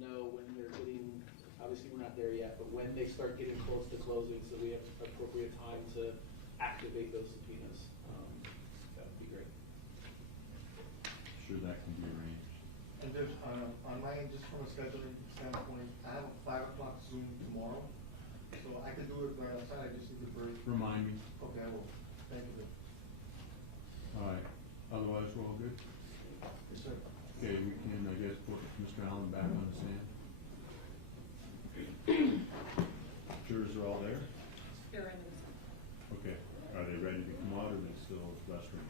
know when they're getting, obviously we're not there yet, but when they start getting close to closing, so we have appropriate time to activate those subpoenas. That would be great. Sure, that can be arranged. And there's, on my end, just from a scheduling standpoint, I have a 5 o'clock Zoom tomorrow, so I can do it right outside, I just need to break. Remind me. Okay, I will. Thank you. All right. Otherwise, we're all good? Yes, sir. Okay, we can, I guess, put Mr. Allen back on the stand. Jurors are all there? They're in this. Okay. Are they ready to come out, or are they still restroom?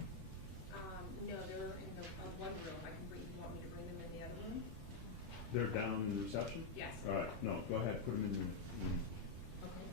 No, they're in the one room. I can bring, you want me to bring them in the other room? They're down in the reception? Yes. All right. No, go ahead. Put them in the room. Okay.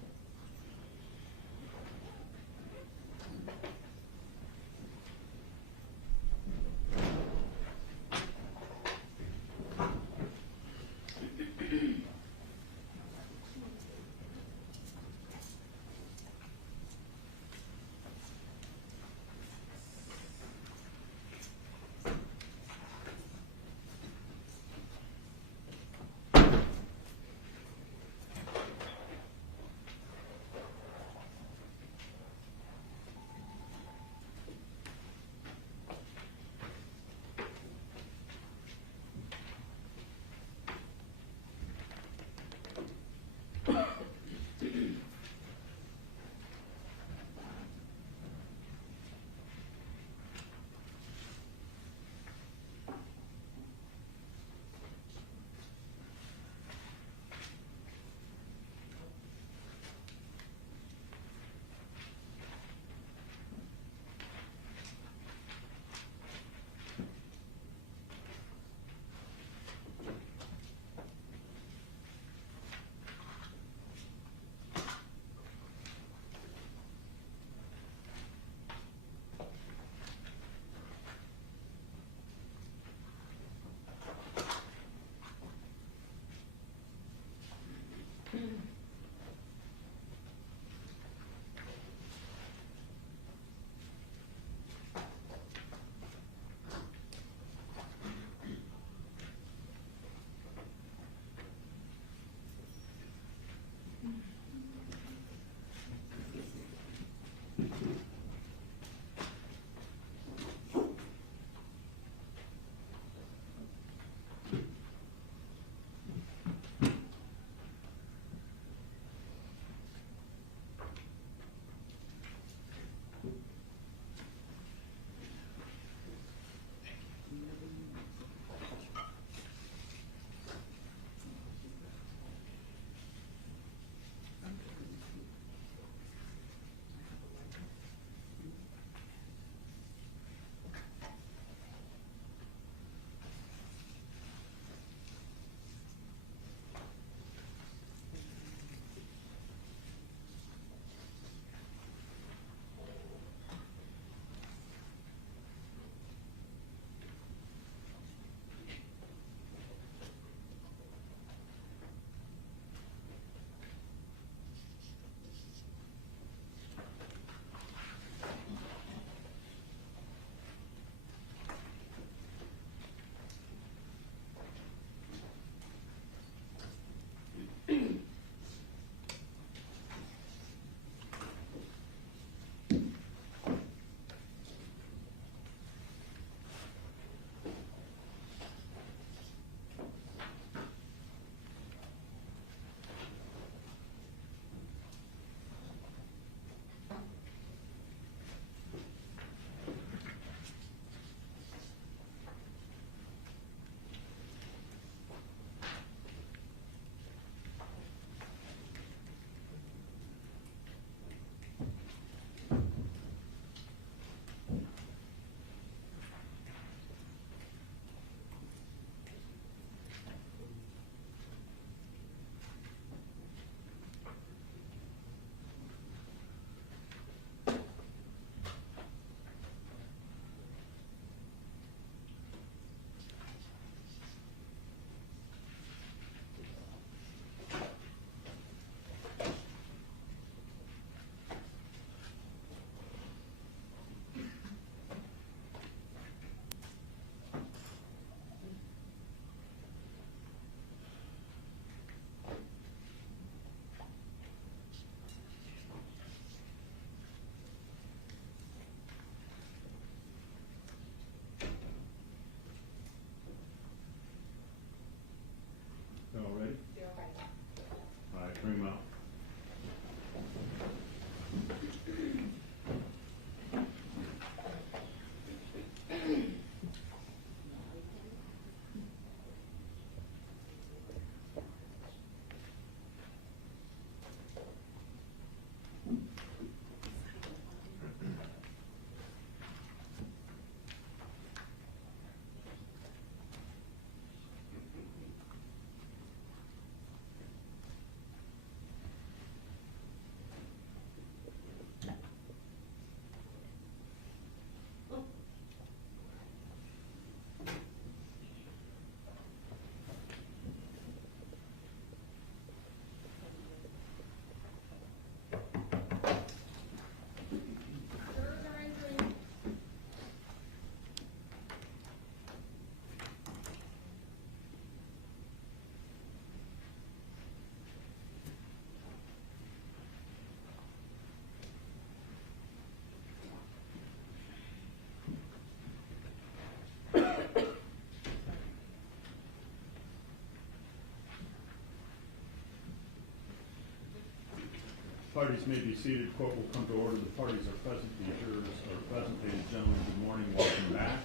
Parties may be seated. Court will come to order. The parties are present. The jurors are present. Ladies and gentlemen, good morning. Welcome back.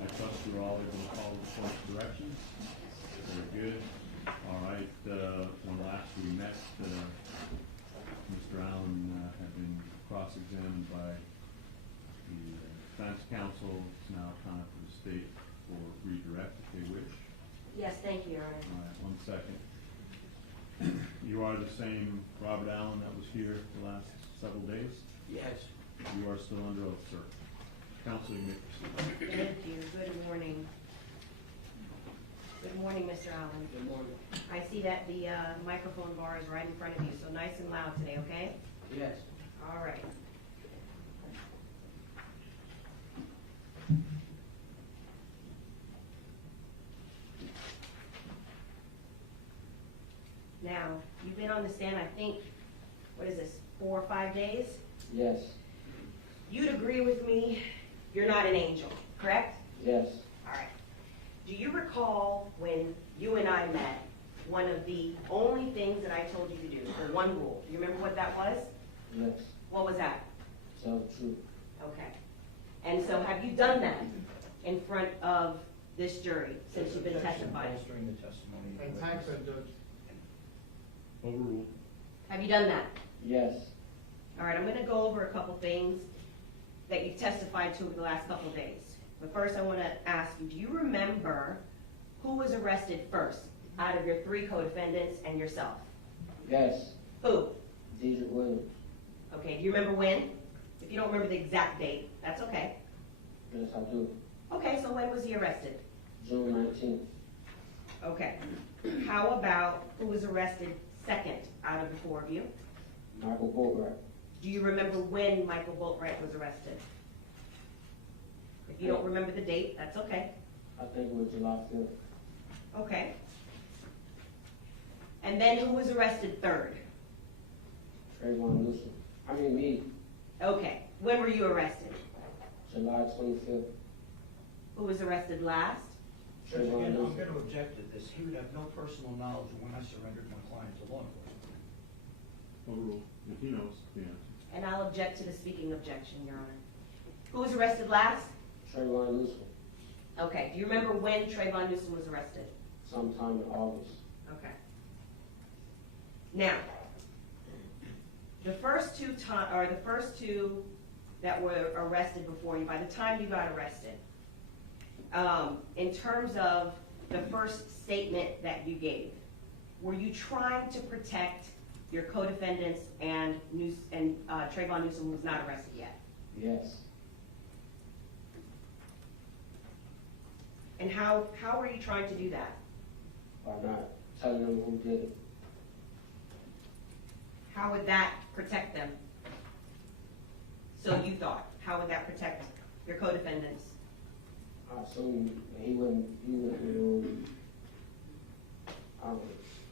I trust you're all able to follow the court's directions. Very good. All right. When last we met, Mr. Allen had been cross-examined by the defense counsel. It's now time for the state for redirect if they wish. Yes, thank you, Your Honor. All right, 1 second. You are the same Robert Allen that was here the last several days? Yes. You are still under oath, sir. Counsel, you may proceed. Thank you. Good morning. Good morning, Mr. Allen. Good morning. I see that the microphone bar is right in front of you, so nice and loud today, okay? Yes. All right. Now, you've been on the stand, I think, what is this, 4 or 5 days? Yes. You'd agree with me, you're not an angel, correct? Yes. All right. Do you recall when you and I met, one of the only things that I told you to do, or one rule? Do you remember what that was? Yes. What was that? Tell the truth. Okay. And so have you done that in front of this jury since you've been testifying? Bolstering the testimony. And time said, Judge. Overruled. Have you done that? Yes. All right, I'm going to go over a couple things that you've testified to over the last couple days. But first I want to ask you, do you remember who was arrested first out of your 3 co-defendants and yourself? Yes. Who? Deidre Williams. Okay, do you remember when? If you don't remember the exact date, that's okay. Yes, I do. Okay, so when was he arrested? June 19th. Okay. How about who was arrested second out of the 4 of you? Michael Bori. Do you remember when Michael Boatwright was arrested? If you don't remember the date, that's okay. I think it was July 5th. Okay. And then who was arrested third? Trayvon Newsom. I mean me. Okay. When were you arrested? July 25th. Who was arrested last? Judge, Trayvon again, I'm Newsom. going to object to this. He would have no personal knowledge of when I surrendered my client to law enforcement. Overruled. If he knows the answer. And I'll object to the speaking objection, Your Honor. Who was arrested last? Trayvon Newsom. Okay. Do you remember when Trayvon Newsom was arrested? Sometime in August. Okay. Now, the first two that were arrested before you, by the time you got arrested, in terms of the first statement that you gave, were you trying to protect your co-defendants and Trayvon Newsom was not arrested yet? Yes. And how were you trying to do that? By not telling them who did it. How would that protect them? So you thought, how would that protect your co-defendants? I assume he wouldn't I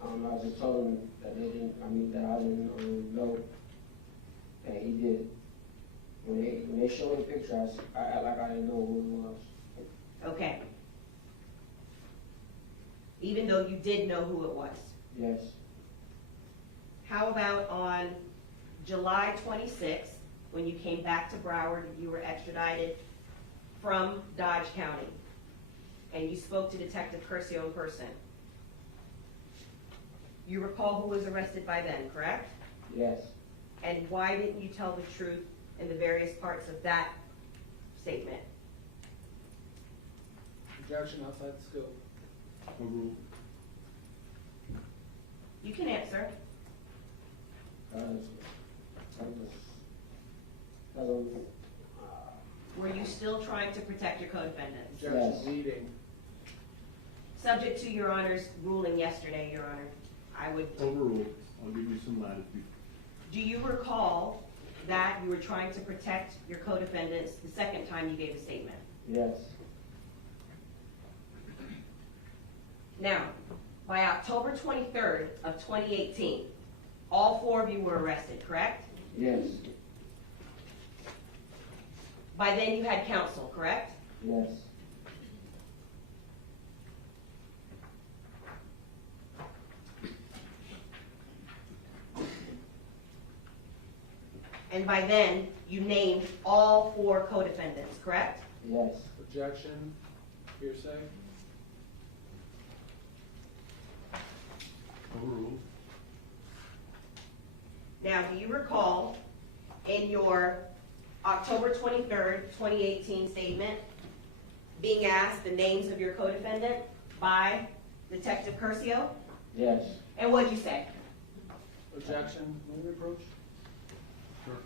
don't know, I just told him that that I didn't know that he did it. When they showed the picture, I act like I didn't know who it was. Okay. Even though you did know who it was. Yes. How about on July 26th, when you came back to Broward, you were extradited from Dodge County, and you spoke to Detective Curcio in person? You recall who was arrested by then, correct? Yes. And why didn't you tell the truth in the various parts of that statement? Objection outside the scope. Overruled. You can answer. Were you still trying to protect your co-defendants? Objection Yes. leading. Subject to Your Honor's ruling yesterday, Your Honor, I would. Overruled. I'll give you some latitude. Do you recall that you were trying to protect your co-defendants the second time you gave a statement? Yes. Now, by October 23rd of 2018, all 4 of you were arrested, correct? Yes. By then you had counsel, correct? Yes. And by then, you named all 4 co-defendants, correct? Yes. Objection, hearsay. Overruled. Now, do you recall in your October 23rd, 2018 statement, being asked the names of your co-defendant by Detective Curcio? Yes. And what did you say? Objection, may we approach? Sure.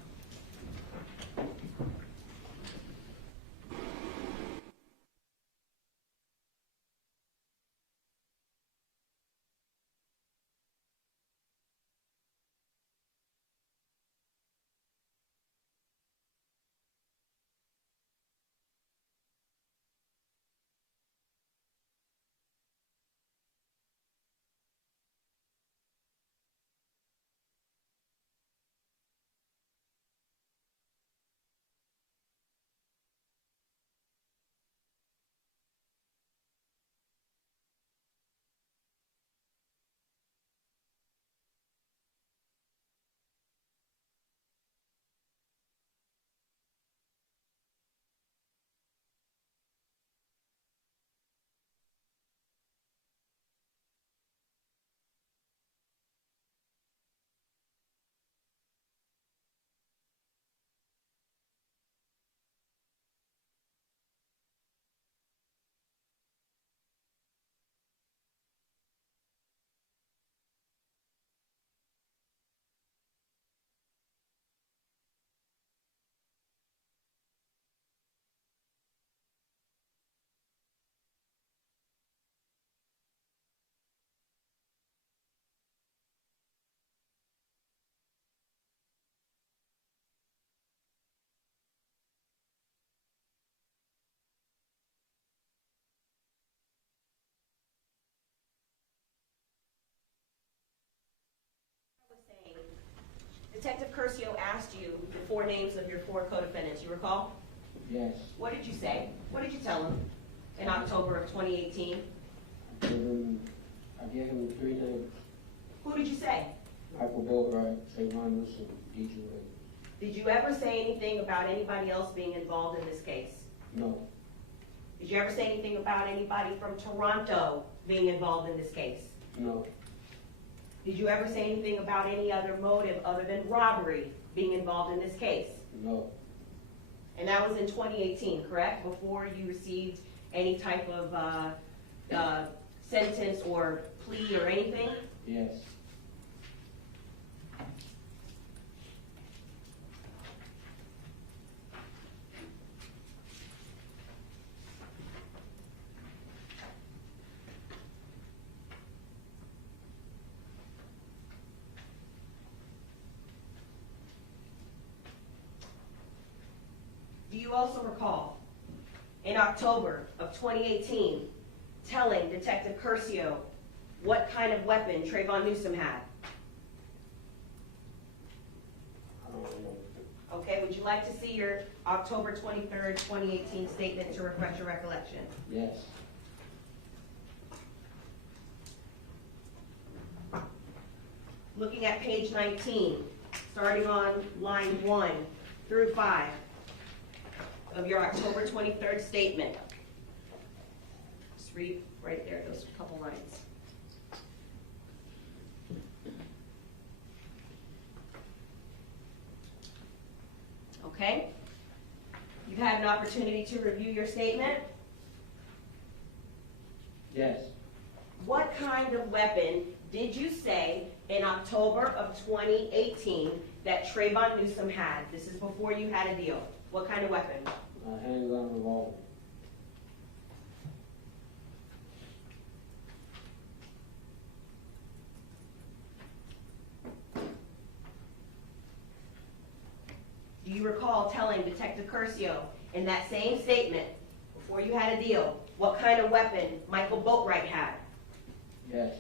Detective Curcio asked you the 4 names of your 4 co-defendants, you recall? Yes. What did you say? What did you tell him in October of 2018? I gave him 3 names. Who did you say? Michael Bori, Trayvon Newsom, D.J. Wade. Did you ever say anything about anybody else being involved in this case? No. Did you ever say anything about anybody from Toronto being involved in this case? No. Did you ever say anything about any other motive other than robbery being involved in this case? No. And that was in 2018, correct? Before you received any type of sentence or plea or anything? Yes. Do you also recall in October of 2018 telling Detective Curcio what kind of weapon Trayvon Newsom had? I don't know. Okay, would you like to see your October 23rd, 2018 statement to refresh your recollection? Yes. Looking at page 19, starting on line 1 through 5 of your October 23rd statement. Just read right there, those couple lines. Okay? You've had an opportunity to review your statement. Yes. What kind of weapon did you say in October of 2018 that Trayvon Newsom had? This is before you had a deal. What kind of weapon? A handgun revolver. Do you recall telling Detective Curcio in that same statement, before you had a deal, what kind of weapon Michael Boatwright had? Yes.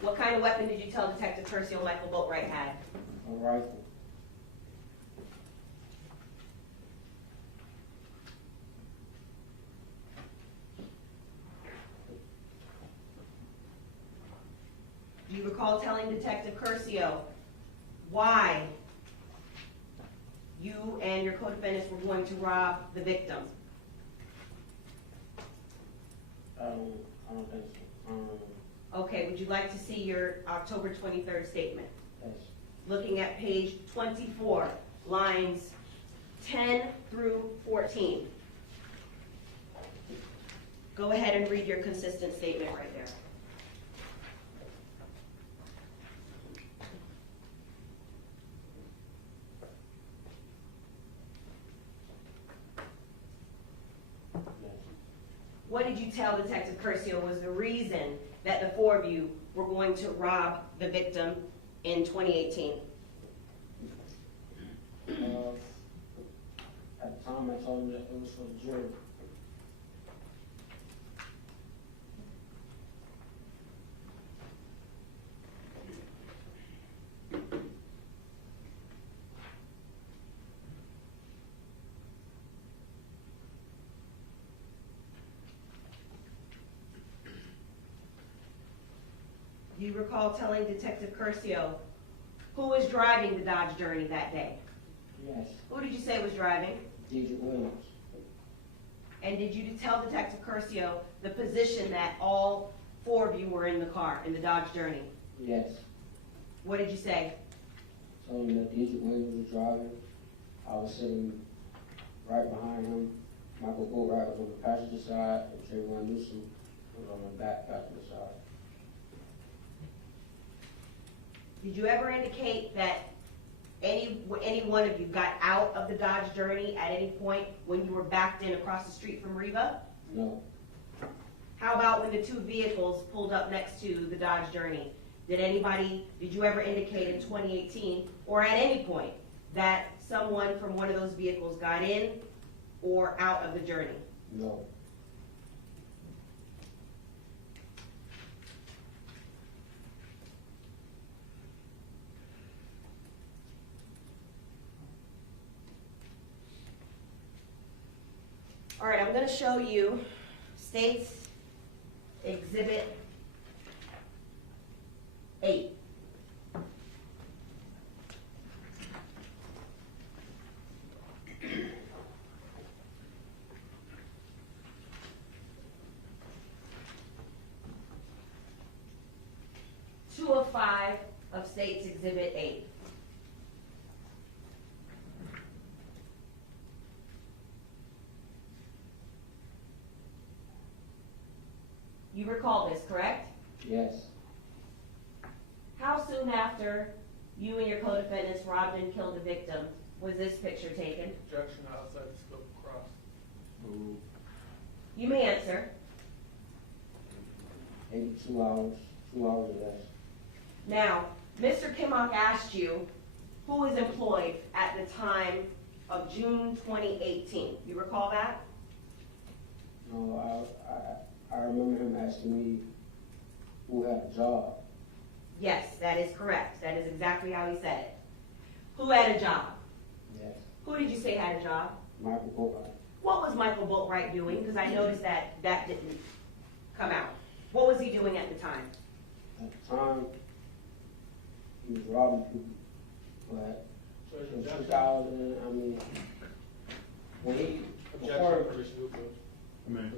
What kind of weapon did you tell Detective Curcio Michael Boatwright had? A rifle. Do you recall telling Detective Curcio why you and your co-defendants were going to rob the victim? I don't think so. Okay, would you like to see your October 23rd statement? Yes. Looking at page 24, lines 10 through 14. Go ahead and read your consistent statement right there. Yes. What did you tell Detective Curcio was the reason that the four of you were going to rob the victim in 2018? At the time, I told him that it was for the jury. Do you recall telling Detective Curcio who was driving the Dodge Journey that day? Yes. Who did you say was driving? DJ Williams. And did you tell Detective Curcio the position that all four of you were in the car, in the Dodge Journey? Yes. What did you say? Told him that DJ Williams was driving. I was sitting right behind him. Michael Boatwright was on the passenger side, and Trayvon Newsom was on the back passenger side. Did you ever indicate that any one of you got out of the Dodge Journey at any point when you were backed in across the street from Reva? No. How about when the two vehicles pulled up next to the Dodge Journey? Did you ever indicate in 2018 or at any point that someone from one of those vehicles got in or out of the journey? No. All right, I'm going to show you State's Exhibit 8. Two of 5 of State's Exhibit 8. You recall this, correct? Yes. How soon after you and your co-defendants robbed and killed the victim was this picture taken? Objection outside the scope of cross. Move. You may answer. Maybe 2 hours. 2 hours or less. Now, Mr. Kimmock asked you who was employed at the time of June 2018. You recall that? No, I remember him asking me who had a job. Yes, that is correct. That is exactly how he said it. Who had a job? Yes. Who did you say had a job? Michael Boatwright. What was Michael Boatwright doing? Because I noticed that didn't come out. What was he doing at the time? At the time, he was robbing people. But So in objection. 2000, I mean, when he, Objection, before, permission to approach. I mean,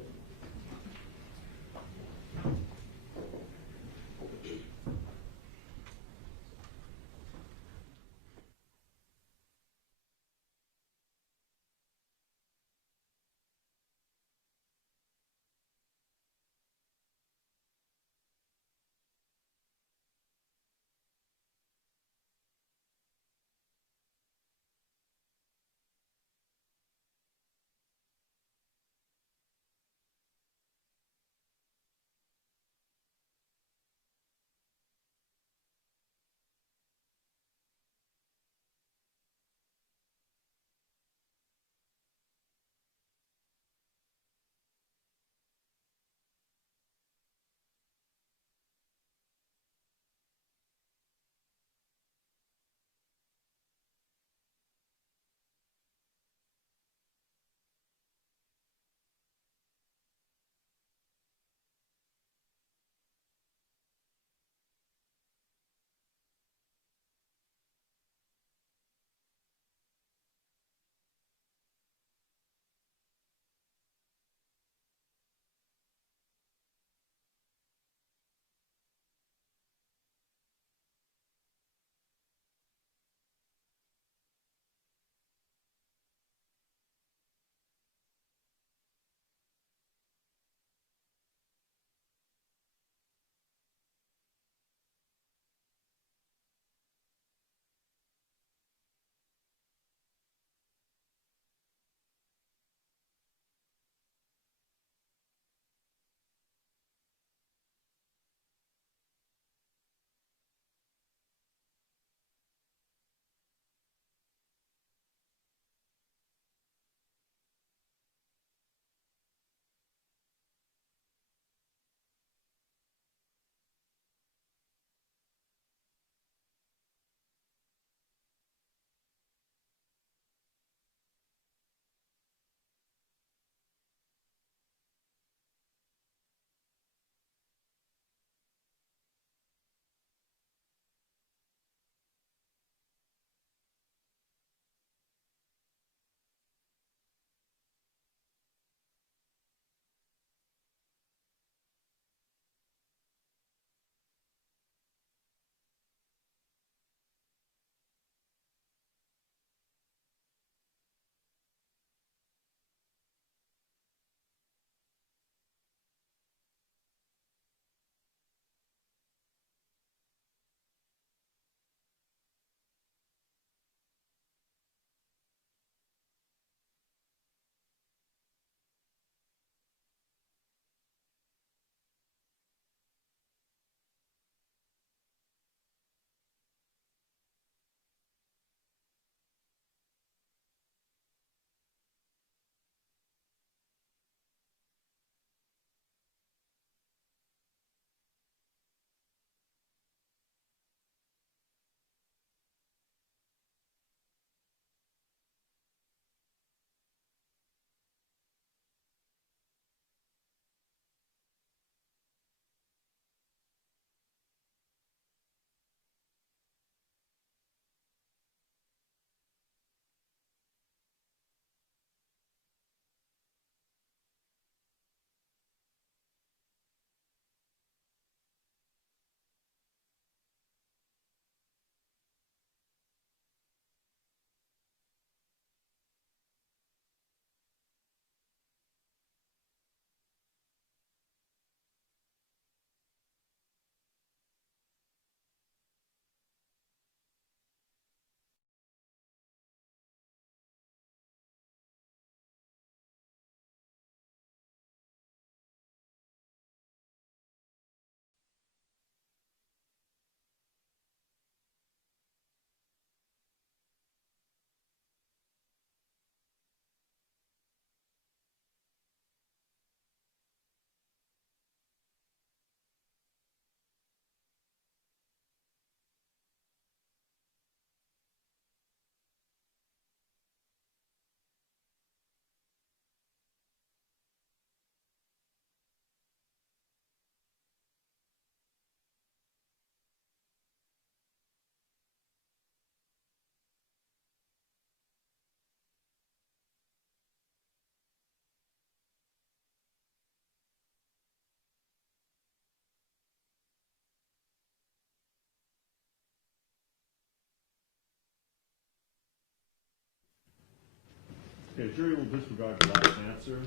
Okay, jury will disregard the last answer.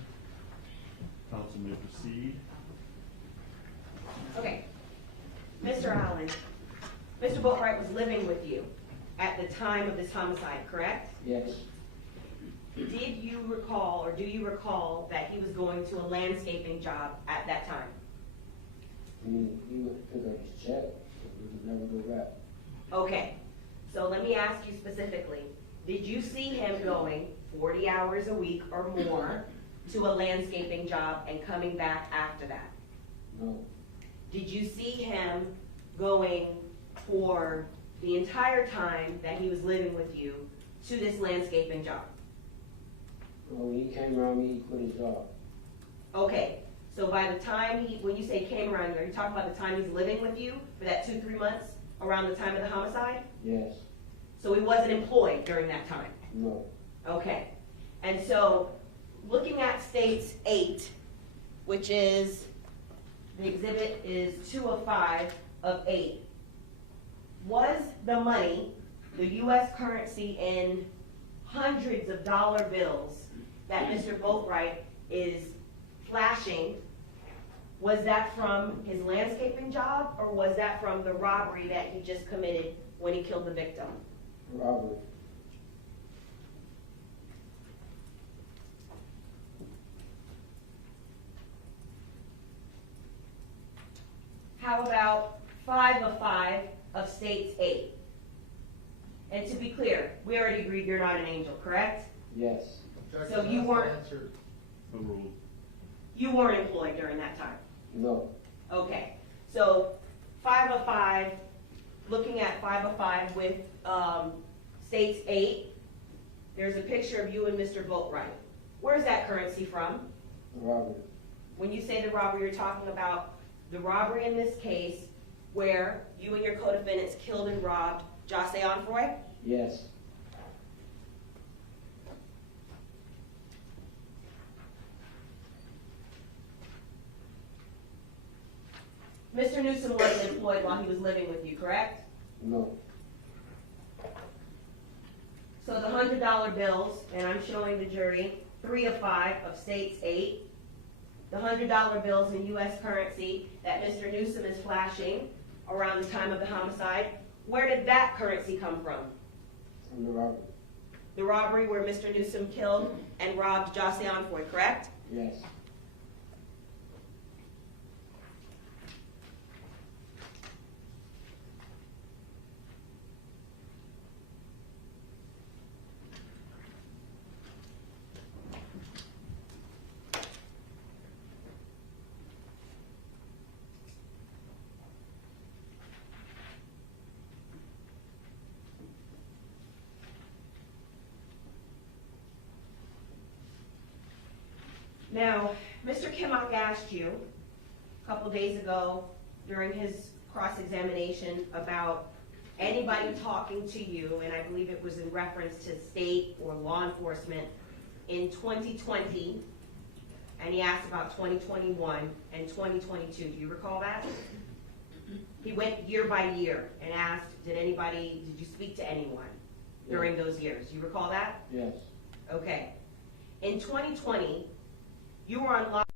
Counsel may proceed. Okay. Mr. Allen, Mr. Boatwright was living with you at the time of this homicide, correct? Yes, Did you recall, or do you recall, that he was going to a landscaping job at that time? he would pick up his check, he would never go back. Okay, so let me ask you specifically, did you see him going 40 hours a week or more to a landscaping job and coming back after that? No, Did you see him going for the entire time that he was living with you to this landscaping job? when he came around me, he quit his job. Okay, so by the time when you say came around, are you talking about the time he's living with you for that 2-3 months around the time of the homicide? Yes, So he wasn't employed during that time? no, Okay, and so looking at states 8, which is, the exhibit is 2 of 5 of 8, was the money, the U.S. currency in hundreds of dollar bills that Mr. Boatwright is flashing, was that from his landscaping job, or was that from the robbery that he just committed when he killed the victim? robbery. How about 5 of 5 of states 8? And to be clear, we already agreed you're not an angel, correct? Yes, So you weren't- Answered. Overruled. You weren't employed during that time? no, Okay, so 5 of 5, looking at 5 of 5 with states 8, there's a picture of you and Mr. Boatwright. Where's that currency from? robbery. When you say the robbery, you're talking about the robbery in this case where you and your co-defendants killed and robbed Jose Onfroy? Yes, Mr. Newsom wasn't employed while he was living with you, correct? no, So the $100 bills, and I'm showing the jury 3 of 5 of states 8, the $100 bills in U.S. currency that Mr. Newsom is flashing around the time of the homicide, where did that currency come from? from the robbery. The robbery where Mr. Newsom killed and robbed Jose Onfroy, correct? Yes, Now, Mr. Kimmock asked you a couple days ago during his cross-examination about anybody talking to you, and I believe it was in reference to state or law enforcement in 2020, and he asked about 2021 and 2022. Do you recall that? He went year by year and asked, did you speak to anyone during those years? Do you recall that? yes, Okay. In 2020, you were on lock.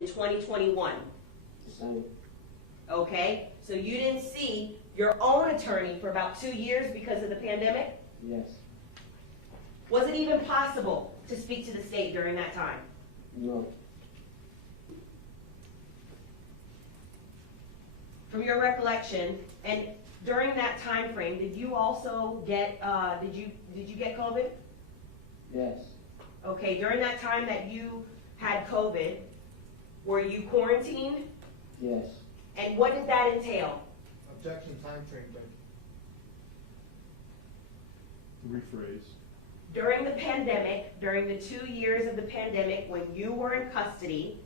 In 2021. the same. Okay, so you didn't see your own attorney for about 2 years because of the pandemic? Yes, Was it even possible to speak to the state during that time? no, From your recollection, and during that time frame, did you also get, did you get COVID? yes, Okay, during that time that you had COVID, were you quarantined? yes, And what did that entail? Objection, time frame, Judge. Rephrase. during the pandemic, during the 2 years of the pandemic, when you were in custody,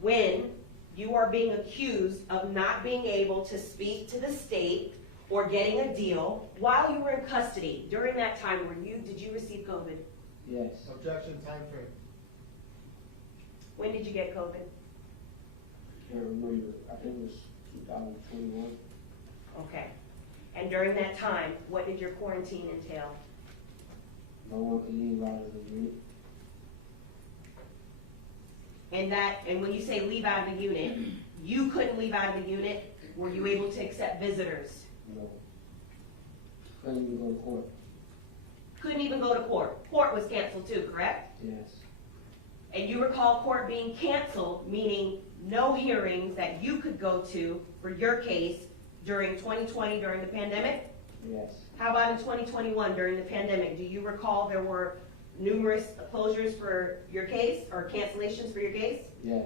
when you are being accused of not being able to speak to the state or getting a deal, while you were in custody, during that time, did you receive COVID? Yes. Objection, time frame. When did you get COVID? Can't remember. I think it was 2021. Okay. And during that time, what did your quarantine entail? No one could leave out of the unit. And when you say leave out of the unit, you couldn't leave out of the unit. Were you able to accept visitors? No. Couldn't even go to court. Couldn't even go to court. Court was canceled too, correct? Yes. And you recall court being canceled, meaning no hearings that you could go to for your case during 2020, during the pandemic? Yes. How about in 2021, during the pandemic? Do you recall there were numerous closures for your case or cancellations for your case? Yes.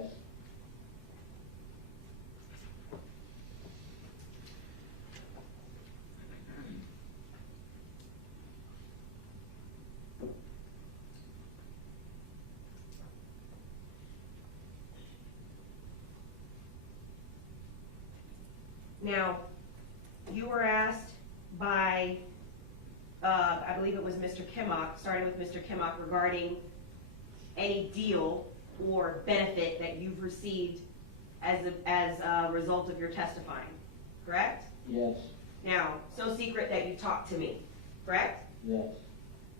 Now, you were asked by, I believe it was Mr. Kimmock, starting with Mr. Kimmock, regarding any deal or benefit that you've received as a result of your testifying, correct? Yes. Now, so secret that you talked to me, correct? Yes.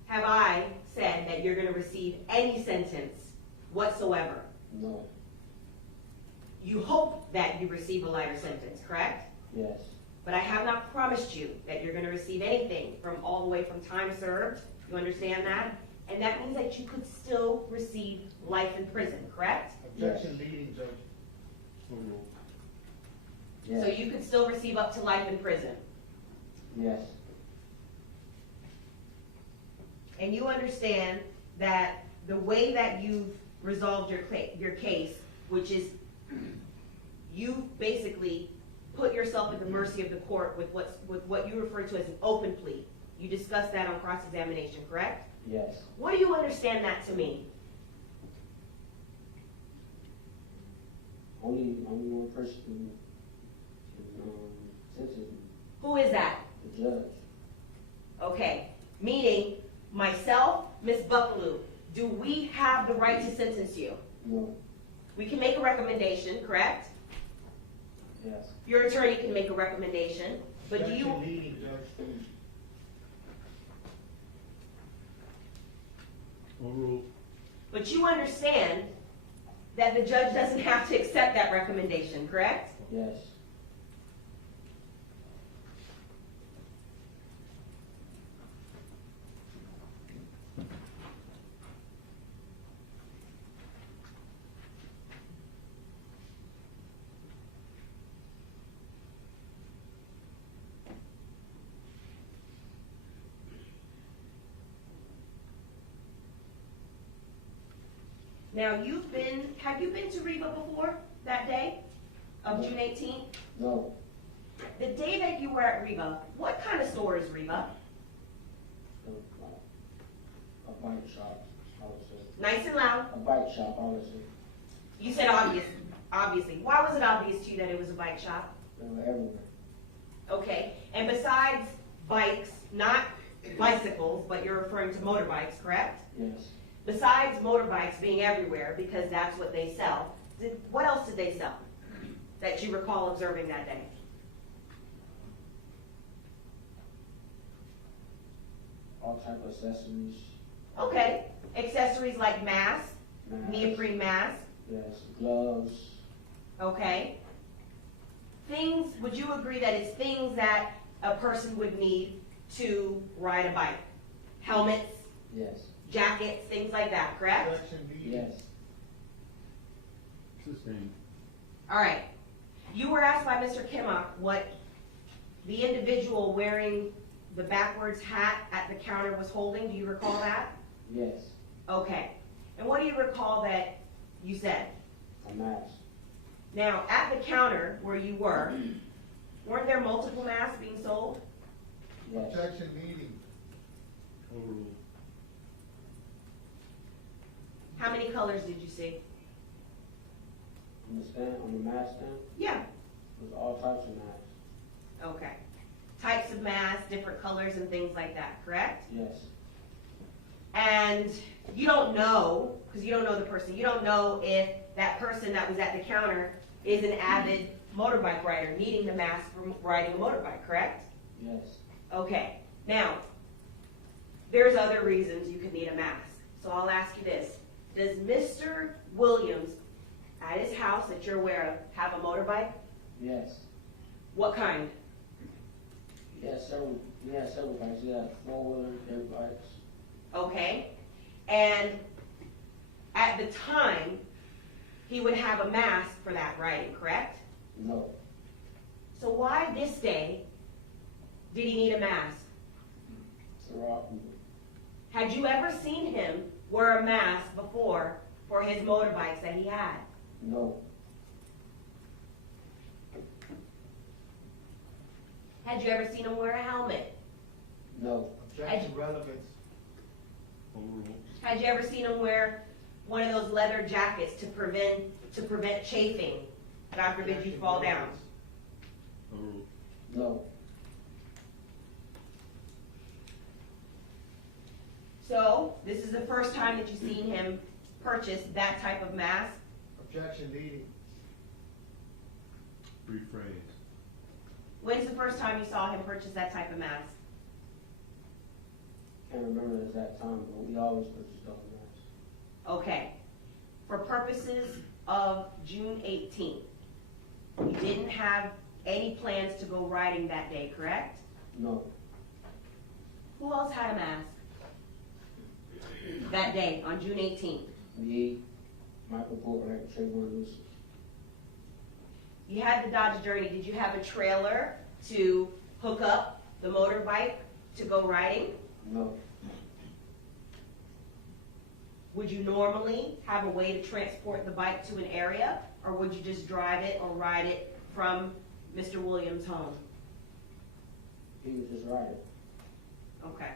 Have I said that you're gonna receive any sentence whatsoever? No. You hope that you receive a lighter sentence, correct? Yes. But I have not promised you that you're gonna receive anything from all the way from time served. You understand that? And that means that you could still receive life in prison, correct? Objection, leading, Judge. Overruled. Yes. So you could still receive up to life in prison. Yes. And you understand that the way that you've resolved your case, which is you basically put yourself at the mercy of the court with what you refer to as an open plea. You discussed that on cross-examination, correct? Yes. What do you understand that to mean? Only one person can sentence me. Who is that? The judge. Okay, meaning myself, Ms. Buckaloo, do we have the right to sentence you? No. We can make a recommendation, correct? Yes. Your attorney can make a recommendation, but do Objection, you, leading, Judge. Overruled. but you understand that the judge doesn't have to accept that recommendation, correct? Yes. Now, have you been to Reba before that day of June 18th? No. The day that you were at Reba, what kind of store is Reba? A bike shop, I would say. Nice and loud. A bike shop, I would say. You said obviously. Why was it obvious to you that it was a bike shop? They were everywhere. Okay, and besides bikes, not bicycles, but you're referring to motorbikes, correct? Yes. Besides motorbikes being everywhere, because that's what they sell, what else did they sell that you recall observing that day? All type of accessories. Okay, accessories like masks, Masks. neoprene masks, Yes. Gloves. okay? Things, would you agree that it's things that a person would need to ride a bike? Helmets, Yes. jackets, things like that, correct? Objection, leading. Yes. Sustained. All right. You were asked by Mr. Kimmock what the individual wearing the backwards hat at the counter was holding. Do you recall that? Yes. Okay. And what do you recall that you said? A mask. Now, at the counter where you were, weren't there multiple masks being sold? Yes. Objection, leading. Overruled. How many colors did you see? On the stand, on the mask stand, Yeah. there's all types of masks. Okay. Types of masks, different colors and things like that, correct? Yes, And you don't know, because you don't know the person, you don't know if that person that was at the counter is an avid motorbike rider, needing the mask for riding a motorbike, correct? yes, Okay. Now, there's other reasons you could need a mask. So I'll ask you this. Does Mr. Williams, at his house that you're aware of, have a motorbike? yes. What kind? He has several bikes. He has four-wheeler, dirt bikes. Okay. And at the time, he would have a mask for that riding, correct? No, So why this day did he need a mask? to rob people. Had you ever seen him wear a mask before for his motorbikes that he had? No, Had you ever seen him wear a helmet? no, Objection, relevance. Overruled. Had you ever seen him wear one of those leather jackets to prevent chafing? God forbid you fall down. Overruled. no, So, this is the first time that you've seen him purchase that type of mask. Objection, leading. Rephrase. When's the first time you saw him purchase that type of mask? can't remember the exact time, but we always purchase those masks. Okay. For purposes of June 18th, you didn't have any plans to go riding that day, correct? No, Who else had a mask that day on June 18th? me, Michael Portwright, Trayvon Lucy. You had the Dodge Journey. Did you have a trailer to hook up the motorbike to go riding? No, Would you normally have a way to transport the bike to an area, or would you just drive it or ride it from Mr. Williams' home? he was just riding. Okay.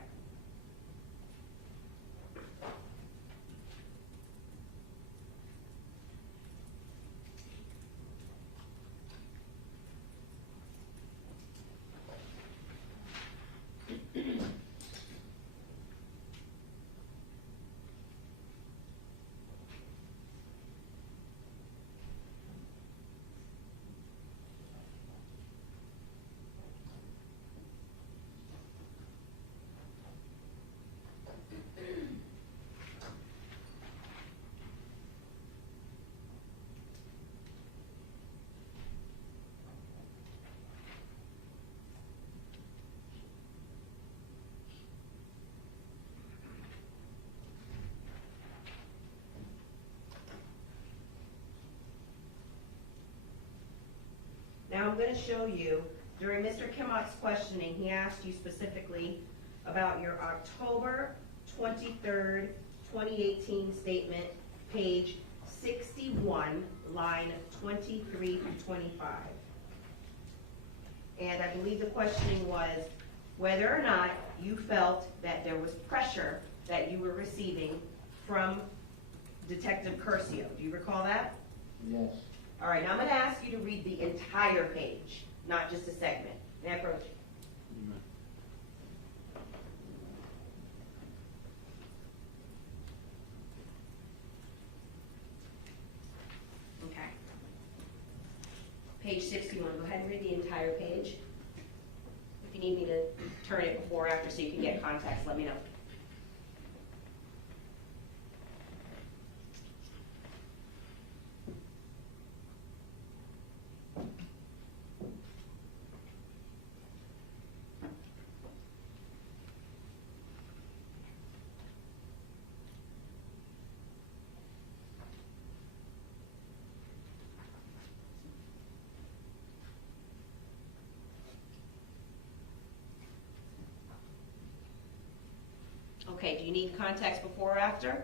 Now I'm going to show you, during Mr. Kimmock's questioning, he asked you specifically about your October 23rd, 2018 statement, page 61, line 23 through 25. And I believe the questioning was whether or not you felt that there was pressure that you were receiving from Detective Curcio. Do you recall that? Yes, All right, now I'm going to ask you to read the entire page, not just a segment. May I approach? You may. Okay. Page 61, go ahead and read the entire page. If you need me to turn it before or after so you can get context, let me know. Okay, do you need context before or after?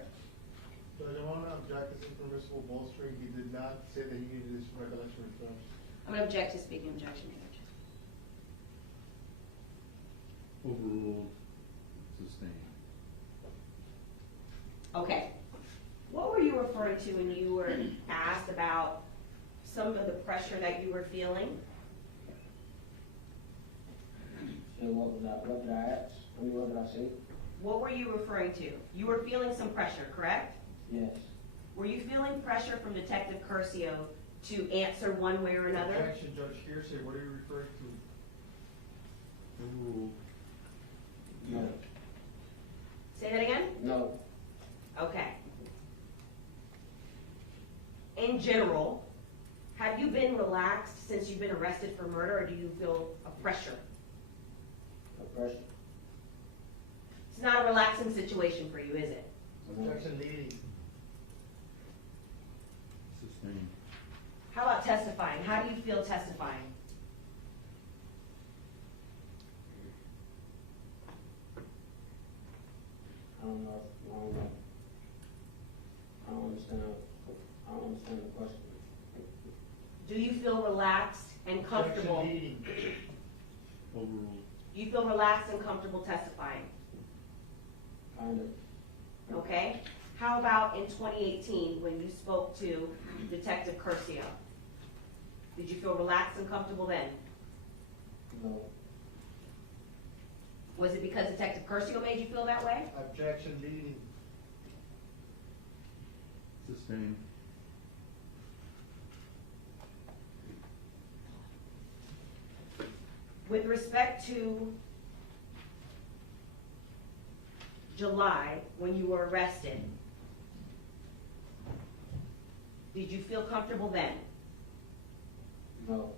Judge, I want to object this impermissible bolstering. He did not say that he needed his recollection refreshed. I'm going to object to speaking objection, Judge. Overruled. Sustained. Okay. What were to when you were asked about some of the pressure that you were feeling? So what did I ask? I mean, what did I say? What were you referring to? You were feeling some pressure, correct? Yes. Were you feeling pressure from Detective Curcio to answer one way or another? Objection, Judge Hearsay, what are you referring to? Overruled. No. Say that again? No. Okay. In general, have you been relaxed since you've been arrested for murder, or do you feel a pressure? Oppression. It's not a relaxing situation for you, is it? Objection leading. Sustained. How about testifying? How do you feel testifying? I don't know. I don't understand. I don't understand the question. Do you feel relaxed and comfortable? Objection leading. Overruled. You feel relaxed and comfortable testifying, Kind of. okay? How about in 2018 when you spoke to Detective Curcio? Did you feel relaxed and comfortable then? No. Was it because Detective Curcio made you feel that way? Objection leading. Sustained. With respect to July, when you were arrested, did you feel comfortable then? No.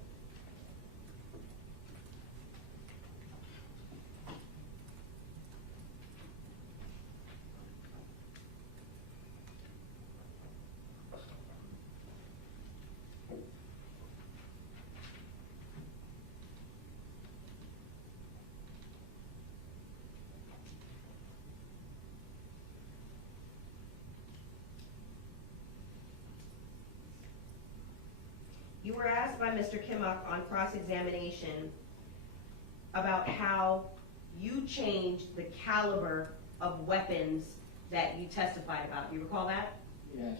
You were asked by Mr. Kimmock on cross-examination about how you changed the caliber of weapons that you testified about. You recall that? Yes.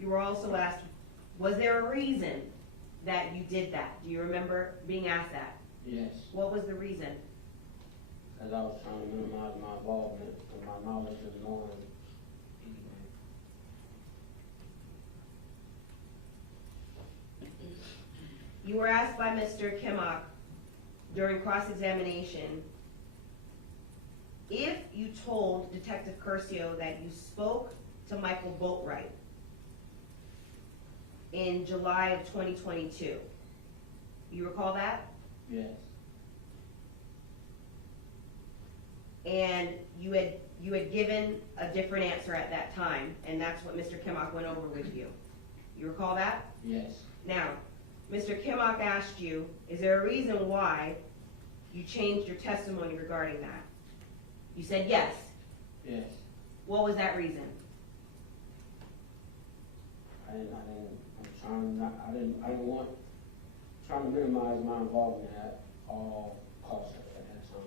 You were also asked, was there a reason that you did that? Do you remember being asked that? Yes. What was the reason? As I was trying to minimize my involvement and my knowledge of knowing anything. You were asked by Mr. Kimmock during cross-examination if you told Detective Curcio that you spoke to Michael Boatwright in July of 2022. You recall that? Yes. And you had given a different answer at that time, and that's what Mr. Kimmock went over with you. You recall that? Yes. Now, Mr. Kimmock asked you, is there a reason why you changed your testimony regarding that? You said yes. Yes. What was that reason? I didn't want, trying to minimize my involvement at all costs at that time.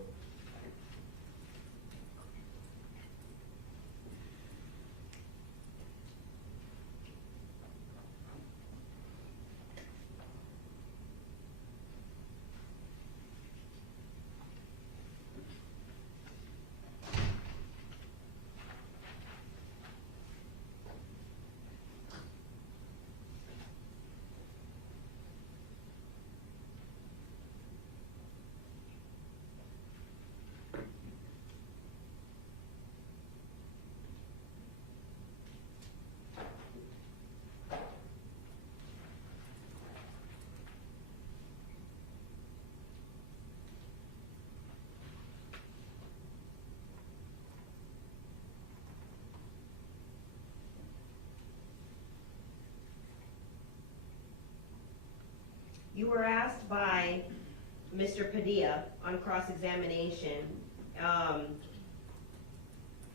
You were asked by Mr. Padilla on cross-examination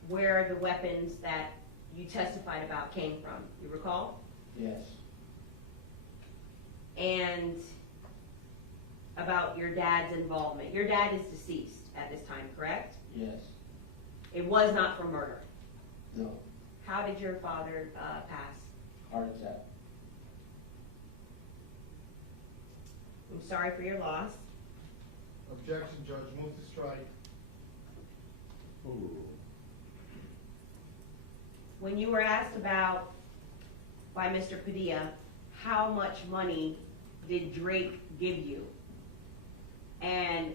where the weapons that you testified about came from. You recall? Yes. And about your dad's involvement. Your dad is deceased at this time, correct? Yes. It was not for murder. No. How did your father pass? heart attack. I'm sorry for your loss. Objection, Judge, move to strike. Overruled. When you were asked about, by Mr. Padilla, how much money did Drake give you? And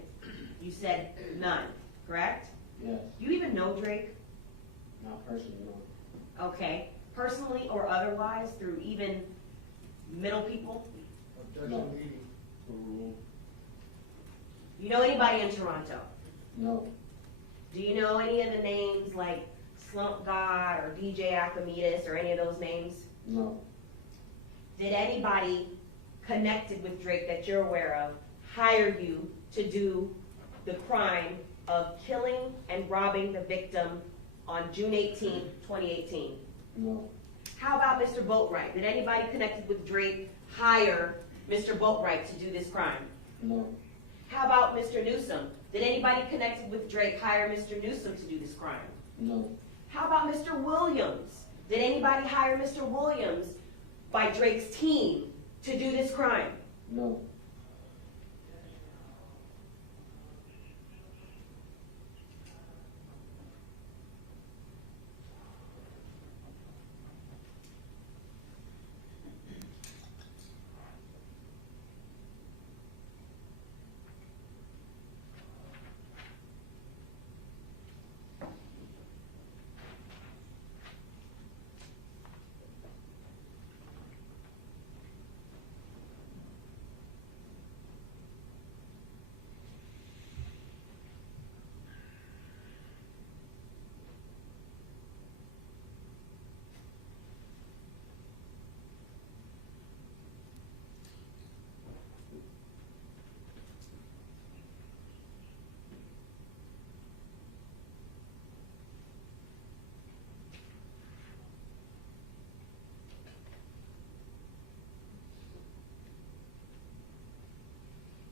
you said none, correct? Yes, Do you even know Drake? not personally, no. Okay, personally or otherwise, through even middle people? Objection, No. leading. Overruled. You know anybody in Toronto? No, Do you know any of the names like Slump God or DJ Archimedes or any of those names? no, Did anybody connected with Drake that you're aware of hire you to do the crime of killing and robbing the victim on June 18, 2018? no, How about Mr. Boatwright? Did anybody connected with Drake hire Mr. Boatwright to do this crime? no, How about Mr. Newsom? Did anybody connected with Drake hire Mr. Newsom to do this crime? no, How about Mr. Williams? Did anybody hire Mr. Williams by Drake's team to do this crime? no.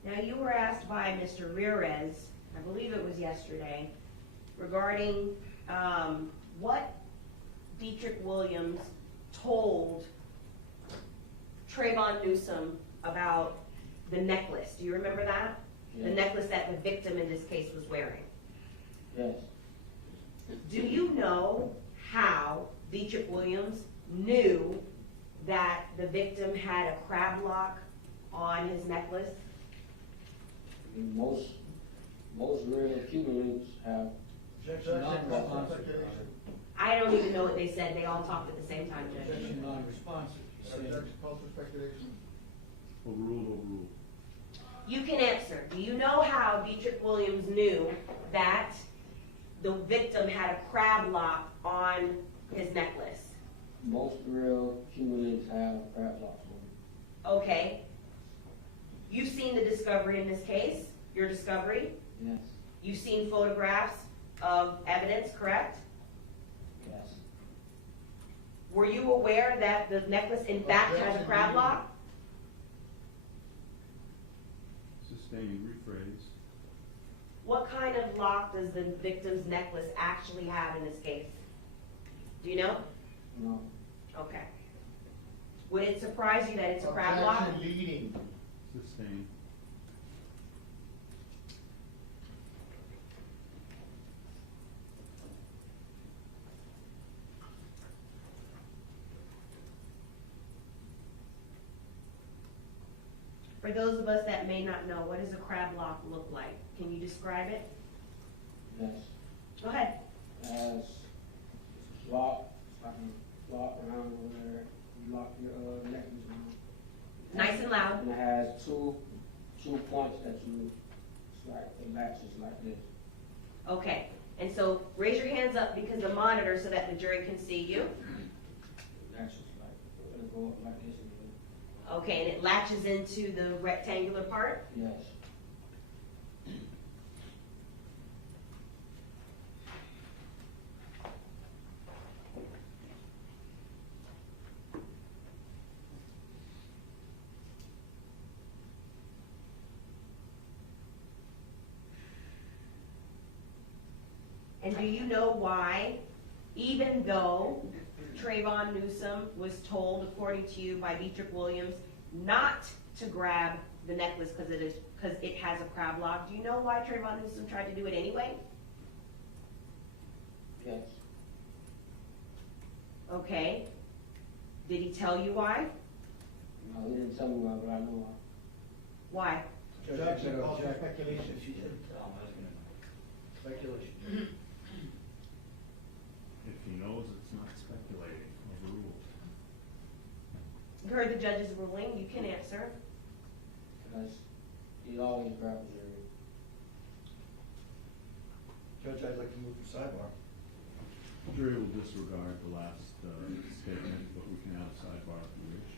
Now, you were asked by Mr. Ramirez, I believe it was yesterday, regarding what Dietrich Williams told Trayvon Newsom about the necklace. Do you remember that? The Yes. necklace that the victim in this case was wearing. Yes, Do you know how Dietrich Williams knew that the victim had a crab lock on his necklace? most real Cubans have, Objection, Non-responsive. false speculation. I don't even know what they said. They all talked at the same time, Judge. Objection non-responsive. Objection, false speculation. Overruled, overruled. You can answer. Do you know how Dietrich Williams knew that the victim had a crab lock on his necklace? most real Cubans have crab locks on. Okay. You've seen the discovery in this case, your discovery. Yes, You've seen photographs of evidence, correct? yes, Were you aware that the necklace in fact has a crab lock? Sustained, rephrase. What kind of lock does the victim's necklace actually have in this case? Do you know? no, Okay. Would it surprise you that it's a crab lock? Objection, leading. Sustained. For those of us that may not know, what does a crab lock look like? Can you describe it? yes. Go ahead. It has lock, like a lock around where you lock your necklace around. Nice and loud. And it has two points that you, it's like, it latches like this. Okay. And so raise your hands up because the monitor so that the jury can see you. It latches like, it'll go up like this and then, Okay, and it latches into the rectangular part. yes. And do you know why, even though Trayvon Newsom was told, according to you, by Dietrich Williams, not to grab the necklace because it has a crab lock. Do you know why Trayvon Newsom tried to do it anyway? Yes. Okay. Did he tell you why? No, he didn't tell me why, but I know why. Why? Judge, it calls for speculation. She didn't tell him, I was gonna, speculation. If he knows, it's not speculating, overruled. You heard the judge's ruling, you can answer. Because he always grabs her. Judge, I'd like to move to sidebar. Jury will disregard the last statement, but we can have a sidebar if you wish.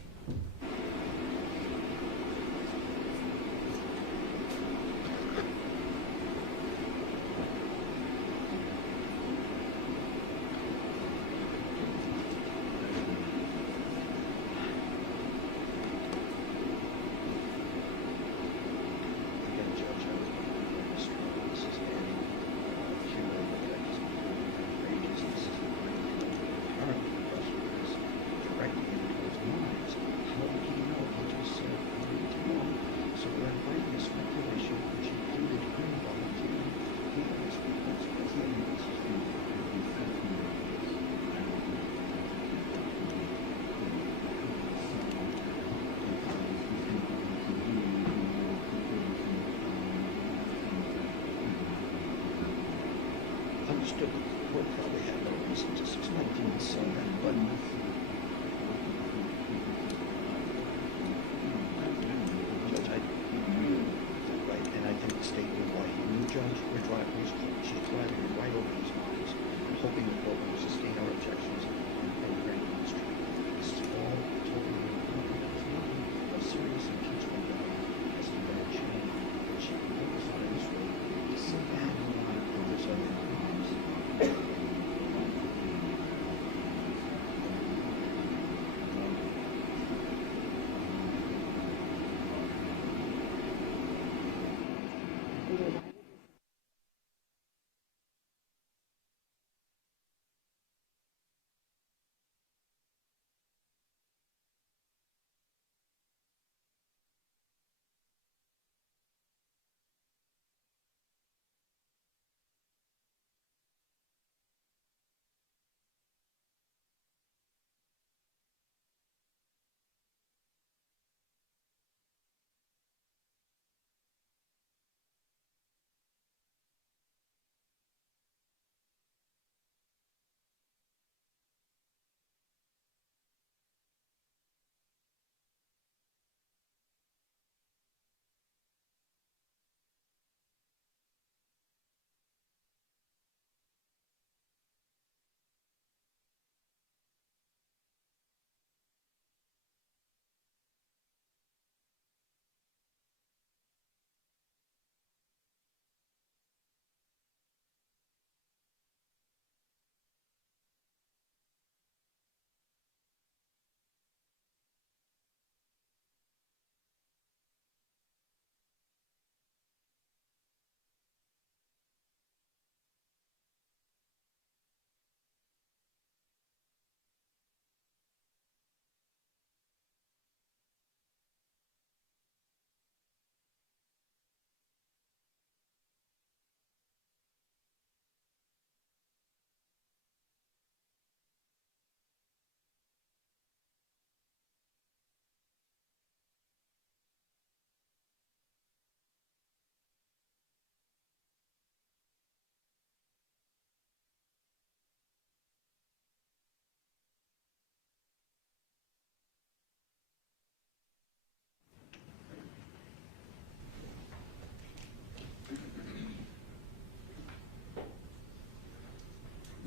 Again, Judge, I was wondering if Mr. This is adding human that is outrageous. This is a great deal. Apparently, the question is directly into his minds. How did he know he just said I need to know? So we're inviting a speculation which included him volunteering. He was understood that the court probably had no reason to suspect him and so that, but Judge, right, and I think the statement why he knew Judge, she's driving him right over his minds, hoping the court will sustain our objections and grant him his trial. This is all totally inappropriate. A serious impeachment value as to that chain that she focus on in this way to sit back and not put this other crimes.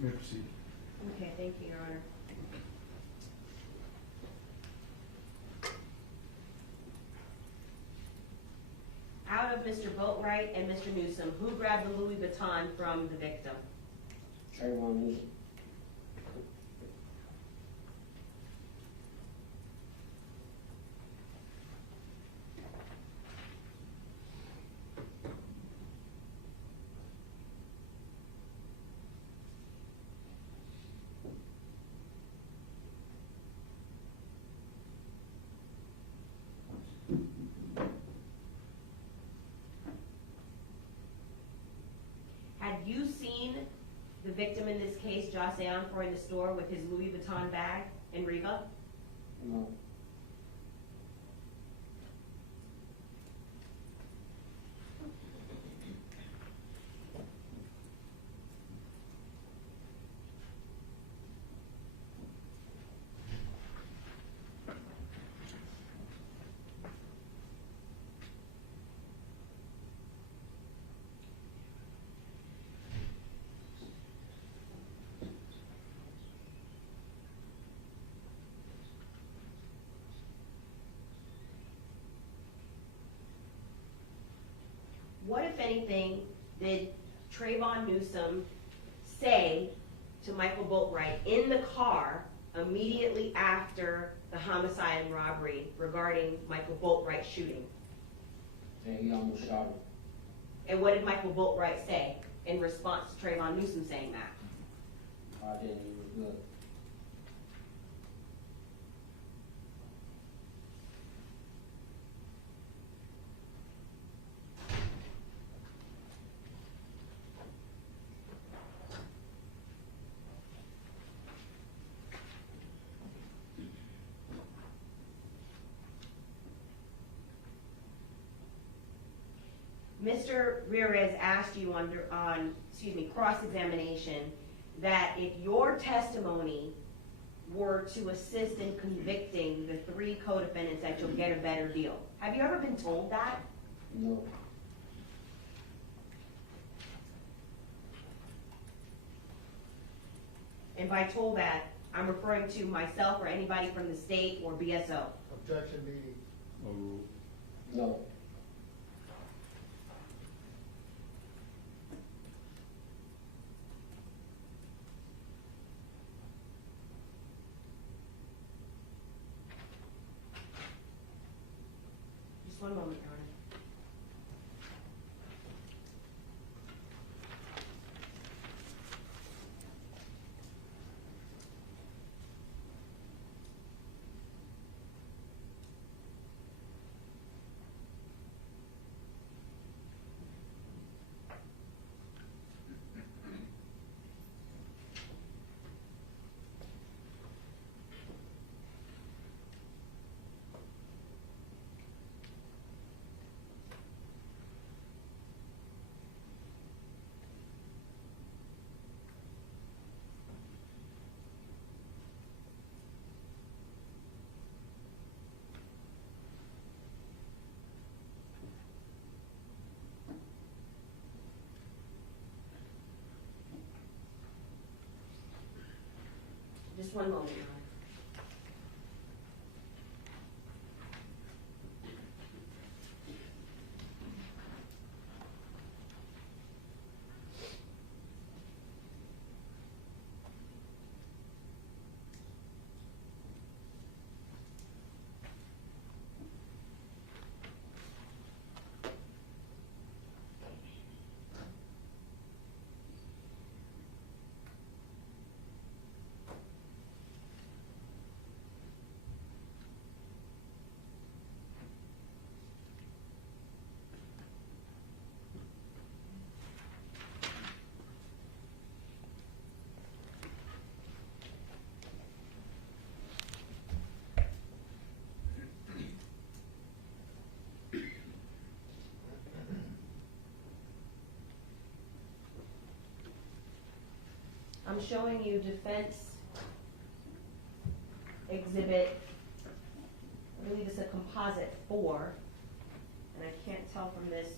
You may proceed. Okay, thank you, Your Honor. Out of Mr. Boatwright and Mr. Newsom, who grabbed the Louis Vuitton from the victim? Trayvon Newsom. the victim in this case, Jose Anfor, in the store with his Louis Vuitton bag in Riva? No. What, if anything, did Trayvon Newsom say to Michael Boatwright in the car immediately after the homicide and robbery regarding Michael Boatwright's shooting? And he almost shot him. And what did Michael Boatwright say in response to Trayvon Newsom saying that? I didn't, he was good. Mr. Ramirez asked you on cross-examination that if your testimony were to assist in convicting the 3 co-defendants that you'll get a better deal. Have you ever been told that? No. And by told that, I'm referring to myself or anybody from the state or BSO. Objection, Beatty. Overruled. No. Just one moment, Your Honor. Just one moment, Your Honor. I'm showing you defense exhibit, I believe it's a composite 4, and I can't tell from this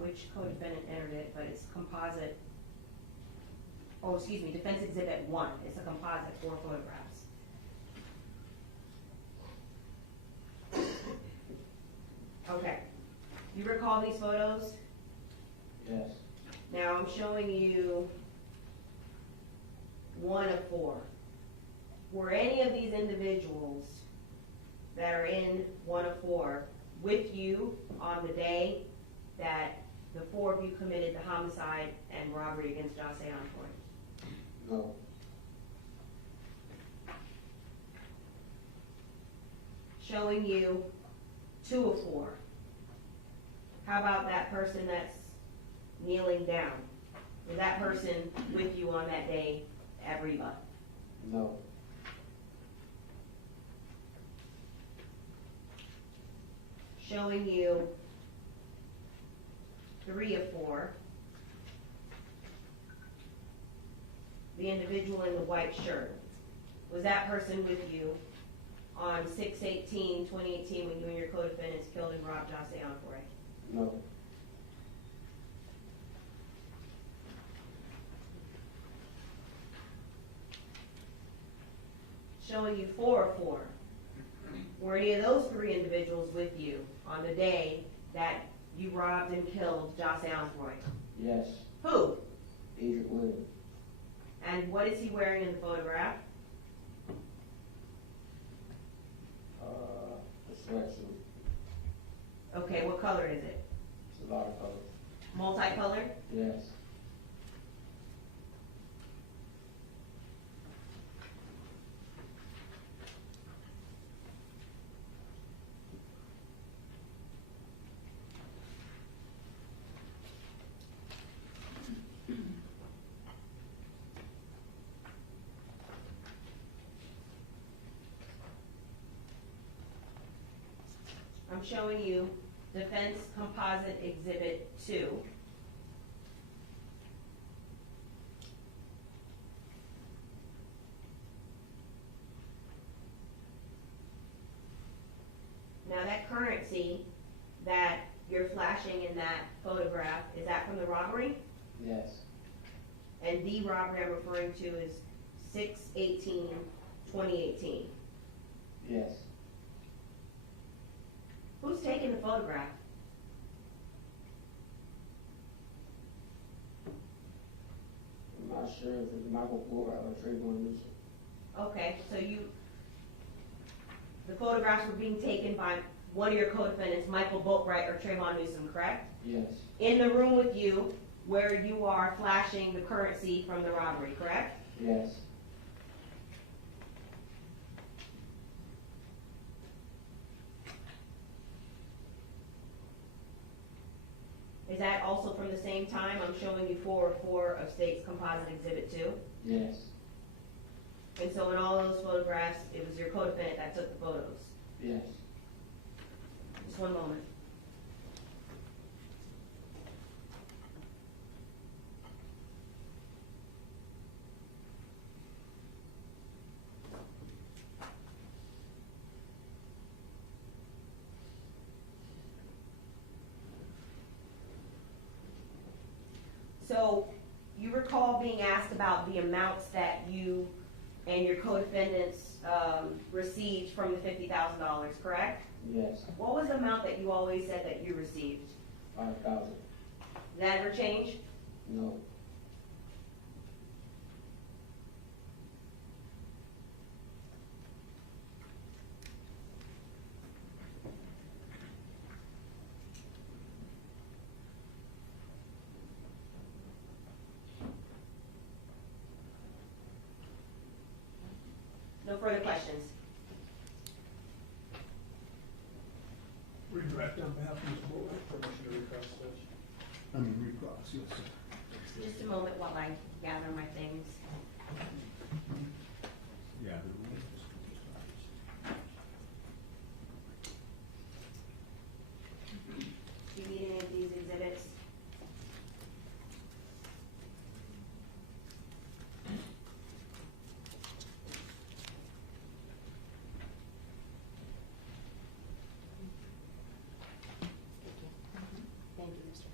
which co-defendant entered it, but it's composite, oh, excuse me, defense exhibit 1, it's a composite 4 photographs. Okay, you recall these photos? Yes. Now I'm showing you 1 of 4. Were any of these individuals that are in 1 of 4 with you on the day that the 4 of you committed the homicide and robbery against Jose Anfor? No. Showing you 2 of 4. How about that person that's kneeling down? Was that person with you on that day at Reba? No. Showing you 3 of 4. The individual in the white shirt. Was that person with you on 6/18/2018 when you and your co-defendants killed and robbed José Bori? No. Showing you 4 of 4. Were any of those 3 individuals with you on the day that you robbed and killed José Bori? Yes. Who? Adrian Williams. And what is he wearing in the photograph? A sweatsuit. Okay, what color is it? It's a lot of colors. Multicolored? Yes. I'm showing you Defense Composite Exhibit 2. Now that currency that you're flashing in that photograph, is that from the robbery? Yes. And the robbery I'm referring to is 6/18/2018. Yes. Who's taking the photograph? I'm not sure if it's Michael Bori or Trayvon Newsom. Okay, so the photographs were being taken by one of your co-defendants, Michael Boatwright or Trayvon Newsom, correct? Yes. In the room with you, where you are flashing the currency from the robbery, correct? Yes. Is that also from the same time? I'm showing you 4 of 4 of State's Composite Exhibit 2. Yes. And so in all those photographs, it was your co-defendant that took the photos. Yes. Just one moment. So you recall being asked about the amounts that you and your co-defendants received from the $50,000, correct? Yes. What was the amount that you always said that you received? 5,000. Did that ever change? No. No further questions? Redirect on behalf of Ms. Bori, permission to recross this. Recross, yes, sir. Just a moment while I gather my things. Yeah, Do you need any of these exhibits? Thank you, Mr.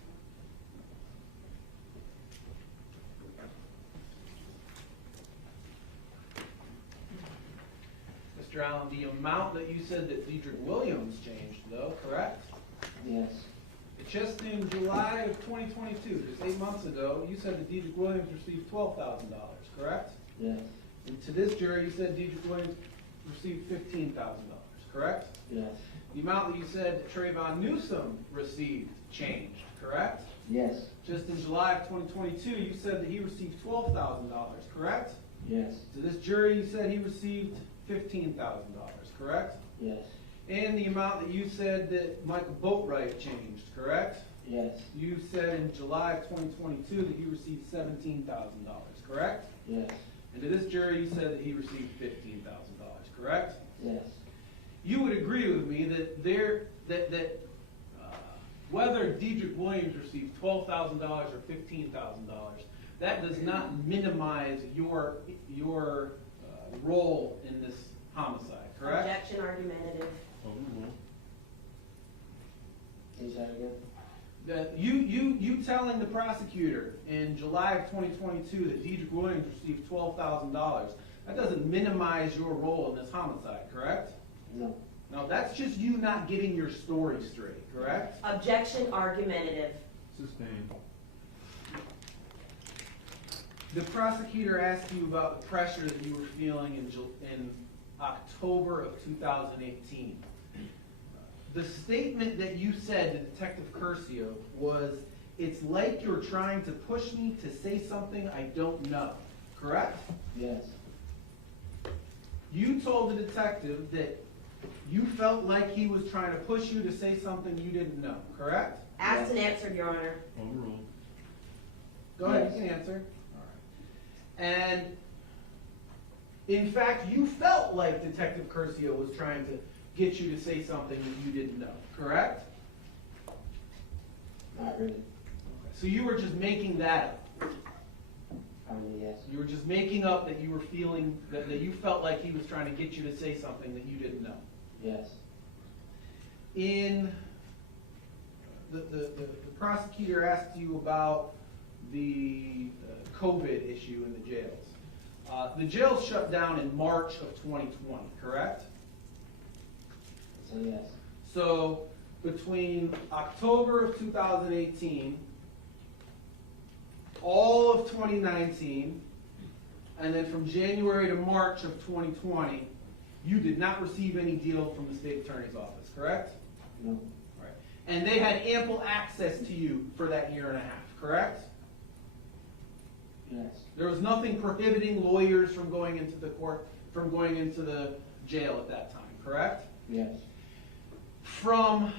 Mr. Allen, the amount that you said that Dedrick Williams changed though, correct? Yes. Just in July of 2022, just 8 months ago, you said that Dedrick Williams received $12,000, correct? Yes. And to this jury, you said Dedrick Williams received $15,000, correct? Yes. The amount that you said that Trayvon Newsom received changed, correct? Yes. Just in July of 2022, you said that he received $12,000, correct? Yes. To this jury, you said he received $15,000, correct? Yes. And the amount that you said that Michael Boatwright changed, correct? Yes, You said in July of 2022 that he received $17,000, correct? yes, And to this jury, you said that he received $15,000, correct? yes, You would agree with me that whether Dedrick Williams received $12,000 or $15,000, that does not minimize your role in this homicide, correct? Objection argumentative. Overruled. can you say that again? That you telling the prosecutor in July of 2022 that Dedrick Williams received $12,000, that doesn't minimize your role in this homicide, correct? No, No, that's just you not getting your story straight, correct? Objection argumentative. Sustained. The prosecutor asked you about the pressure that you were feeling in October of 2018. The statement that you said to Detective Curcio was, "It's like you're trying to push me to say something I don't know," correct? yes, You told the detective that you felt like he was trying to push you to say something you didn't know, correct? Asked and answered, Your Honor. Overruled. Go ahead, Yes. you can answer. All right. And in fact, you felt like Detective Curcio was trying to get you to say something that you didn't know, correct? not really, So you were just making that up. yes, You were just making up that you were feeling, that you felt like he was trying to get you to say something that you didn't know. yes, In the prosecutor asked you about the COVID issue in the jails. The jails shut down in March of 2020, correct? so yes, So between October of 2018, all of 2019, and then from January to March of 2020, you did not receive any deal from the state attorney's office, correct? no, Right. And they had ample access to you for that year and a half, correct? yes, There was nothing prohibiting lawyers from going into the court, from going into the jail at that time, correct? yes, From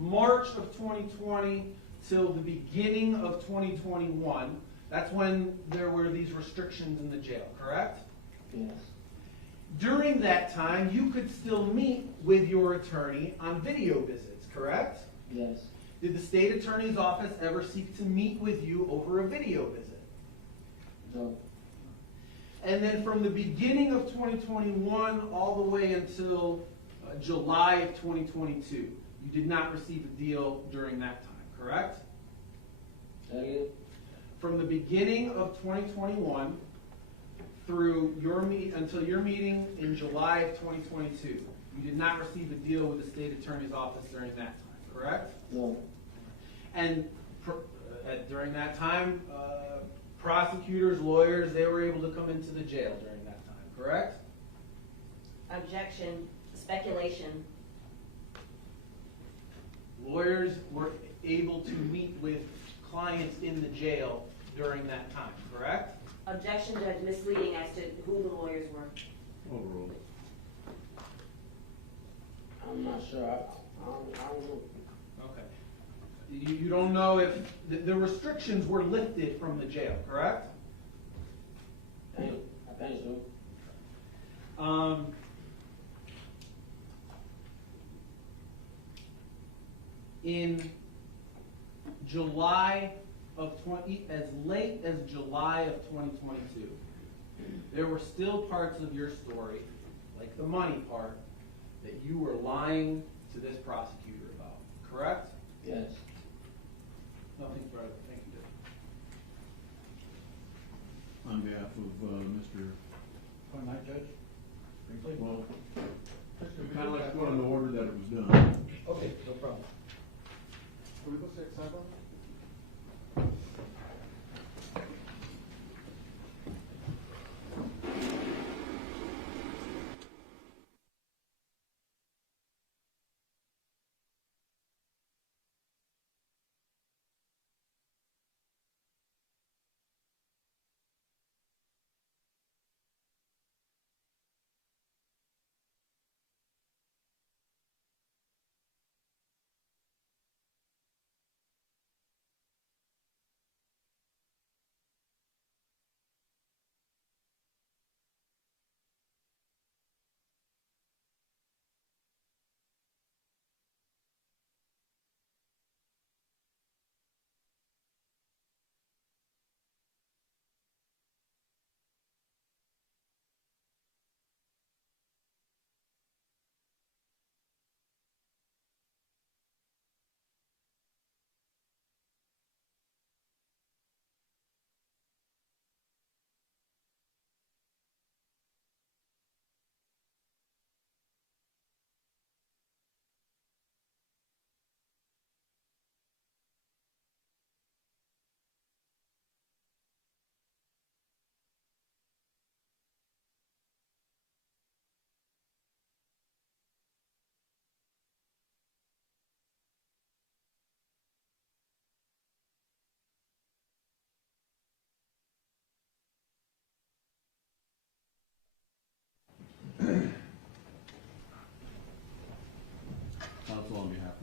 March of 2020 till the beginning of 2021, that's when there were these restrictions in the jail, correct? yes, During that time, you could still meet with your attorney on video visits, correct? yes, Did the state attorney's office ever seek to meet with you over a video visit? no, And then from the beginning of 2021 all the way until July of 2022, you did not receive a deal during that time, correct? say that again? From the beginning of 2021 through until your meeting in July of 2022, you did not receive a deal with the state attorney's office during that time, correct? No, And during that time, prosecutors, lawyers, they were able to come into the jail during that time, correct? Objection. Speculation. Lawyers were able to meet with clients in the jail during that time, correct? Objection, Judge, misleading as to who the lawyers were. Overruled. I'm not sure, I don't know, Okay. You don't know if, the restrictions were lifted from the jail, correct? I think so, In July of as late as July of 2022, there were still parts of your story, like the money part, that you were lying to this prosecutor about, correct? yes, Nothing further, thank you, Judge. On behalf of Mr. Good night, Judge. Briefly? Well, kind of like going in the order that it was done. Okay, no problem. Can we go to sidebar?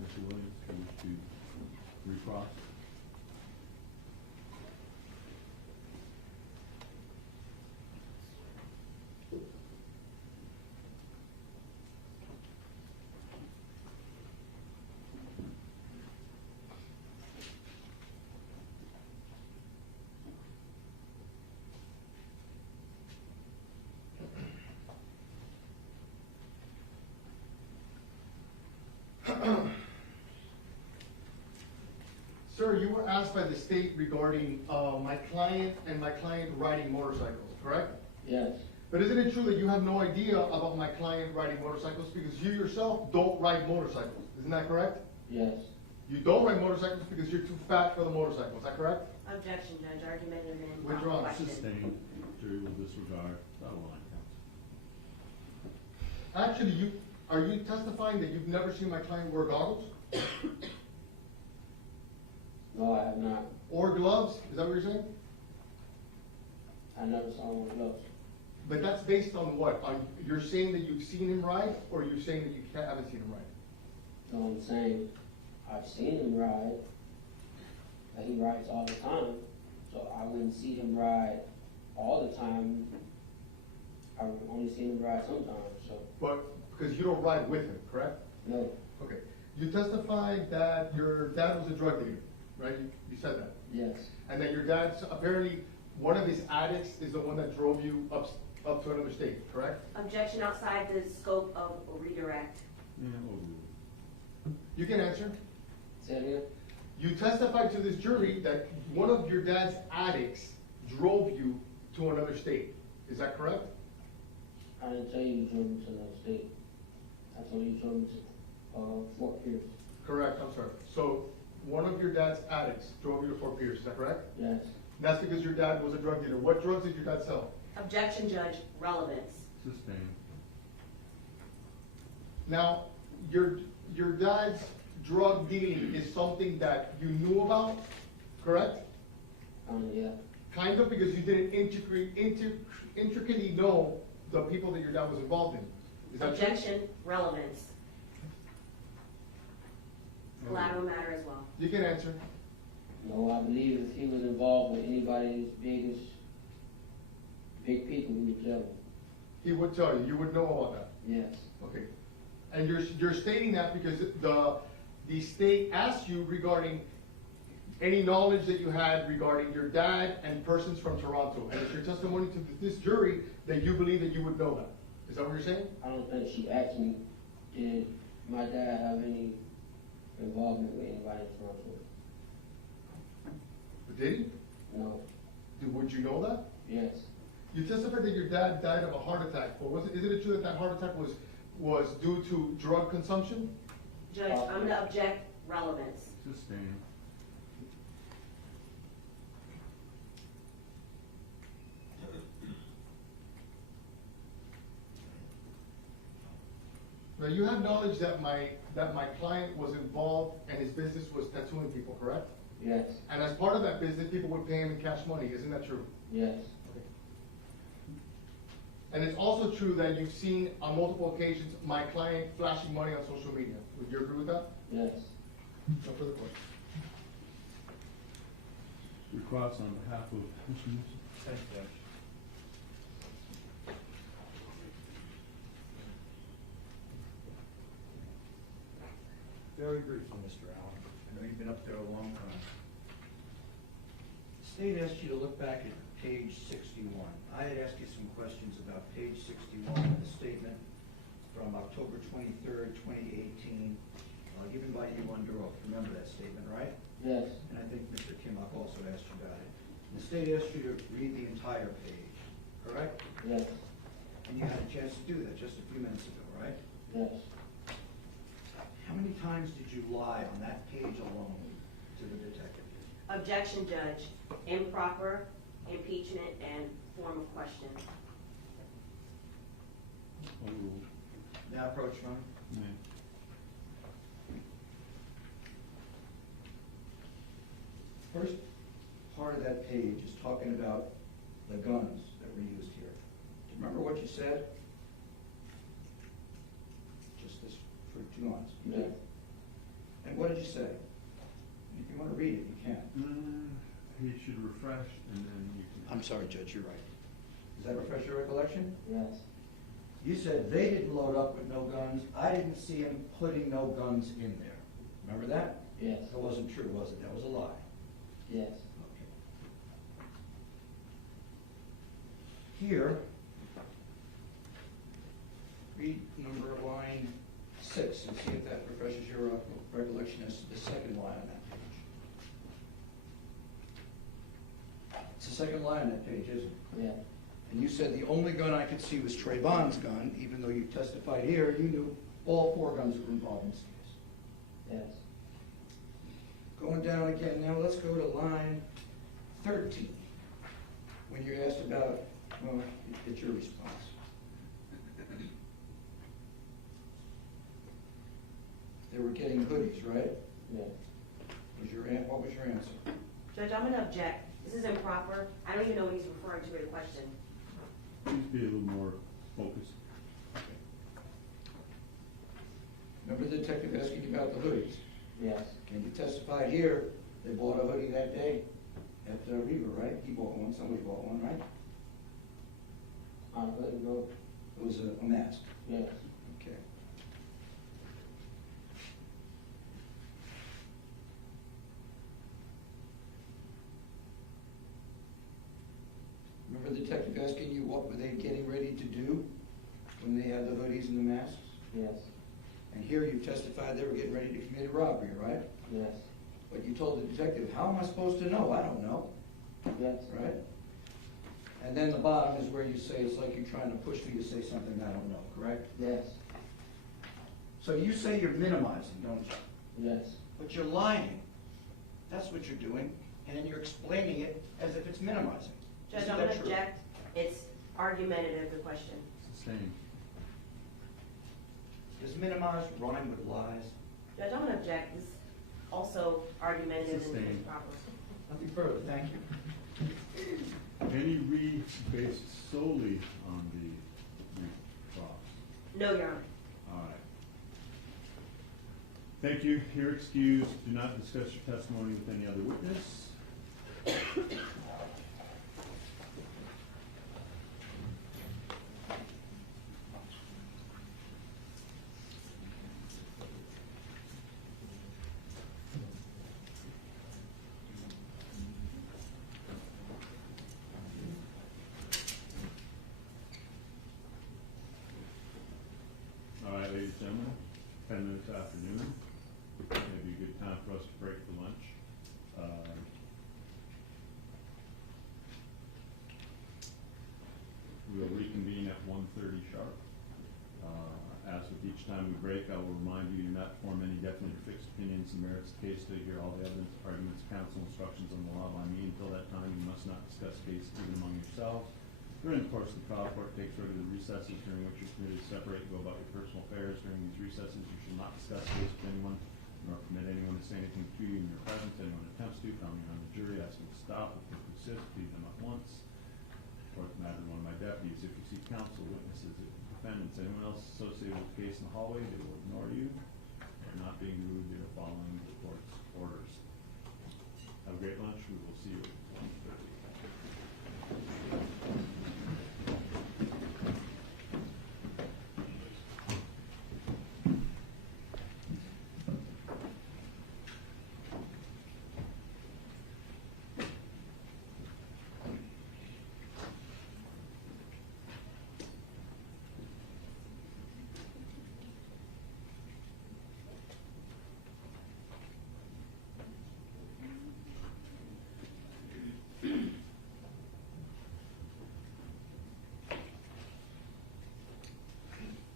Mr. Williams, do you wish to recross? Sir, you were asked by the state regarding, my client and my client riding motorcycles, correct? Yes, But isn't it true that you have no idea about my client riding motorcycles because you yourself don't ride motorcycles? Isn't that correct? yes, You don't ride motorcycles because you're too fat for the motorcycle, is that correct? Objection, Judge, argument in Withdrawn. question. Sustained. Jury will disregard. That'll line, counsel. Actually, are you testifying that you've never seen my client wear goggles? no, I have not. Or gloves? Is that what you're saying? I never saw one of those. But that's based on what? You're saying that you've seen him ride, or you're saying that you haven't seen him ride? No, I'm saying, I've seen him ride, but he rides all the time, so I wouldn't see him ride all the time. I would only see him ride sometimes, so, But, because you don't ride with him, correct? no, Okay. You testified that your dad was a drug dealer, right? You said that. yes, And that your dad's, apparently, one of his addicts is the one that drove you up to another state, correct? Objection outside the scope of redirect. Yeah, overruled. You can answer. say it again? You testified to this jury that one of your dad's addicts drove you to another state. Is that correct? I didn't tell you you drove me to another state. I told you you drove me to, Fort Pierce, Correct, I'm sorry. So, one of your dad's addicts drove you to Fort Pierce, is that correct? yes, That's because your dad was a drug dealer. What drugs did your dad sell? Objection, Judge, relevance. Sustained. Now, your dad's drug dealing is something that you knew about, correct? yeah, Kind of, because you didn't intricately know the people that your dad was involved in. Is that true? Objection, relevance. Collateral matter as well. You can answer. no, I believe if he was involved with anybody as big people, he would tell me, He would tell you, you would know about that. yes, Okay. And you're stating that because the state asked you regarding any knowledge that you had regarding your dad and persons from Toronto. And it's your testimony to this jury that you believe that you would know that. Is that what you're saying? I don't think she asked me, did my dad have any involvement with anybody in Toronto? Did he? No, Would you know that? yes, You testified that your dad died of a heart attack, but isn't it true that that heart attack was due to drug consumption? Judge, I'm gonna object, relevance. Sustained. Now, you have knowledge that my client was involved and his business was tattooing people, correct? yes, And as part of that business, people would pay him in cash money, isn't that true? yes, Okay. And it's also true that you've seen on multiple occasions my client flashing money on social media. Would you agree with that? yes. No further questions. Recross on behalf of Mr. Newsom. Thank you, Judge. Very briefly, Mr. Allen. I know you've been up there a long time. The state asked you to look back at page 61. I had asked you some questions about page 61 of the statement from October 23rd, 2018, given by you under oath. Remember that statement, right? Yes, And I think Mr. Kimmock also asked you about it. The state asked you to read the entire page, correct? yes, And you had a chance to do that just a few minutes ago, right? yes. How many times did you lie on that page alone to the detective? Objection, Judge, improper, impeachment, and form of question. Overruled. Now approach from. Nay. First part of that page is talking about the guns that were used here. Do you remember what you said? Just this for 2 months. Yes. What did you say? If you wanna read it, you can. He should refresh and then you can. I'm sorry, Judge, you're right. Does that refresh your recollection? Yes, You said they didn't load up with no guns. I didn't see him putting no guns in there. Remember that? yes, That wasn't true, was it? That was a lie. yes. Okay. Here, read line 6 and see if that refreshes your recollection as to the second line on that page. It's the second line on that page, isn't it? Yeah, And you said the only gun I could see was Trayvon's gun, even though you testified here, you knew all 4 guns were involved in this case. yes, Going down again, now let's go to line 13. When you're asked about, well, it's your response. They were getting hoodies, right? yeah. What was your answer? Judge, I'm gonna object. This is improper. I don't even know what he's referring to in the question. Please be a little more focused. Remember the detective asking you about the hoodies? Yes, And you testified here, they bought a hoodie that day at Riva, right? He bought one, somebody bought one, right? I couldn't go, It was a mask. yes, Okay. Remember the detective asking you what were they getting ready to do when they had the hoodies and the masks? yes, And here you testified they were getting ready to commit a robbery, right? yes, But you told the detective, how am I supposed to know? I don't know, yes, right? And then the bottom is where you say it's like you're trying to push me to say something I don't know, correct? yes, So you say you're minimizing, don't you? yes, But you're lying. That's what you're doing, and then you're explaining it as if it's minimizing. Judge, Isn't I'm that gonna true? object. It's argumentative, the question. Sustained. Does minimize rhyme with lies? Judge, I'm gonna object. This is also argumentative and Sustained. improper. Nothing further, thank you. Any reads based solely on the props? No, Your Honor. All right. Thank you. You're excused. Do not discuss your testimony with any other witness. All right, ladies and gentlemen, 10 minutes after noon. Maybe a good time for us to break for lunch. We'll reconvene at 1:30 sharp. As with each time we break, I will remind you not to form any definite or fixed opinions and merits the case to hear all the evidence, arguments, counsel, instructions on the law by me. Until that time, you must not discuss cases even among yourselves. During the course of the trial, court takes regular recesses during which you're permitted to separate and go about your personal affairs. During these recesses, you shall not discuss cases with anyone, nor permit anyone to say anything to you in your presence. Anyone who attempts to, found on the jury, ask them to stop. If they persist, leave them at once. Fourth matter, one of my deputies, if you see counsel, witnesses, defendants, anyone else associated with the case in the hallway, they will ignore you. They're not being rude, they are following the court's orders. Have a great lunch. We will see you at 1:30.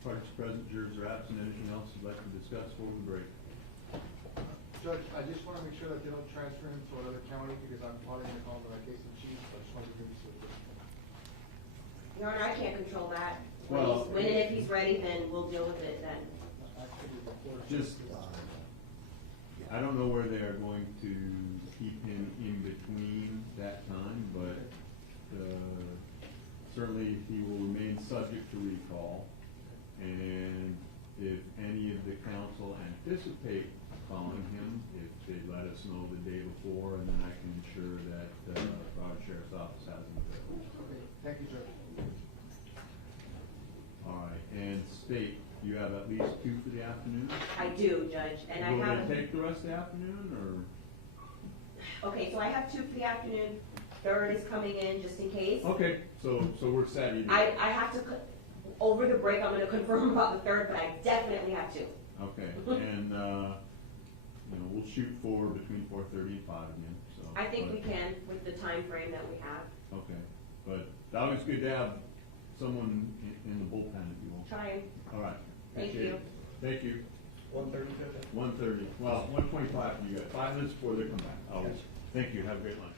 Parties present, jurors are absent. Anything else you'd like to discuss before we break? Judge, I just want to make sure that they don't transfer him to another county because I'm probably going to call him a case in chief, so I just wanted to give you some. Your Honor, I can't control that. Well- When and if he's ready, then we'll deal with it then. Just, I don't know where they are going to keep him in between that time, but certainly he will remain subject to recall. And if any of the council anticipate calling him if they let us know the day before, and then I can ensure that, Broward Sheriff's Office has them available. Okay, thank you, Judge. All right, and state, you have at least 2 for the afternoon? I do, Judge, and I have. Will they take the rest of the afternoon, or? Okay, so I have 2 for the afternoon, third is coming in just in case. Okay, so we're set either. I have to, over the break, I'm gonna confirm about the third, but I definitely have 2. Okay, and, you know, we'll shoot for between 4:30 and 5 again, so. I think we but- can with the time frame that we have. Okay, but it's always good to have someone in the bullpen if you will. Trying. All right. Thank appreciate you. it. Thank you. 1:30, Judge? 1:30, well, 1:25 for you guys, 5 minutes before they come back. Always. Yes. Thank you, have a great lunch.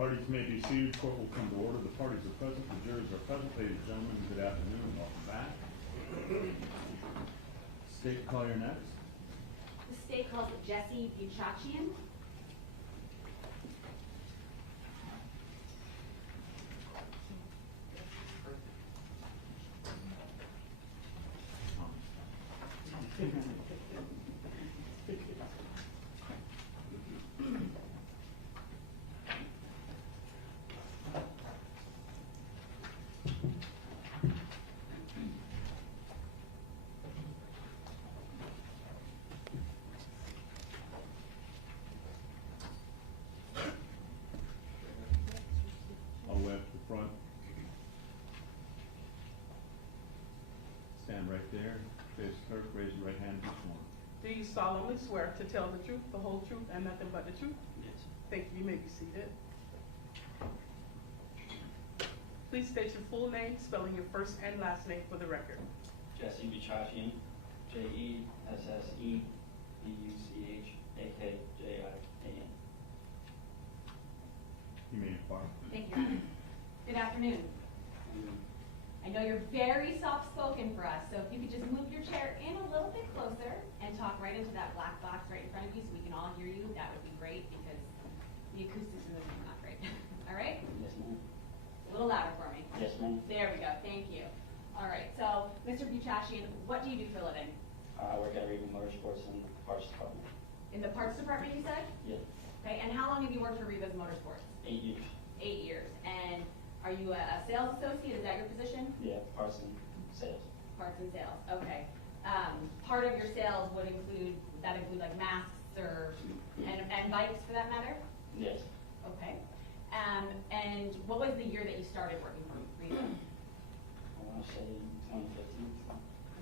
Parties may be seated, court will come to order. The parties are present, the jurors are present. Ladies and gentlemen, good afternoon, welcome back. State, call your next. The state calls Jesse Buchachian. All the way up to the front. Stand right there. Face clerk, raise your right hand and be sworn. Do you solemnly swear to tell the truth, the whole truth, and nothing but the truth? Yes. Thank you. You may be seated. Please state your full name, spelling your first and last name for the record. Jesse Buchachian, JESSEBUCHAKJIAN. You may inquire. Thank you, Your Honor. Good afternoon. I know you're very soft-spoken for us, so if you could just move your chair in a little bit closer and talk right into that black box right in front of you so we can all hear you, that would be great because the acoustics in this room are not great. All right? Yes, ma'am. A little louder for me. Yes, ma'am. There we go. Thank you. All right. So, Mr. Buchachian, what do you do for a living? I work at Reba Motorsports in the parts department. In the parts department, you said? Yeah, Okay. And how long have you worked for Reba's Motorsports? 8 years. 8 years. And are you a sales associate? Is that your position? Yeah, parts and sales. Parts and sales. Okay. Part of your sales would include like masks or and bikes for that matter? Yes. Okay. And what was the year that you started working for Reba? I want to say 2015.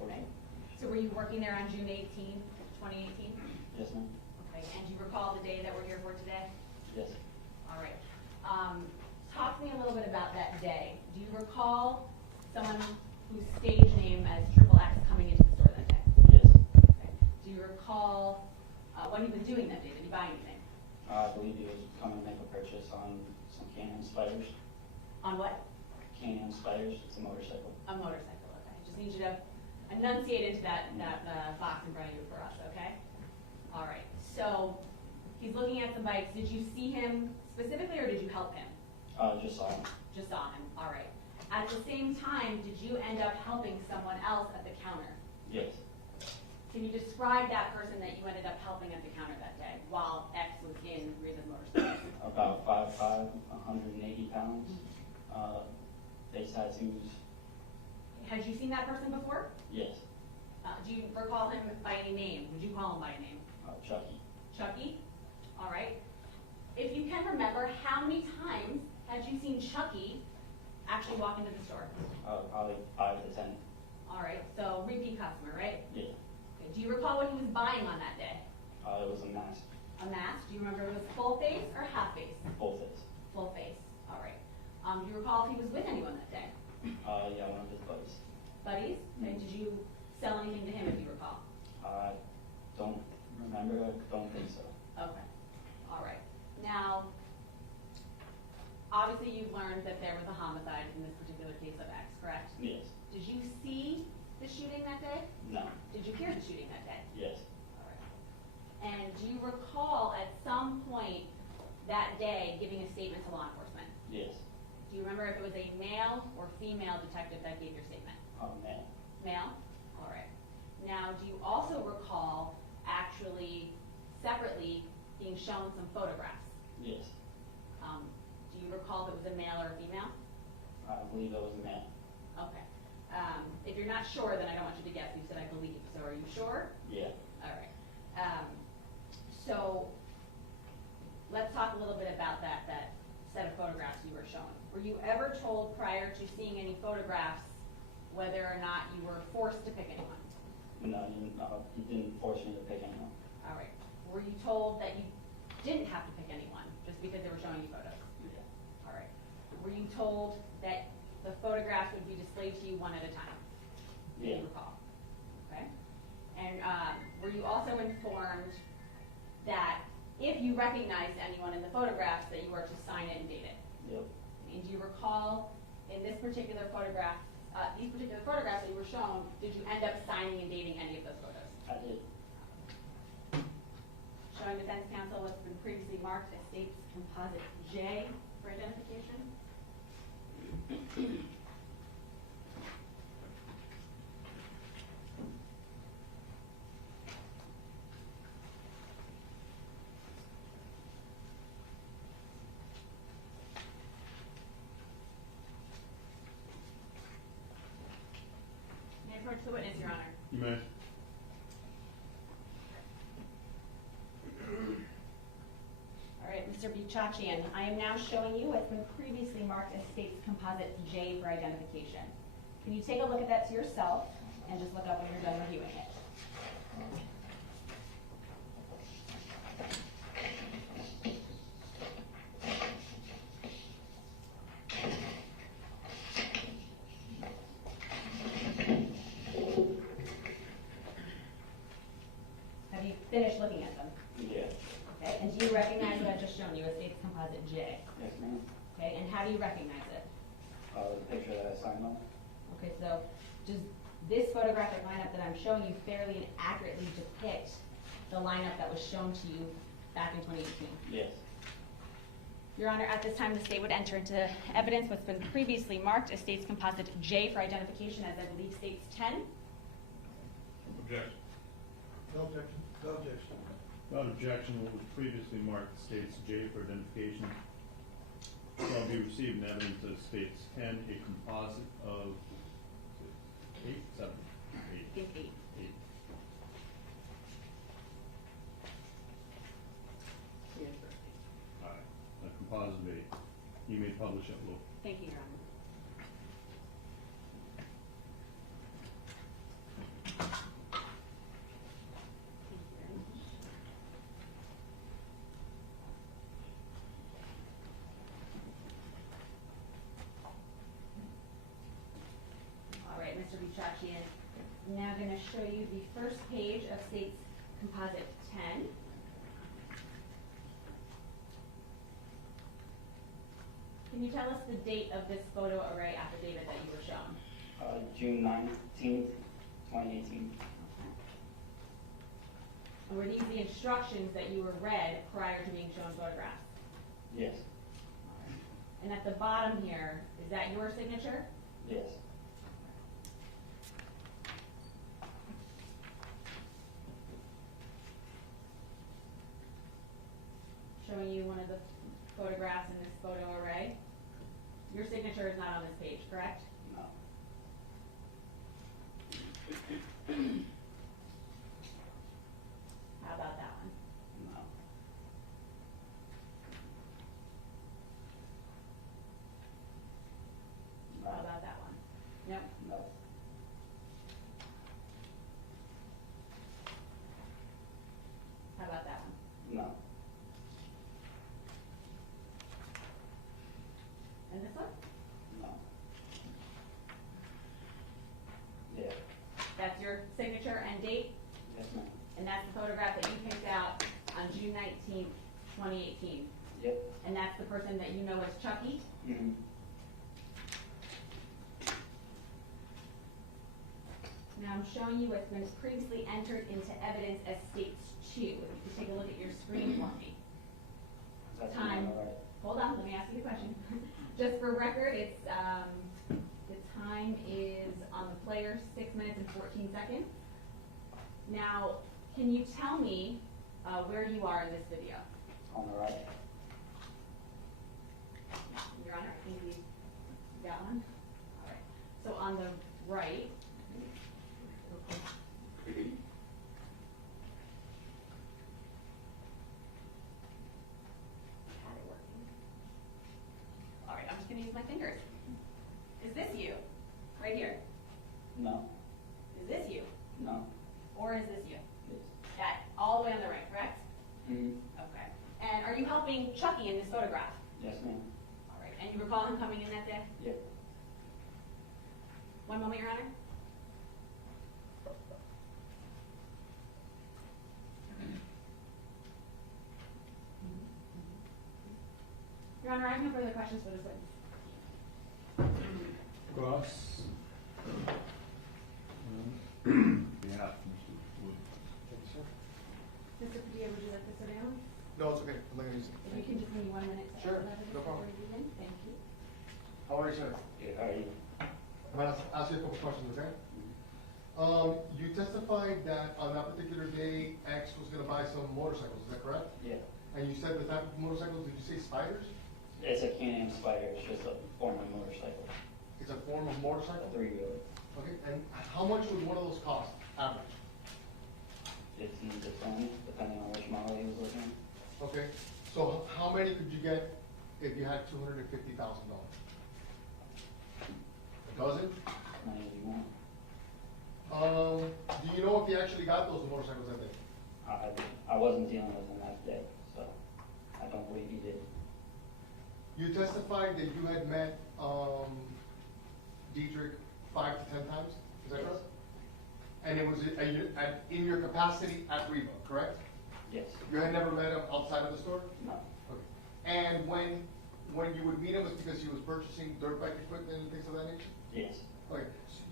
Okay. So were you working there on June 18, 2018? Yes, ma'am. Okay. And do you recall the day that we're here for today? Yes. All right. Talk to me a little bit about that day. Do you recall someone whose stage name as Triple X coming into the store that day? Yes. Okay. Do you recall what he was doing that day? Did he buy anything? I believe he was coming to make a purchase on some Can-Am Spiders. On what? Can-Am Spiders, it's a motorcycle. A motorcycle. Okay. Just need you to enunciate into that box in front of you for us. Okay. All right. So he's looking at some bikes. Did you see him specifically, or did you help him? Just saw him. Just saw him. All right. At the same time, did you end up helping someone else at the counter? Yes. Can you describe that person that you ended up helping at the counter that day while X was in Reba's Motorsports? About 5'5", 180 pounds. Face tattoos. Had you seen that person before? Yes. Do you recall him by any name? Would you call him by a name? Chucky. Chucky? All right. If you can remember, how many times had you seen Chucky actually walk into the store? Probably 5 to 10. All right. So repeat customer, right? Yeah. Okay. Do you recall what he was buying on that day? It was a mask. A mask. Do you remember if it was full face or half face? Full face. Full face. All right. Do you recall if he was with anyone that day? Yeah, one of his buddies. Buddies? And did you sell anything to him if you recall? Don't remember. I don't think so. Okay. All right. Now, obviously you've learned that there was a homicide in this particular case of X, correct? Yes. Did you see the shooting that day? No. Did you hear the shooting that day? Yes. All right. And do you recall at some point that day giving a statement to law enforcement? Yes. Do you remember if it was a male or female detective that gave your statement? Man. Male? All right. Now, do you also recall actually separately being shown some photographs? Yes. Do you recall if it was a male or a female? I believe it was a man. Okay. If you're not sure, then I don't want you to guess. You said I believe. So are you sure? Yeah. All right. So let's talk a little bit about that set of photographs you were shown. Were you ever told prior to seeing any photographs whether or not you were forced to pick anyone? No, he didn't force me to pick anyone. All right. Were you told that you didn't have to pick anyone just because they were showing you photos? Yeah. All right. Were you told that the photographs would be displayed to you one at a time? Do Yeah. you recall? Okay. And were you also informed that if if you recognized anyone in the photographs that you were to sign it and date it. Yep. And do you recall in this particular photograph, these particular photographs that you were shown, did you end up signing and dating any of those photos? I did. Showing defense counsel what's been previously marked as state's composite J for identification. May I approach the witness, Your Honor? You may. All right, Mr. Bichachian, I am now showing you what's been previously marked as state's composite J for identification. Can you take a look at that to yourself and just look up when you're done reviewing it? Have you finished looking at them? Yeah. Okay, and do you recognize what I've just shown you as state's composite J? Yes, ma'am. Okay, and how do you recognize it? The picture that I signed on. Okay, so does this photographic lineup that I'm showing you fairly and accurately depict the lineup that was shown to you back in 2018? Yes. Your Honor, at this time, the state would enter into evidence what's been previously marked as state's composite J for identification, as I believe states 10. Objection. No objection. No objection. Without objection, what was previously marked states J for identification shall be received in evidence as states 10, a composite of 8, 7, 8. I think 8. 8. Aye. A composite of 8. You may publish it, Will. Thank you, Your Honor. Thank you very much. All right, Mr. Bichachian, I'm now going to show you the first page of state's composite 10. Can you tell us the date of this photo array affidavit that you were shown? June 19th, 2018. And were these the instructions that you were read prior to being shown photographs? Yes. And at the bottom here, is that your signature? Yes. Showing you one of the photographs in this photo array. Your signature is not on this page, correct? No. How about that one? No. How about that one? Nope. No. How about that one? No. And this one? No. Yeah. That's your signature and date? Yes, ma'am. And that's the photograph that you picked out on June 19th, 2018? Yep. And that's the person that you know as Chucky? Mm-hmm. Now I'm showing you what's been previously entered into evidence as states 2. If you could take a look at your screen for me. That's Time. all right. Hold on, let me ask you a question. Just for record, it's the time is on the player 6 minutes and 14 seconds. Now, can you tell me where you are in this video? On the right. Your Honor, I think we got one. All right. So on the right. All right, I'm just going to use my fingers. Is this you? Right here. No. Is this you? No. Or is this you? Yes. That all the way on the right, correct? Mm-hmm. Okay. And are you helping Chucky in this photograph? Yes, ma'am. All right. And you recall him coming in that day? Yep. One moment, Your Honor. Your Honor, I have no further questions for this witness. Cross. Behalf of Mr. Wood. Mr. Padilla, would you like to sit down? No, it's okay, I'm not gonna use If it. you can just give me 1 minute to Sure, add evidence no problem. before we begin. Thank you. How are you, sir? Good, how are you? I'm gonna ask you a couple questions, okay? You testified that on that particular day, X was gonna buy some motorcycles, is that correct? Yeah. And you said the type of motorcycles, did you say spiders? It's a Can-Am Spider, it's just a form of motorcycle, It's a form of a motorcycle? three-wheeler, Okay, and how much would one of those cost, average? 15 to 20, depending on which model he was looking at. Okay, so how many could you get if you had $250,000? A dozen? As many as you want. Do you know if he actually got those motorcycles that day? I wasn't dealing with him that day, so I don't believe he did. You testified that you had met, Dietrich 5 to 10 times, is that Yes. correct? And it was in your capacity at Reba, correct? Yes. You had never met him outside of the store? No. Okay. And when you would meet him, was because he was purchasing dirt bike equipment and things of that nature? Yes. Okay, so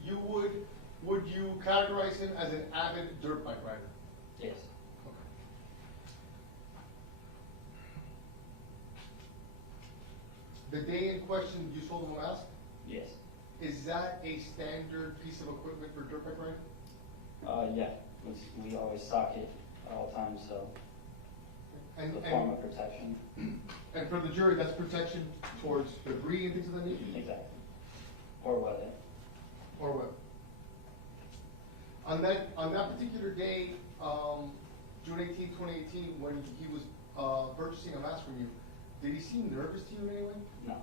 would you categorize him as an avid dirt bike rider? Yes. Okay. The day in question, you sold him a mask? Yes. Is that a standard piece of equipment for dirt bike riding? Yeah, we always sock it at all times, so And, it's a form and, of protection. and for the jury, that's protection towards debris and things of that nature? Exactly. Or weather. Or what? On that particular day, June 18, 2018, when he was, purchasing a mask from you, did he seem nervous to you in any way? No.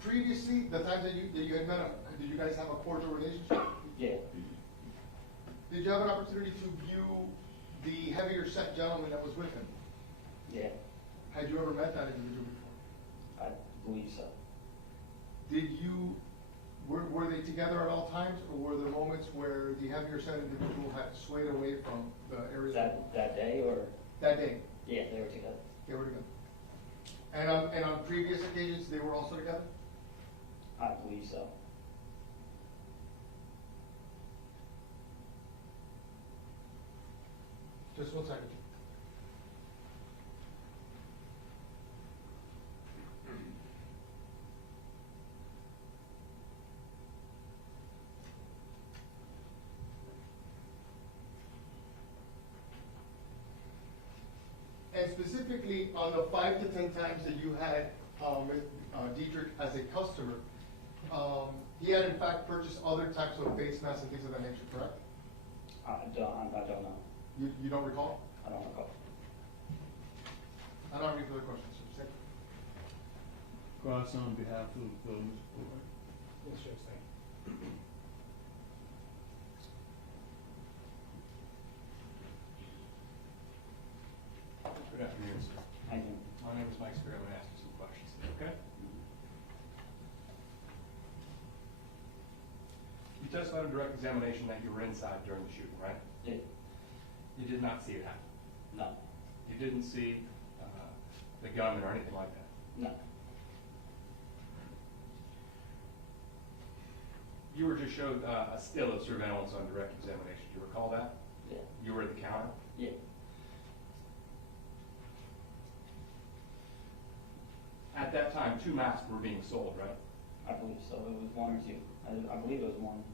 Previously, the times that you had met him, did you guys have a cordial relationship? Yeah. Did you have an opportunity to view the heavier set gentleman that was with him? Yeah. Had you ever met that individual before? I believe so. Were they together at all times, or were there moments where the heavier set individual had swayed away from the areas? That day or? That day, Yeah, they were together. they were together. And on previous occasions, they were also together? I believe so. Just 1 second. And specifically, on the 5 to 10 times that you had with Dietrich as a customer, he had in fact purchased other types of face masks and things of that nature, correct? I don't know. You don't recall? I don't recall. I don't have any further questions, sir. Cross on behalf of Mr. Bori. Yes, sir, thank you. Good afternoon, sir. Thank you. My name is Mike Spear. I'm going to ask you some questions today, okay? You testified in direct examination that you were inside during the shooting, right? Did? You did not see it happen. No. You didn't see the gunman or anything like that. No. You were just showed a still of surveillance on direct examination. Do you recall that? Yeah. You were at the counter? Yeah. At that time, 2 masks were being sold, right? I believe so. It was 1 or 2. I believe it was 1.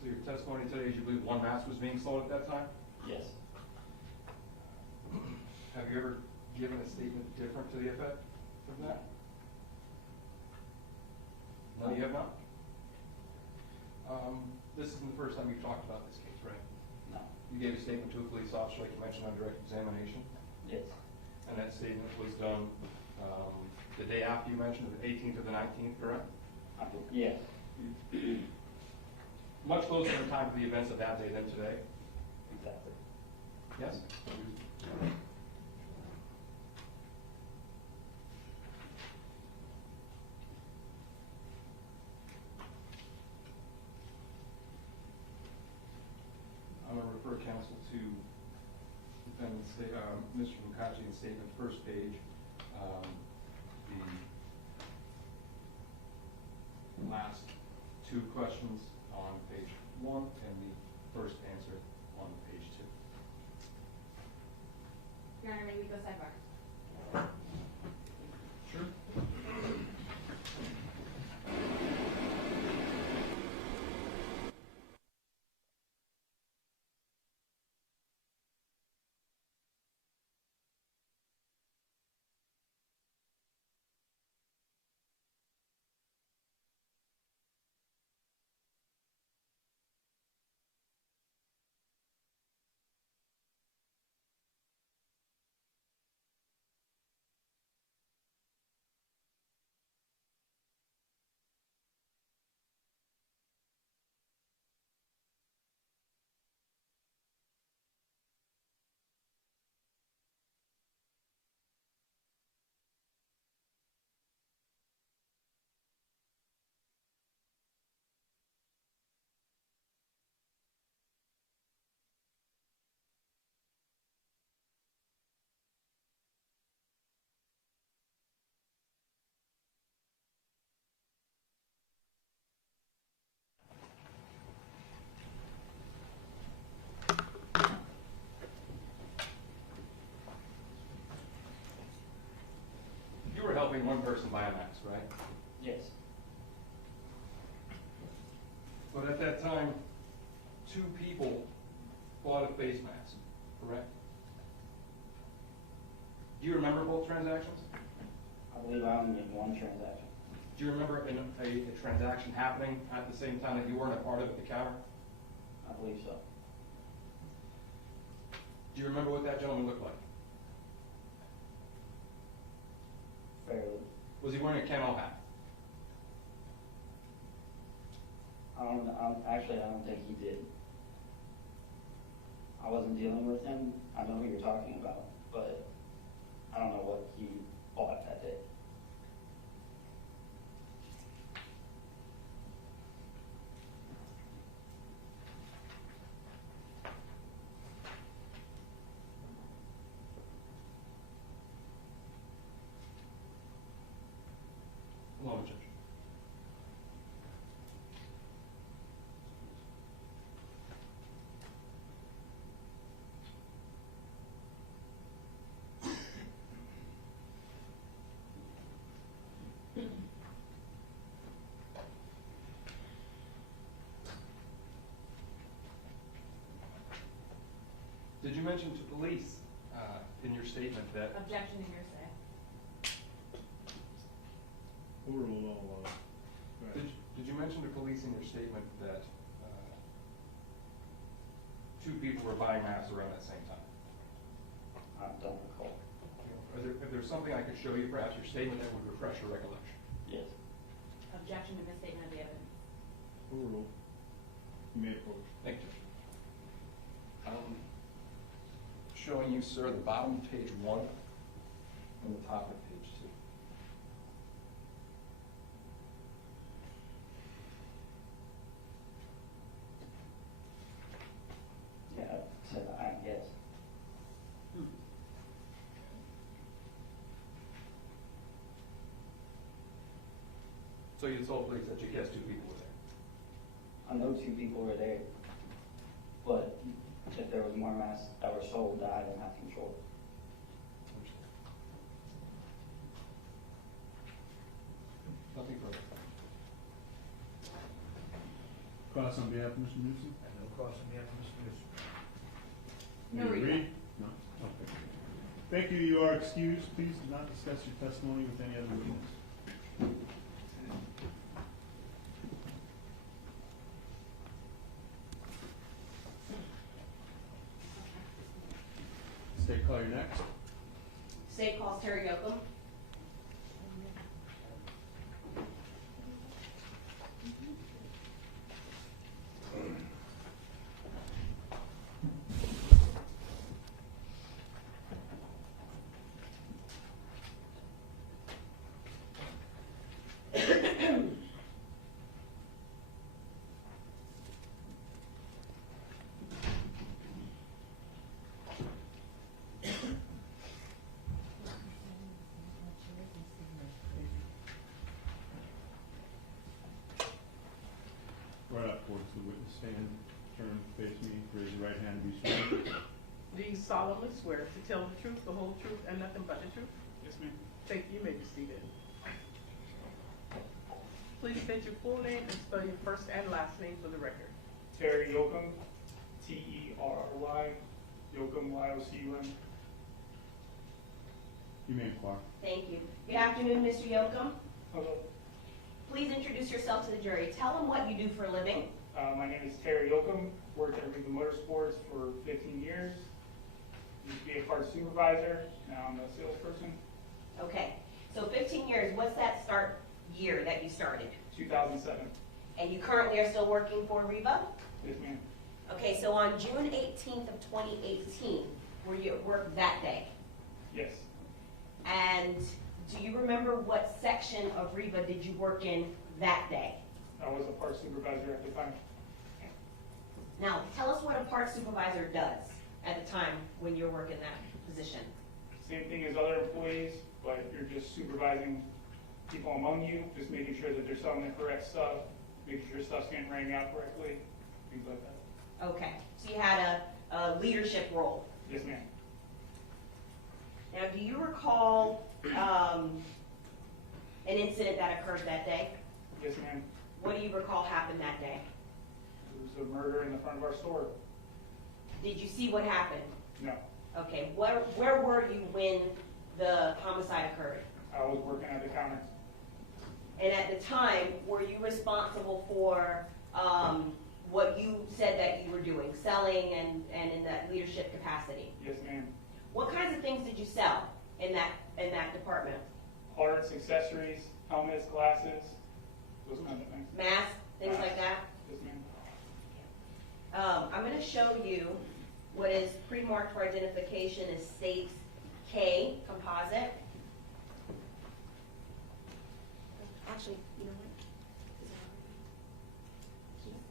So your testimony today is you believe 1 mask was being sold at that time? Yes. Have you ever given a statement different to the effect of that? No, you have not? This isn't the first time you've talked about this case, right? No. You gave a statement to a police officer, like you mentioned, on direct examination, Yes. and that statement was done the day after you mentioned, the 18th or the 19th, correct? Yeah. Much closer in time to the events of that day than today? Exactly. Yes? I'm gonna refer counsel to defendant's, Mr. Mukachian's statement, first page. The last two questions on page 1 and the first answer on page 2. Your Honor, may we go sidebar? Sure. You were helping one person buy a mask, right? Yes. But at that time, 2 people bought a face mask, correct? Do you remember both transactions? I believe I only made one transaction. Do you remember a transaction happening at the same time that you weren't a part of at the counter? I believe so. Do you remember what that gentleman looked like? Fairly. Was he wearing a camo hat? Actually, I don't think he did. I wasn't dealing with him. I know who you're talking about, but I don't know what he bought that day. One moment, Judge. Did you mention to police in your statement that Objection to hearsay. Overrule all, did you mention to police in your statement that 2 people were buying masks around that same time? I don't recall. If there's something I could show you, perhaps your statement that would refresh your recollection. Yes. Objection to misstatement of the evidence. overrule. You may approach. Thank you. Showing you, sir, the bottom of page 1 and the top of page 2. Yeah, said I guess. So you told police that you guessed 2 people were there? I know 2 people were there, but if there was more masks that were sold that I didn't have control. Nothing further. Cross on behalf of Mr. Newsom? And no cross on behalf of Mr. Newsom. No You reason. agree? No? Okay. Thank you. You are excused. Please do not discuss your testimony with any other witness. State call your next. State calls Terry Yoakum. stand, turn, face me, raise your right hand and be sworn. Do you solemnly swear to tell the truth, the whole truth, and nothing but the truth? Yes, ma'am. Thank you. You may be seated. Please state your full name and spell your first and last name for the record. Terry Yoakum, Terry, Yoakum, Yocum. You may inquire. Thank you. Good afternoon, Mr. Yoakum. Hello, Please introduce yourself to the jury. Tell them what you do for a living. my name is Terry Yoakum, worked at Riva Motorsports for 15 years. Used to be a parts supervisor, now I'm a salesperson. Okay, so 15 years, what's that start year that you started? 2007. And you currently are still working for Riva? Yes, ma'am. Okay, so on June 18th of 2018, were you at work that day? Yes. And do you remember what section of Riva did you work in that day? I was a parts supervisor at the time. Now, tell us what a parts supervisor does at the time when you're working that position. Same thing as other employees, but you're just supervising people among you, just making sure that they're selling the correct stuff, making sure stuff's getting rang out correctly, things like that. Okay, so you had a leadership role. Yes, ma'am. Now, do you recall an incident that occurred that day? Yes, ma'am. What do you recall happened that day? There was a murder in the front of our store. Did you see what happened? No, Okay, where were you when the homicide occurred? I was working at the counter. And at the time, were you responsible for what you said that you were doing, selling and in that leadership capacity? Yes, ma'am. What kinds of things did you sell in that department? Parts, accessories, helmets, glasses, those kinds of things. Masks, things like that? Yes, ma'am. I'm going to show you what is pre-marked for identification as States K composite. Actually, you know what?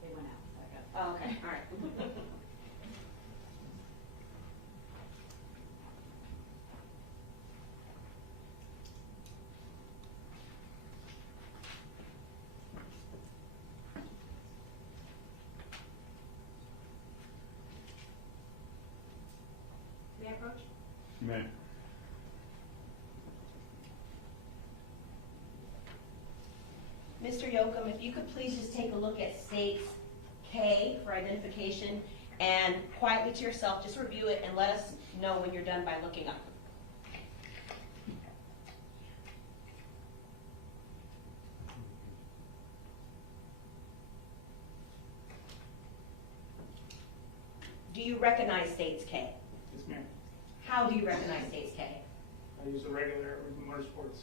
They went out. Oh, okay, all right. May I approach? You may. Mr. Yoakum, if you could please just take a look at States K for identification and quietly to yourself, just review it and let us know when you're done by looking up. Do you recognize States K? Yes, ma'am. How do you recognize States K? I use a regular with Motorsports.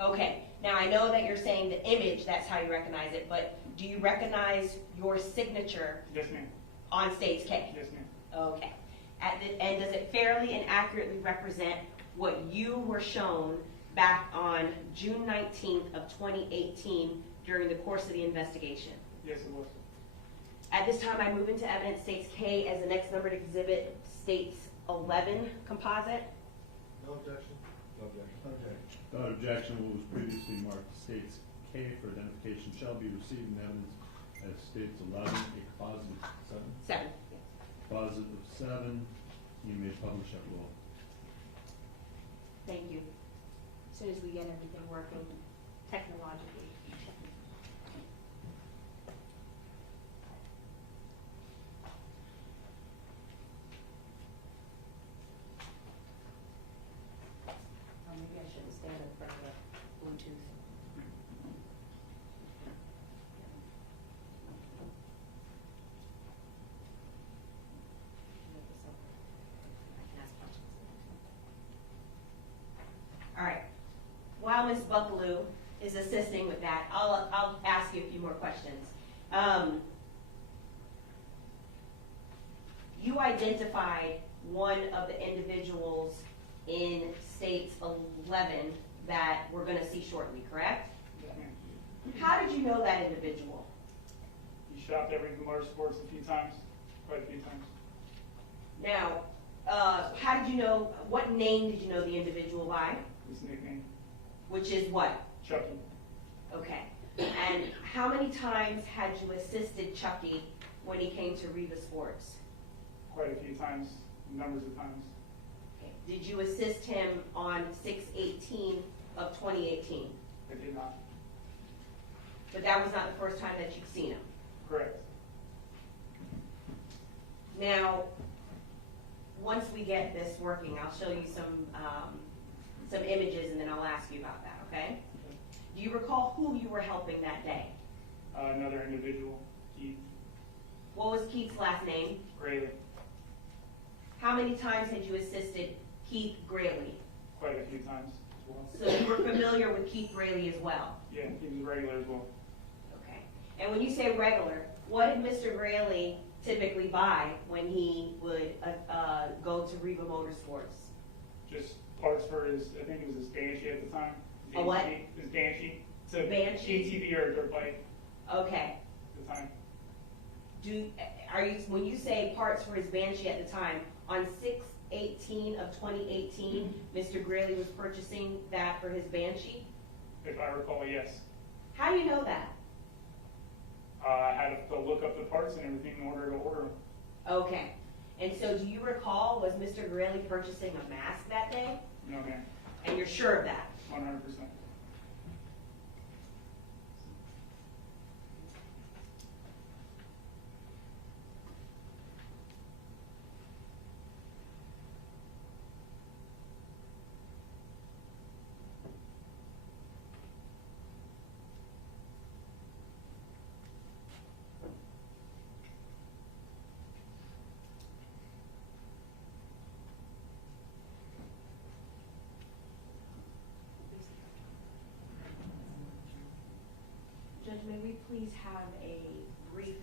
Okay, now I know that you're saying the image, that's how you recognize it, but do you recognize your signature Yes, ma'am. on States K? Yes, ma'am. Okay. And does it fairly and accurately represent what you were shown back on June 19th of 2018 during the course of the investigation? Yes, it was. At this time, I move into evidence States K as the next numbered exhibit, States 11 composite. No objection. No objection. Without objection, what was previously marked States K for identification shall be received in evidence as States 11, a composite of 7. 7. Composite of 7, you may publish at will. Thank you. As soon as we get everything working technologically. Oh, maybe I shouldn't stand in front of the Bluetooth. All right. While Ms. Buckaloo is assisting with that, I'll ask you a few more questions. You identified one of the individuals in States 11 that we're going to see shortly, correct? Yes, ma'am. How did you know that individual? He shopped at Riva Motorsports a few times, quite a few times. Now, how did you know, what name did you know the individual by? His nickname, Which is what? Chucky. Okay. And how many times had you assisted Chucky when he came to Riva Sports? Quite a few times, numbers of times. Okay. Did you assist him on 6/18 of 2018? I did not. But that was not the first time that you've seen him? Correct. Now, once we get this working, I'll show you some images and then I'll ask you about that, okay? Do you recall who you were helping that day? Another individual, Keith What was Keith's last name? Grayley. How many times had you assisted Keith Grayley? Quite a few times as well. So you were familiar with Keith Grayley as well? Yeah, he was regular as well. Okay. And when you say regular, what did Mr. Grayley typically buy when he would go to Riva Motorsports? Just parts for his, I think it was his Banshee at the time. His A what? ATV, His Banshee. It's a Banshee? ATV or a dirt bike Okay. at the time. When you say parts for his Banshee at the time, on 6/18 of 2018, Mr. Grayley was purchasing that for his Banshee? If I recall, yes. How do you know that? I had to look up the parts and everything in order to order them. Okay. And so do you recall, was Mr. Grayley purchasing a mask that day? No, man. And you're sure of that? 100%. Judge, may we please have a brief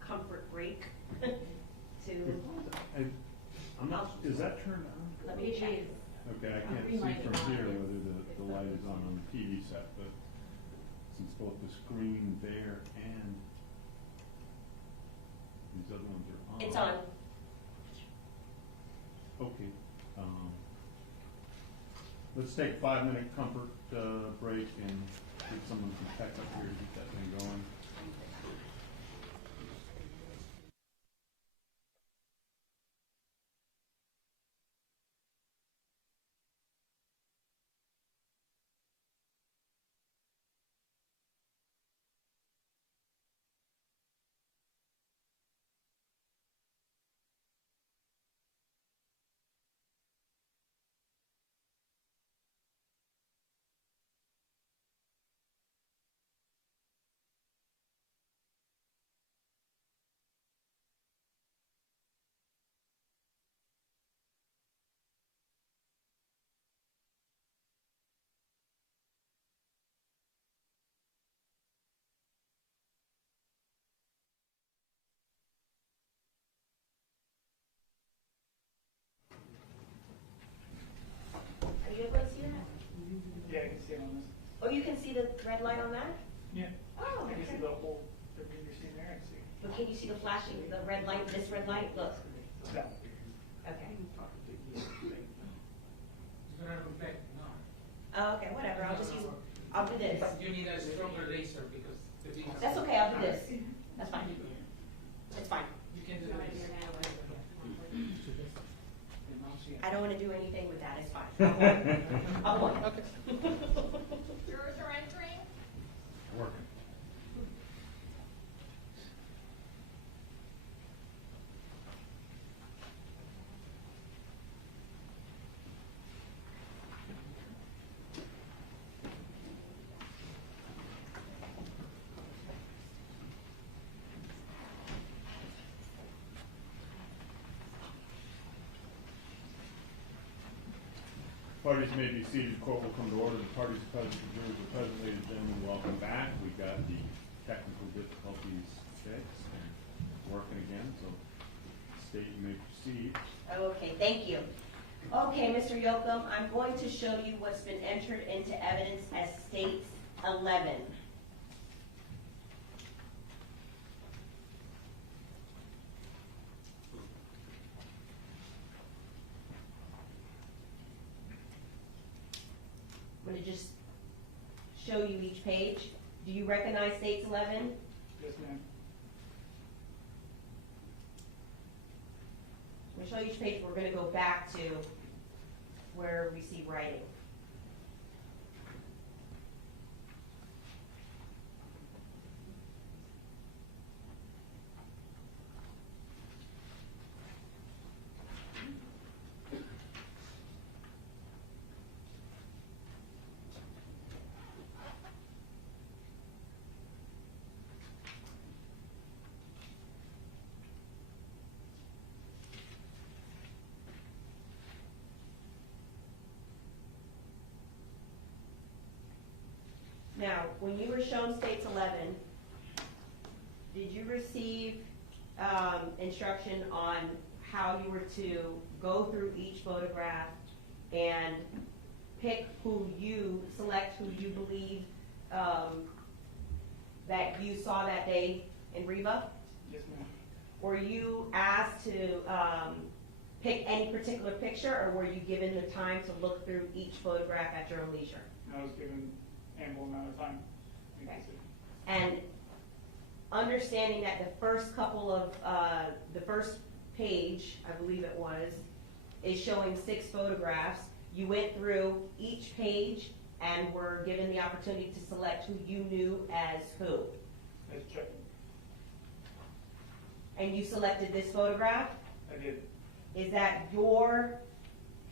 comfort break to, I'm not, is that turned on? let me check. Okay, I can't see from here whether the light is on the TV set, but since both the screen there and these other ones are on. It's on. Okay, let's take a 5-minute comfort break and get someone from tech up here to get that thing going. Are you able to see that? Yeah, I can see it on this. Oh, you can see the red light on that? Yeah. Oh, I can see okay. the whole, everything you're seeing there, I can see. But can you see the flashing, the red light, this red light? Look. No. Okay. It's gonna reflect, no. Oh, okay, whatever, I'll just use, I'll do this. You need a stronger laser because the beam. That's okay, I'll do this. That's fine. It's fine. You can do this. I don't wanna do anything with that, it's fine. I'll point. Jurors are entering. Working. Parties may be seated. Court will come to order. The parties present, the jurors are present. Ladies and gentlemen, welcome back. We got the technical difficulties fixed and working again, so State, you may proceed. Okay, thank you. Okay, Mr. Yocum, I'm going to show you what's been entered into evidence as States 11. I'm going to just show you each page. Do you recognize States 11? Yes, ma'am. show you each page. We're gonna go back to where we see writing. Now, when you were shown states 11, did you receive instruction on how you were to go through each photograph and pick select who you believe that you saw that day in Reba? Yes, ma'am. Were you asked to pick any particular picture, or were you given the time to look through each photograph at your own leisure? I was given ample amount of time. Okay. And understanding that the first couple of, the first page, I believe it was, is showing 6 photographs, you went through each page and were given the opportunity to select who you knew as who. As Chuck. And you selected this photograph? I did. Is that your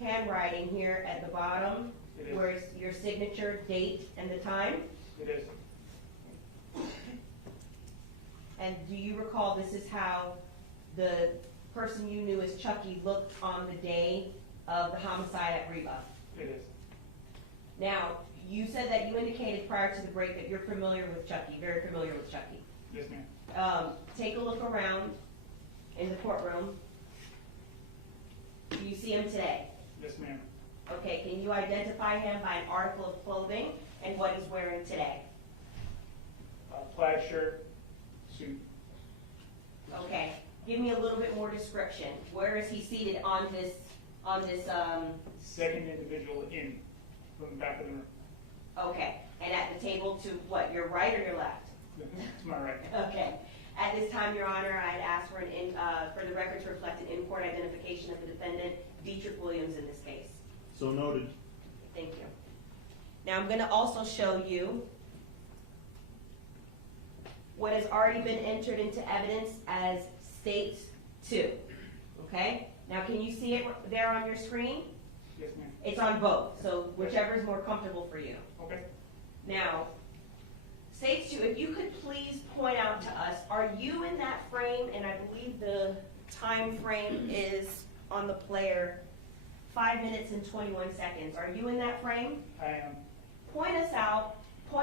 handwriting here at the bottom? It is. Where it's your signature, date, and the time? It is. And do you recall this is how the person you knew as Chucky looked on the day of the homicide at Reba? It is. Now, you said that you indicated prior to the break that you're familiar with Chucky, very familiar with Chucky. Yes, ma'am. Take a look around in the courtroom. Do you see him today? Yes, ma'am. Okay, can you identify him by an article of clothing and what he's wearing today? Plaid shirt, suit. Okay, give me a little bit more description. Where is he seated on this, Second individual in from the back of the room. okay, and at the table to what, your right or your left? To my right. Okay. At this time, Your Honor, I'd ask for for the record to reflect an in-court identification of the defendant, Dietrich Williams, in this case. So noted. Thank you. Now, I'm gonna also show you what has already been entered into evidence as State 2, okay? Now, can you see it there on your screen? Yes, ma'am. It's on both, so whichever is more comfortable for you. Okay. Now, State 2, if you could please point out to us, are you in that frame? And I believe the time frame is on the player 5 minutes and 21 seconds. Are you in that frame? I am. Point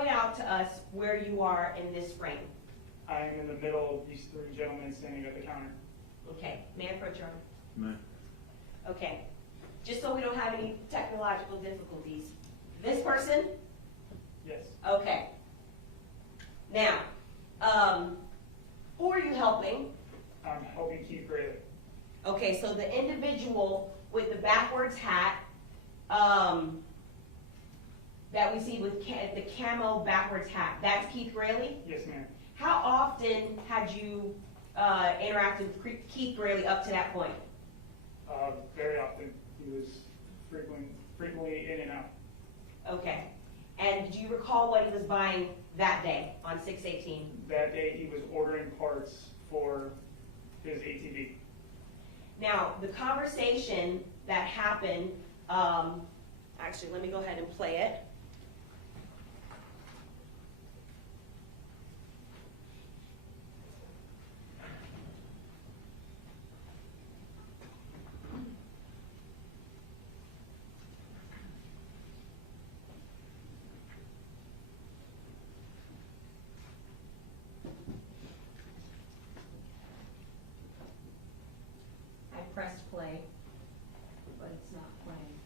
out to us where you are in this frame. I am in the middle of these 3 gentlemen standing at the counter. Okay, may I approach your honor? Ma'am. Okay, just so we don't have any technological difficulties. This person? Yes. Okay. Now, who are you helping? I'm helping Keith Grayling. Okay, so the individual with the backwards hat, that we see with the camo backwards hat, that's Keith Grayley? Yes, ma'am. How often had you interacted with Keith Grayley up to that point? Very often. He was frequently in and out. Okay. And do you recall what he was buying that day on 6/18? That day he was ordering parts for his ATV. Now, the conversation that happened, actually, let me go ahead and play it. I pressed play, but it's not playing.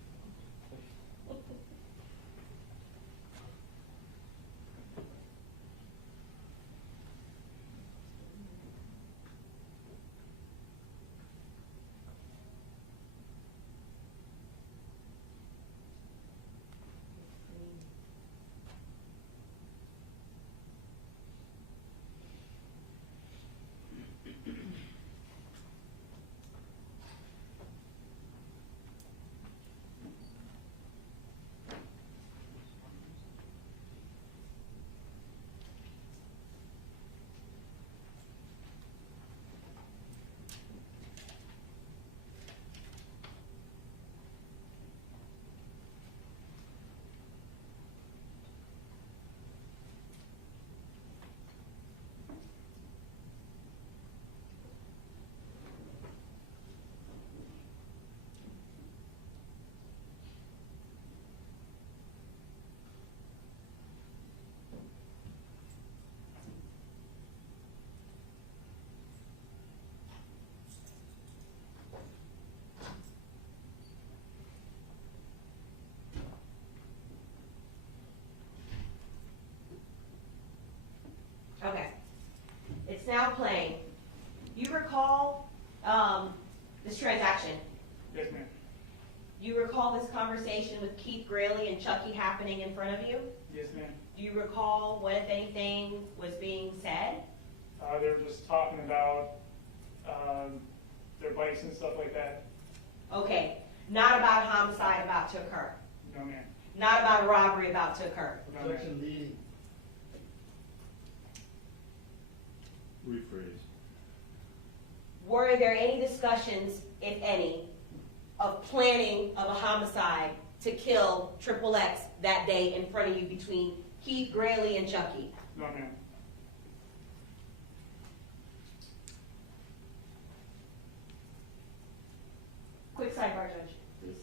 now playing. You recall, this transaction? Yes, ma'am. You recall this conversation with Keith Graley and Chucky happening in front of you? Yes, ma'am. Do you recall what, if anything, was being said? They were just talking about, their bikes and stuff like that. Okay, not about a homicide about to occur. No, ma'am. Not about a robbery about to occur. No, ma'am. leading. Rephrase. Were there any discussions, if any, of planning of a homicide to kill XXX that day in front of you between Keith Graley and Chucky? No, ma'am. Quick sidebar, Judge, please.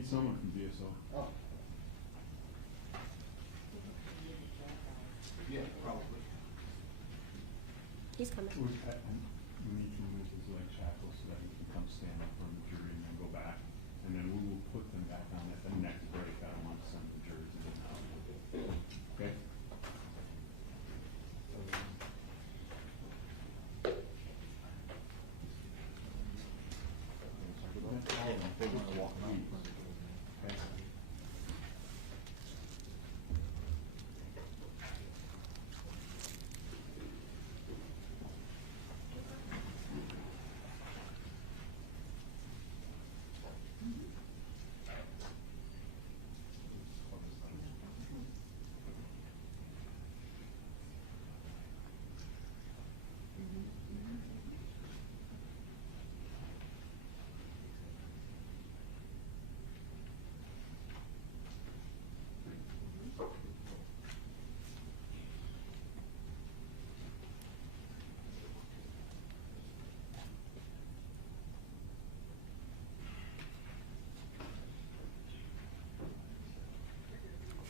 need someone from DSO. Oh. Yeah, probably. He's coming. We need to move his leg shackles so that he can come stand up from the jury and then go back. And then we will put them back on at the next break. I don't want to send the jurors in and out. Okay? They want to walk around. Okay.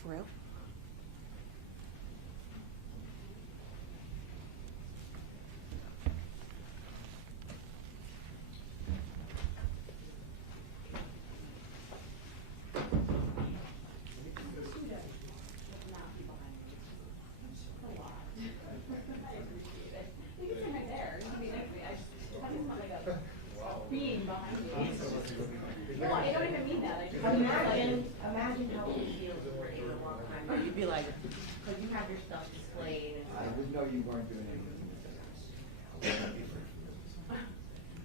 For real? Being behind me. No, I don't even mean that. I just Imagine how it would feel if you were able to walk behind me. You'd be like, because you have your stuff displayed and. I didn't know you weren't doing anything with the house.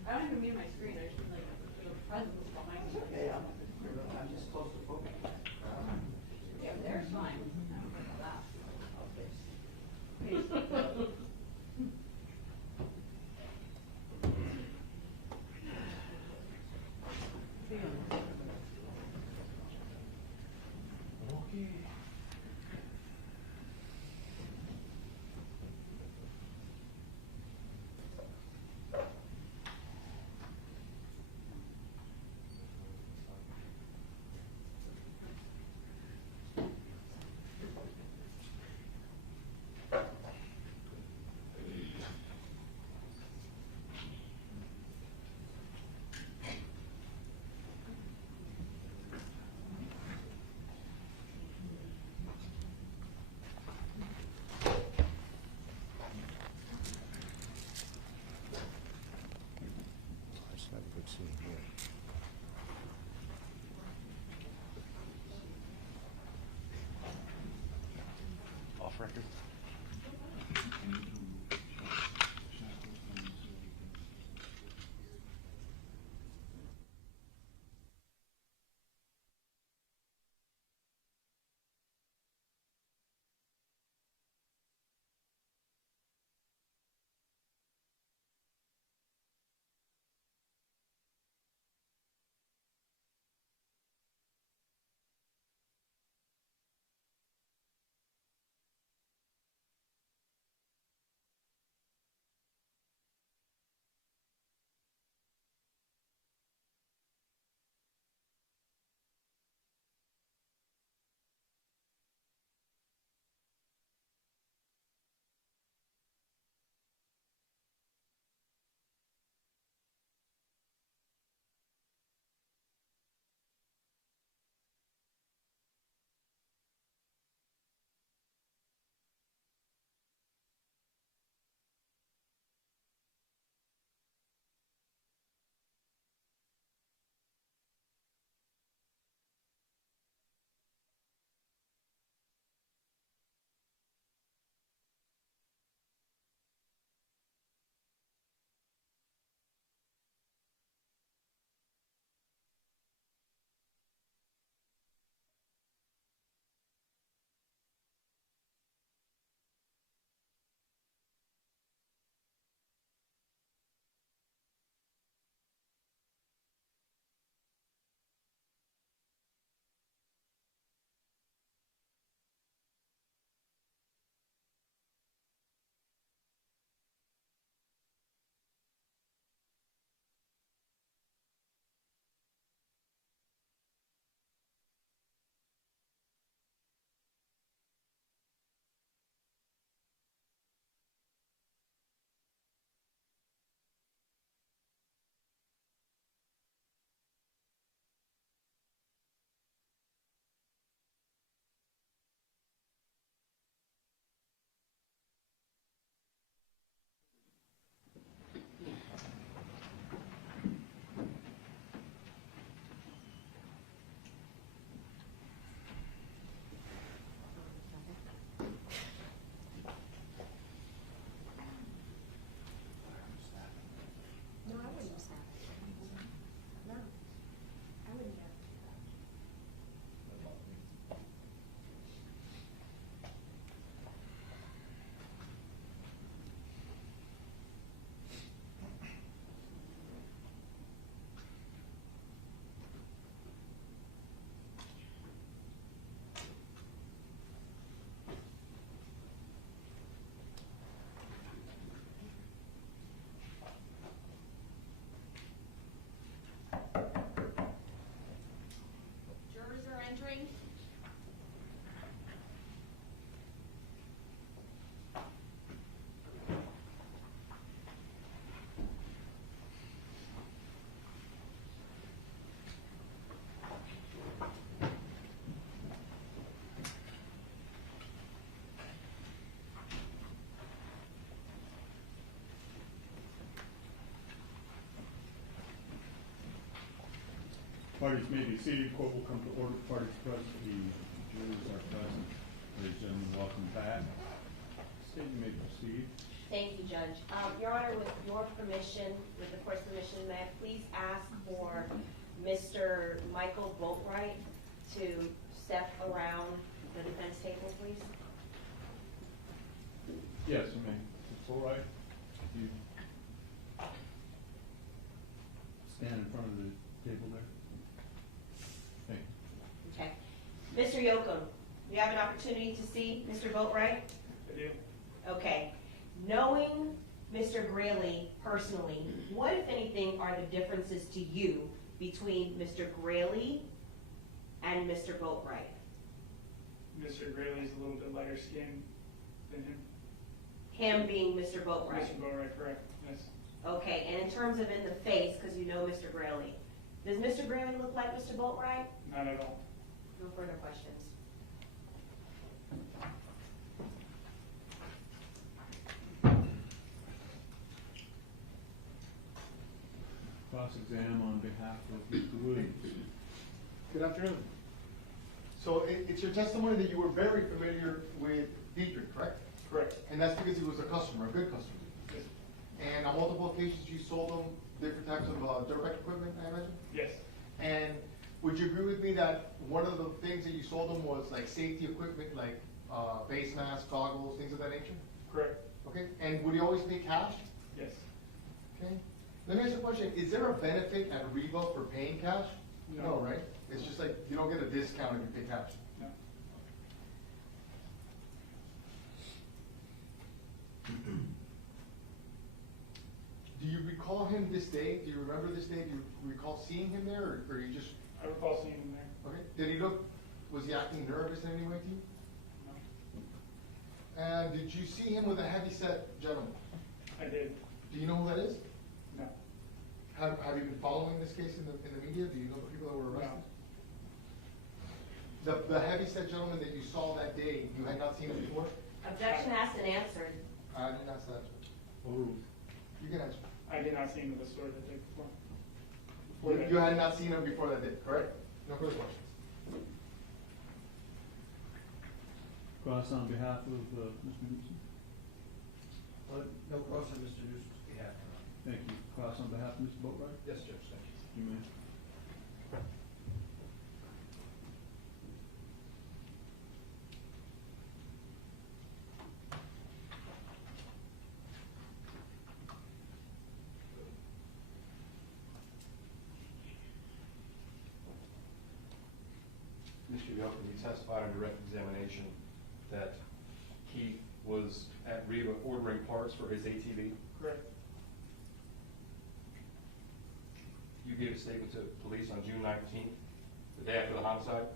I don't even mean my screen, I just mean like the presence behind me. Okay, I'm just close to focus. Yeah, there's fine. I don't know about that. It's not a good scene here. Off record? Parties may be seated, court will come to order, parties present, the jurors are present. Ladies and gentlemen, welcome back. State, you may proceed. Thank you, Judge. Your Honor, with your permission, with the court's permission, may I please ask for Mr. Michael Boatwright to step around the defense table, please? Yes, you may. It's all right. You stand in front of the table there. Thank you. Okay. Mr. Yocum, you have an opportunity to see Mr. Boatwright? I do. Okay. Knowing Mr. Graley personally, what, if anything, are the differences to you between Mr. Graley and Mr. Boatwright? Mr. Graley's a little bit lighter skinned than him. Him being Mr. Boatwright? Mr. Boatwright, correct, yes. Okay, and in terms of in the face, because you know Mr. Graley, does Mr. Graley look like Mr. Boatwright? Not at all. No further questions. Cross-exam on behalf of Mr. Williams. Good afternoon. So it's your testimony that you were very familiar with Dietrich, correct? Correct. And that's because he was a customer, a good customer. Yes. And on multiple occasions, you sold him different types of direct equipment, I imagine? Yes. And would you agree with me that one of the things that you sold him was like safety equipment, like face masks, goggles, things of that nature? Correct. Okay, and would he always pay cash? Yes. Okay. Let me ask you a question. Is there a benefit at Reba for paying cash? No. Right? It's just like you don't get a discount if you pay cash. No. Do you recall him this day? Do you remember this day? Do you recall seeing him there, or you just? I recall seeing him there. Okay. Did he look? Was he acting nervous in any way to you? No. And did you see him with a heavy-set gentleman? I did. Do you know who that is? No. Have you been following this case in the media? Do you know the people that were arrested? The heavy-set gentleman that you saw that day, you had not seen him before? Objection asked and answered. I did not say that. Overruled. You can answer. I did not see him at the store that day before. You had not seen him before that day, correct? No further questions. Cross on behalf of Mr. Newsom. No cross on Mr. Newsom's behalf. Thank you. Cross on behalf of Mr. Boatwright. Yes, Judge, thank you. You may. Mr. Yoakum, you testified on direct examination that Keith was at Reba ordering parts for his ATV. Correct. You gave a statement to police on June 19th, the day after the homicide,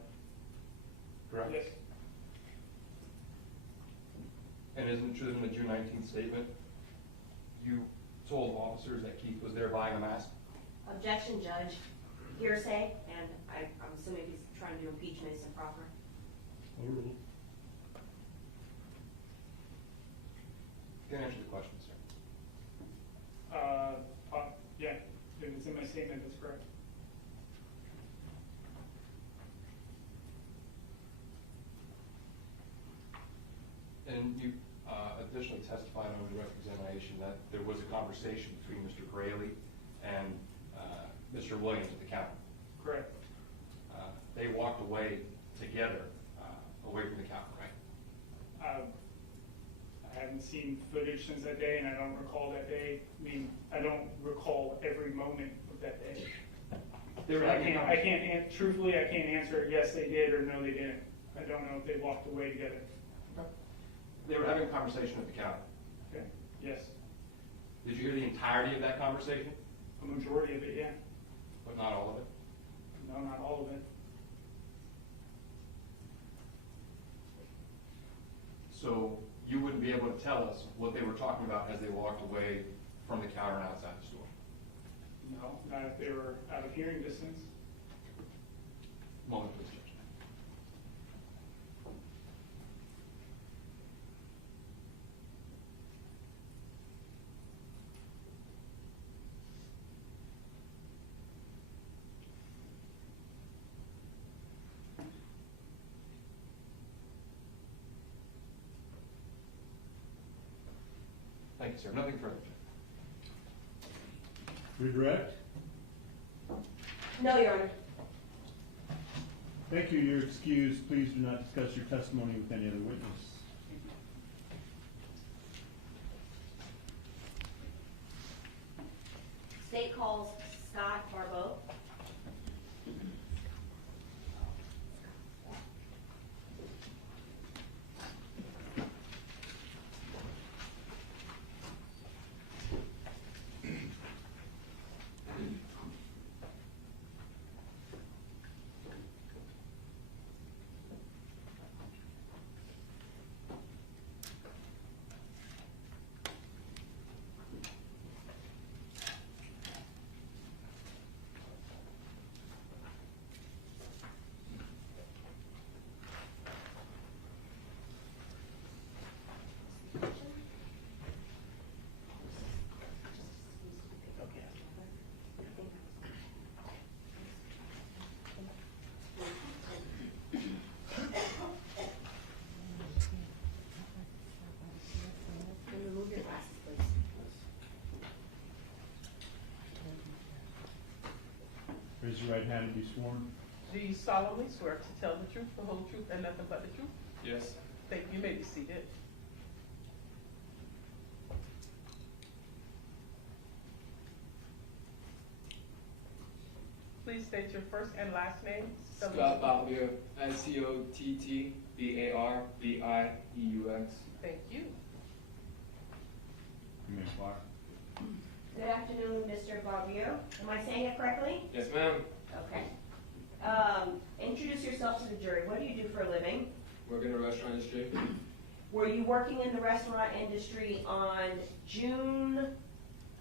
correct? Yes. And isn't it true that in the June 19th statement, you told officers that Keith was there buying a mask? Objection, Judge. Hearsay, and I'm assuming he's trying to do impeachment is improper. Overruled. You can answer the question, sir. Yeah, if it's in my statement, that's correct. And you additionally testified on direct examination that there was a conversation between Mr. Graley and Mr. Williams at the counter. Correct. They walked away together, away from the counter, right? I haven't seen footage since that day, and I don't recall that day. I mean, I don't recall every moment of that day. Truthfully, I can't answer yes they did or no they didn't. I don't know if they walked away together. Okay. They were having a conversation at the counter. Okay, yes. Did you hear the entirety of that conversation? A majority of it, yeah. But not all of it? No, not all of it. So you wouldn't be able to tell us what they were talking about as they walked away from the counter and outside the store? No, not if they were out of hearing distance. Moment, please, Judge. Thank you, sir. Nothing further. Redirect? No, Your Honor. Thank you. You're excused. Please do not discuss your testimony with any other witness. State calls Scott Barbeau. Remove your glasses, please. Raise your right hand and be sworn. Do you solemnly swear to tell the truth, the whole truth, and nothing but the truth? Yes. Thank you. You may be seated. Please state your first and last name. Scott Balbier, SCOTTBARBIEUX. Thank you. You may inquire. Good afternoon, Mr. Barbeau. Am I saying it correctly? Yes, ma'am. Okay. Introduce yourself to the jury. What do you do for a living? Work in the restaurant industry. Were you working in the restaurant industry on June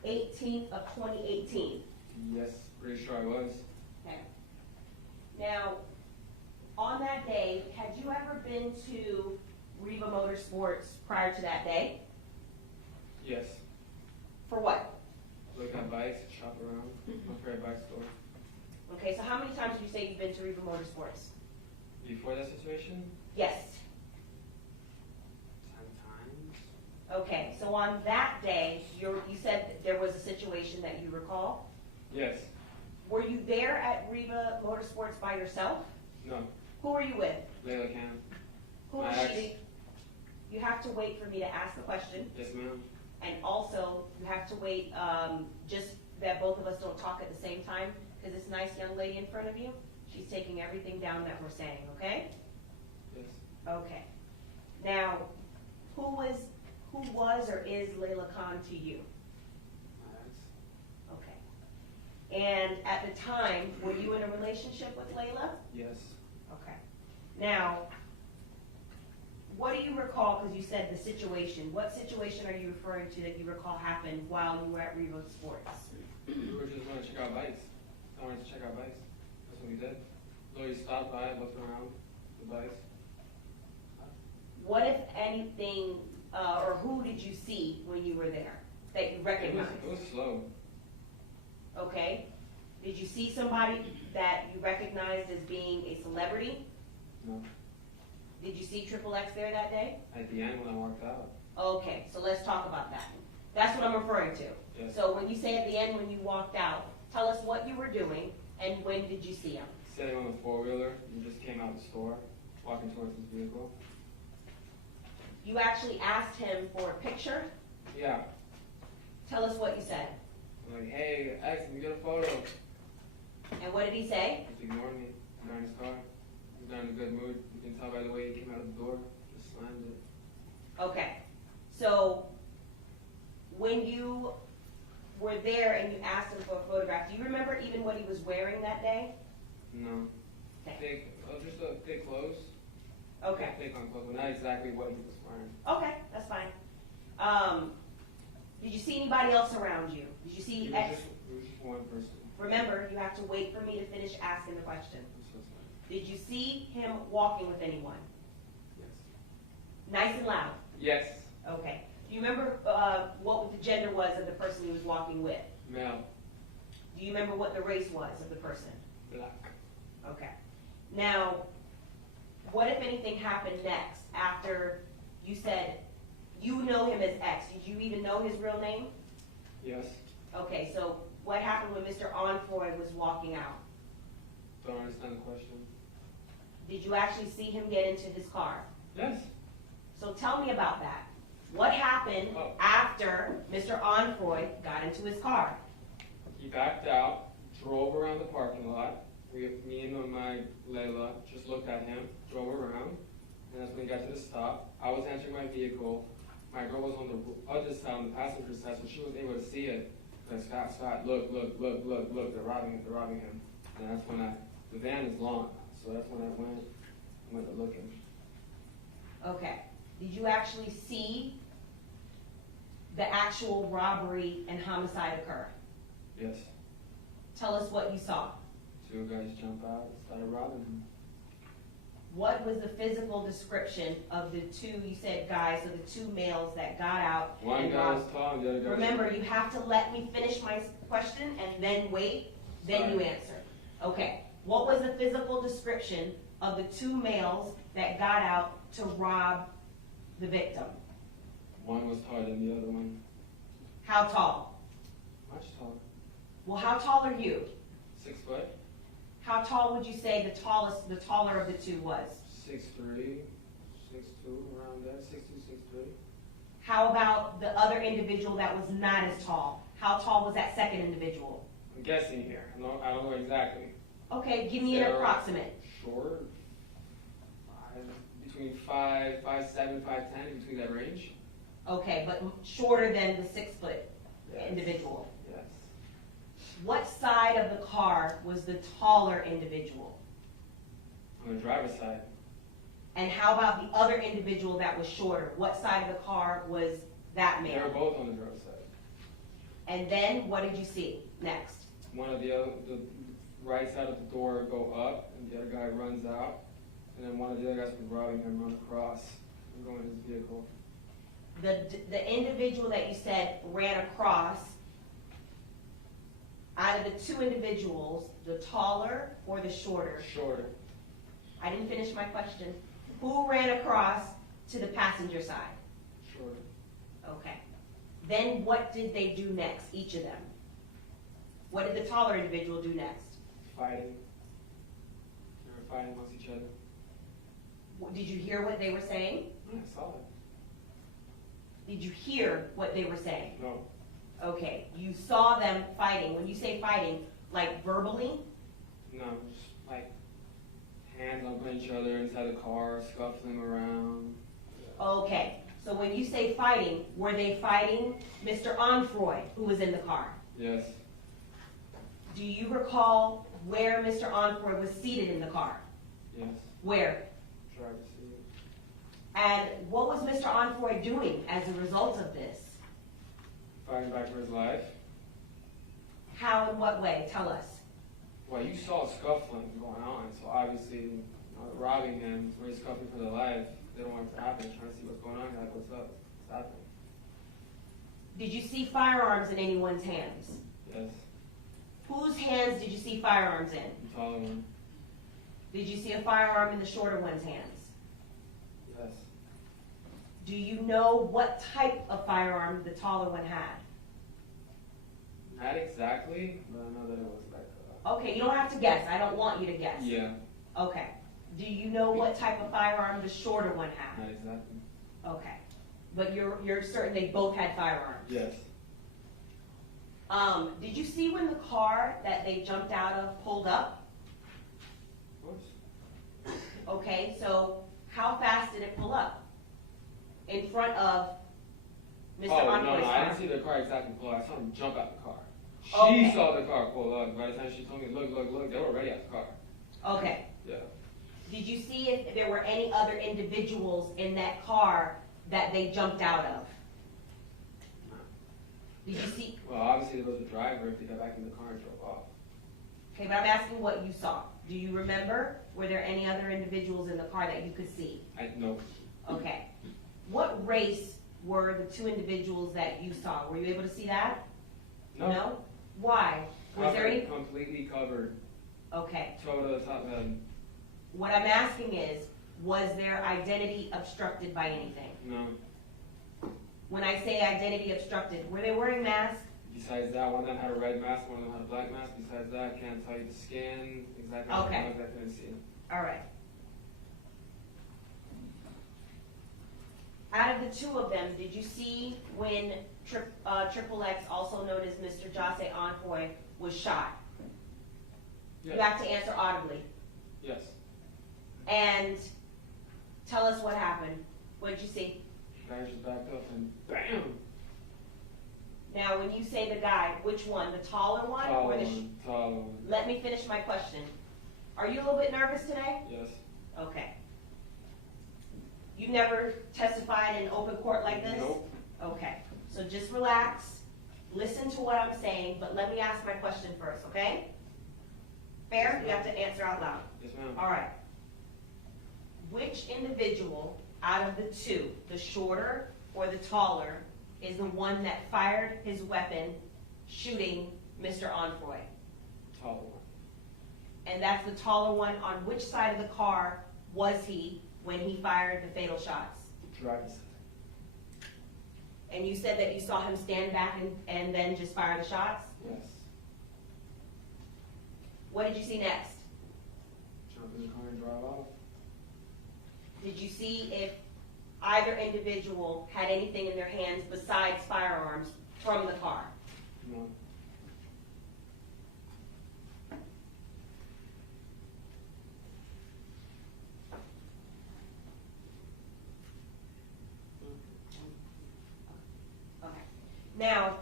18th of 2018? Yes, pretty sure I was. Okay. Now, on that day, had you ever been to Reba Motorsports prior to that day? Yes. For what? Look at bikes, shop around. My favorite bike store. Okay, so how many times did you say you've been to Reba Motorsports? Before that situation, Yes. 10 times. Okay, so on that day, you said that there was a situation that you recall? Yes. Were you there at Reba Motorsports by yourself? No. Who were you with? Layla Cam. Who My was ex. she? You have to wait for me to ask the question. Yes, ma'am. And also, you have to wait, just that both of us don't talk at the same time, because this nice young lady in front of you, she's taking everything down that we're saying, okay? Yes. Okay. Now, who was or is Layla Khan to you? My ex. Okay. And at the time, were you in a relationship with Layla? Yes. Okay. Now, what do you recall, because you said the situation, what situation are you referring to that you recall happened while you were at Reba Sports? We were just going to check out bikes. I wanted to check out bikes. That's what we did. So we stopped by, looked around the bikes. What, if anything, or who did you see when you were there that you recognized? It was slow. Okay. Did you see somebody that you recognized as being a celebrity? No. Did you see XXX there that day? At the end when I walked out. Okay, so let's talk about that. That's what I'm referring to. Yes. So when you say at the end when you walked out, tell us what you were doing and when did you see him? Sitting on the four-wheeler, and just came out of the store, walking towards his vehicle. You actually asked him for a picture? Yeah. Tell us what you said. I'm like, hey, X, can we get a photo? And what did he say? Just ignored me. Got in his car. He was not in a good mood. You can tell by the way he came out of the door. Just slammed it. Okay. So when you were there and you asked him for a photograph, do you remember even what he was wearing that day? No. Okay. Just thick clothes. Okay. Thick on clothes, but not exactly what he was wearing. Okay, that's fine. Did you see anybody else around you? Did you see It was just one person. Remember, you have to wait for me to finish asking the question. I'm so sorry. Did you see him walking with anyone? Yes. Nice and loud. Yes. Okay. Do you remember what the gender was of the person he was walking with? Male. Do you remember what the race was of the person? Black. Okay. Now, what if anything happened next after you said you know him as X. Did you even know his real name? Yes. Okay, so what happened when Mr. Onfroy was walking out? Don't understand the question. Did you actually see him get into his car? Yes. So tell me about that. What happened after Mr. Onfroy got into his car? He backed out, drove around the parking lot. Me and my Layla just looked at him, drove around, and that's when he got to the stop. I was entering my vehicle. My girl was on the other side, on the passenger side, so she was able to see it. Like, Scott, look, they're robbing him. And that's when the van is long, so that's when I went to looking. Okay. Did you actually see the actual robbery and homicide occur? Yes. Tell us what you saw. Two guys jump out and started robbing him. What was the physical description of the two, you said guys, of the two males that got out? One guy was tall and the other guy was Remember, short. you have to let me finish my question and then wait, then you answer. Okay. What was the physical description of the two males that got out to rob the victim? One was taller than the other one. How tall? Much taller. Well, how tall are you? 6 foot. How tall would you say the taller of the two was? 6'3", 6'2", around there, 6'2", 6'3". How about the other individual that was not as tall? How tall was that second individual? I'm guessing here. I don't know exactly. Okay, give me an approximate. Short. Between 5'7", 5'10", in between that range. Okay, but shorter than the 6 foot individual. Yes. What side of the car was the taller individual? On the driver's side. And how about the other individual that was shorter? What side of the car was that They man? were both on the driver's side. And then what did you see next? One of the right side of the door go up, and the other guy runs out. And then one of the other guys was robbing him, run across and go in his vehicle. The individual that you said ran across, out of the two individuals, the taller or the shorter? Shorter. I didn't finish my question. Who ran across to the passenger side? Shorter. Okay. Then what did they do next, each of them? What did the taller individual do next? Fighting. They were fighting amongst each other. Did you hear what they were saying? Yeah, I saw it. Did you hear what they were saying? No. Okay, you saw them fighting. When you say fighting, like verbally? No, just like hands on each other inside the car, scuffling around. Okay, so when you say fighting, were they fighting Mr. Onfroy, who was in the car? Yes. Do you recall where Mr. Onfroy was seated in the car? Yes. Where? Driver's seat. And what was Mr. Onfroy doing as a result of this? Fighting back for his life. How, in what way? Tell us. Well, you saw scuffling going on, so obviously, robbing him, so he's scuffling for their life. They don't want it to happen. They're trying to see what's going on, like, what's up, what's happening. Did you see firearms in anyone's hands? Yes. Whose hands did you see firearms in? The taller one. Did you see a firearm in the shorter one's hands? Yes. Do you know what type of firearm the taller one had? Not exactly, but I know that it was like Okay, you don't have to guess. I don't want you to guess. yeah, Okay. Do you know what type of firearm the shorter one had? not exactly. Okay. But you're certain they both had firearms? Yes. Did you see when the car that they jumped out of pulled up? Of course. Okay, so how fast did it pull up? In front of Mr. Oh, Onfroy's no, I car? didn't see the car exactly pull out. I saw him jump out the car. Okay. She saw the car pull up. By the time she told me, look, they were already at the car. Okay. Yeah. Did you see if there were any other individuals in that car that they jumped out of? Did you see? Well, obviously there was a driver if they got back in the car and drove off. Okay, but I'm asking what you saw. Do you remember? Were there any other individuals in the car that you could see? No. Okay. What race were the two individuals that you saw? Were you able to see that? No. Why? Was there any? Completely covered. Okay. Toe to the top head. What I'm asking is, was their identity obstructed by anything? No. when I say identity obstructed? Were they wearing masks? Besides that, one of them had a red mask, one of them had a black mask. Besides that, I can't tell you the skin, exactly how Okay. it was, I couldn't see it. All right. Out of the two of them, did you see when Triple X, also known as Mr. Jose Enfoy, was shot? Yes. You have to answer audibly. Yes. And tell us what happened. What did you see? The guy just backed up and BAM! Now, when you say the guy, which one? The taller one or the? Taller one. Let me finish my question. Are you a little bit nervous today? Yes. Okay. You never testified in open court like this? Nope. Okay. So just relax. Listen to what I'm saying, but let me ask my question first, okay? Fair? You have to answer out loud. Yes, ma'am. All right. Which individual out of the two, the shorter or the taller, is the one that fired his weapon shooting Mr. Enfoy? Taller one. And that's the taller one. On which side of the car was he when he fired the fatal shots? Driver's side. And you said that you saw him stand back and then just fire the shots? Yes. What did you see next? Jump in the car and drive off. Did you see if either individual had anything in their hands besides firearms from the car? No. Okay. Now,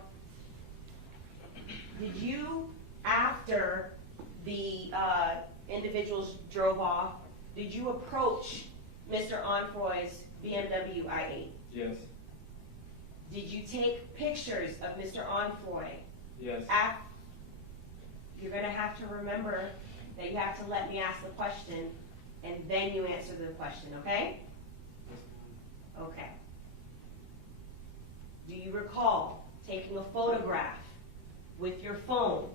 did you, after the individuals drove off, did you approach Mr. Enfoy's BMW i8? Yes. Did you take pictures of Mr. Enfoy? Yes. You're gonna have to remember that you have to let me ask the question, and then you answer the question, okay? Yes, ma'am. Okay. Do you recall taking a photograph with your phone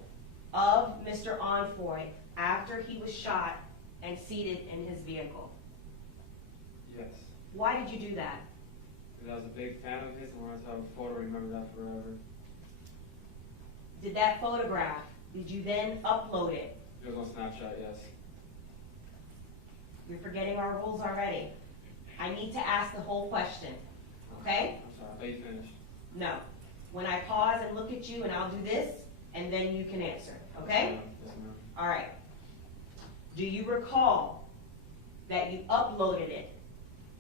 of Mr. Enfoy after he was shot and seated in his vehicle? Yes. Why did you do that? Because I was a big fan of his and wanted to have a photo, remember that forever. Did that photograph, did you then upload it? It was on Snapchat, yes. You're forgetting our rules already. I need to ask the whole question, okay? I'm sorry, I thought you finished. No. When I pause and look at you, and I'll do this, and then you can answer, okay? Yes, ma'am. All right. Do you recall that you uploaded it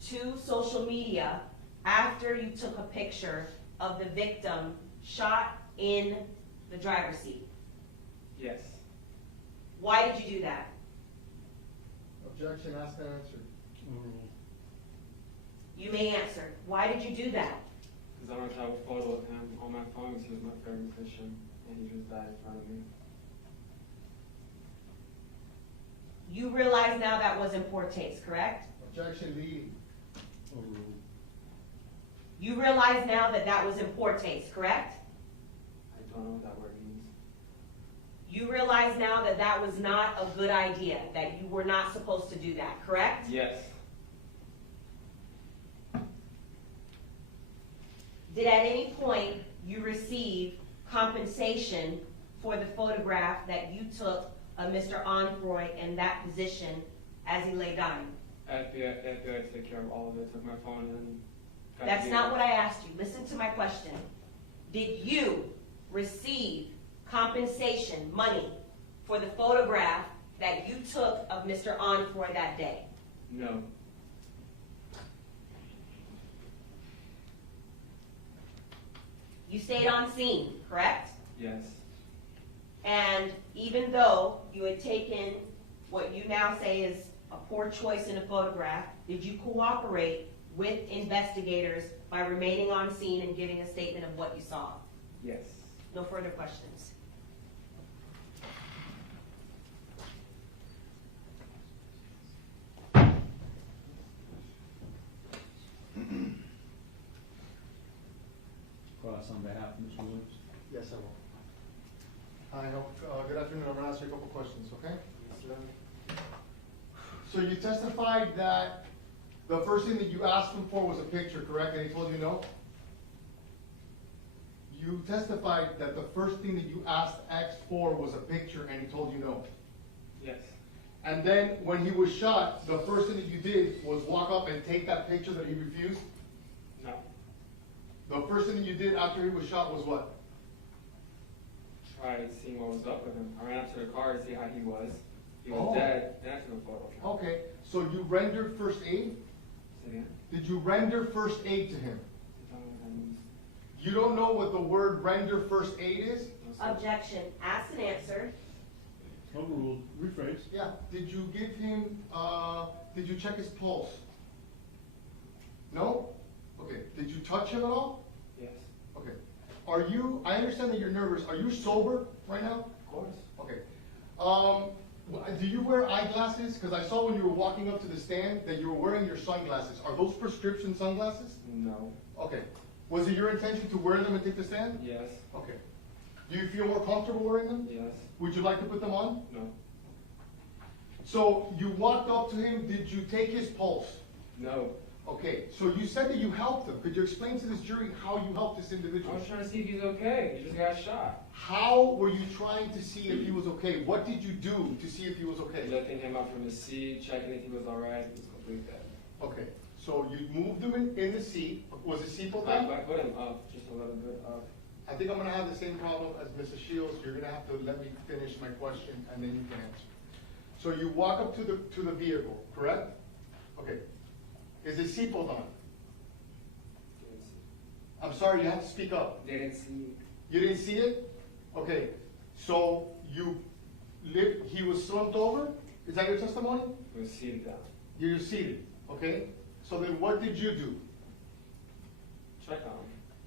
to social media after you took a picture of the victim shot in the driver's seat? Yes. Why did you do that? Objection, asked and answered. Overruled. You may answer. Why did you do that? Because I wanted to have a photo of him on my phone because he was my favorite musician and he just died in front of me. You realize now that was in poor taste, correct? Objection, leading. Overruled. You realize now that that was in poor taste, correct? I don't know what that word means. You realize now that that was not a good idea, that you were not supposed to do that, correct? Yes. Did at any point you receive compensation for the photograph that you took of Mr. Enfoy in that position as he lay dying? FBI took care of all of it, took my phone and got That's the not what I asked you. Listen to my question. Did you receive compensation, money, for the photograph that you took of Mr. Enfoy that day? No. You stayed on scene, correct? Yes. And even though you had taken what you now say is a poor choice in a photograph, did you cooperate with investigators by remaining on scene and giving a statement of what you saw? Yes. No further questions. Cross on behalf of Mr. Williams. Yes, I will. Hi, good afternoon. I'm gonna ask you a couple questions, okay? So you testified that the first thing that you asked him for was a picture, correct? And he told you no? you testified that the first thing that you asked X for was a picture and he told you no. Yes. And then when he was shot, the first thing that you did was walk up and take that picture that he refused? No. The first thing that you did after he was shot was what? Tried seeing what was up with him. I ran up to the car to see how he was. He was Oh. dead. Then I took a photo. Okay, so you rendered first aid? Say again? Did you render first aid to him? I don't know what that means. You don't know what the word render first aid is? No, sir. Objection, asked and answered. Overruled, rephrase. Yeah, did you give him, did you check his pulse? No? Okay, did you touch him at all? Yes. Okay. Are you, I understand that you're nervous, are you sober right now? Of course. Okay. Do you wear eyeglasses? Because I saw when you were walking up to the stand that you were wearing your sunglasses. Are those prescription sunglasses? No. Okay. Was it your intention to wear them and take the stand? Yes. Okay. Do you feel more comfortable wearing them? Yes. Would you like to put them on? No. So you walked up to him, did you take his pulse? No. Okay, so you said that you helped him. Could you explain to this jury how you helped this I individual? was trying to see if he's okay. He just got shot. How were you trying to see if he was okay? What did you do to see if he was okay? Lifting him up from the seat, checking if he was alright. He was completely dead. Okay, so you moved him in the seat. Was the seatbelt I down? put him up, just a little bit up. I think I'm gonna have the same problem as Mrs. Shields. You're gonna have to let me finish my question and then you can answer. So you walk up to the vehicle, correct? Okay. Is the seatbelt on? Didn't see. I'm sorry, you have to speak up. Didn't see. You didn't see it? Okay, so he was slumped over? Is that your testimony? He was seated down. You're seated, okay? So then what did you do? Checked on him.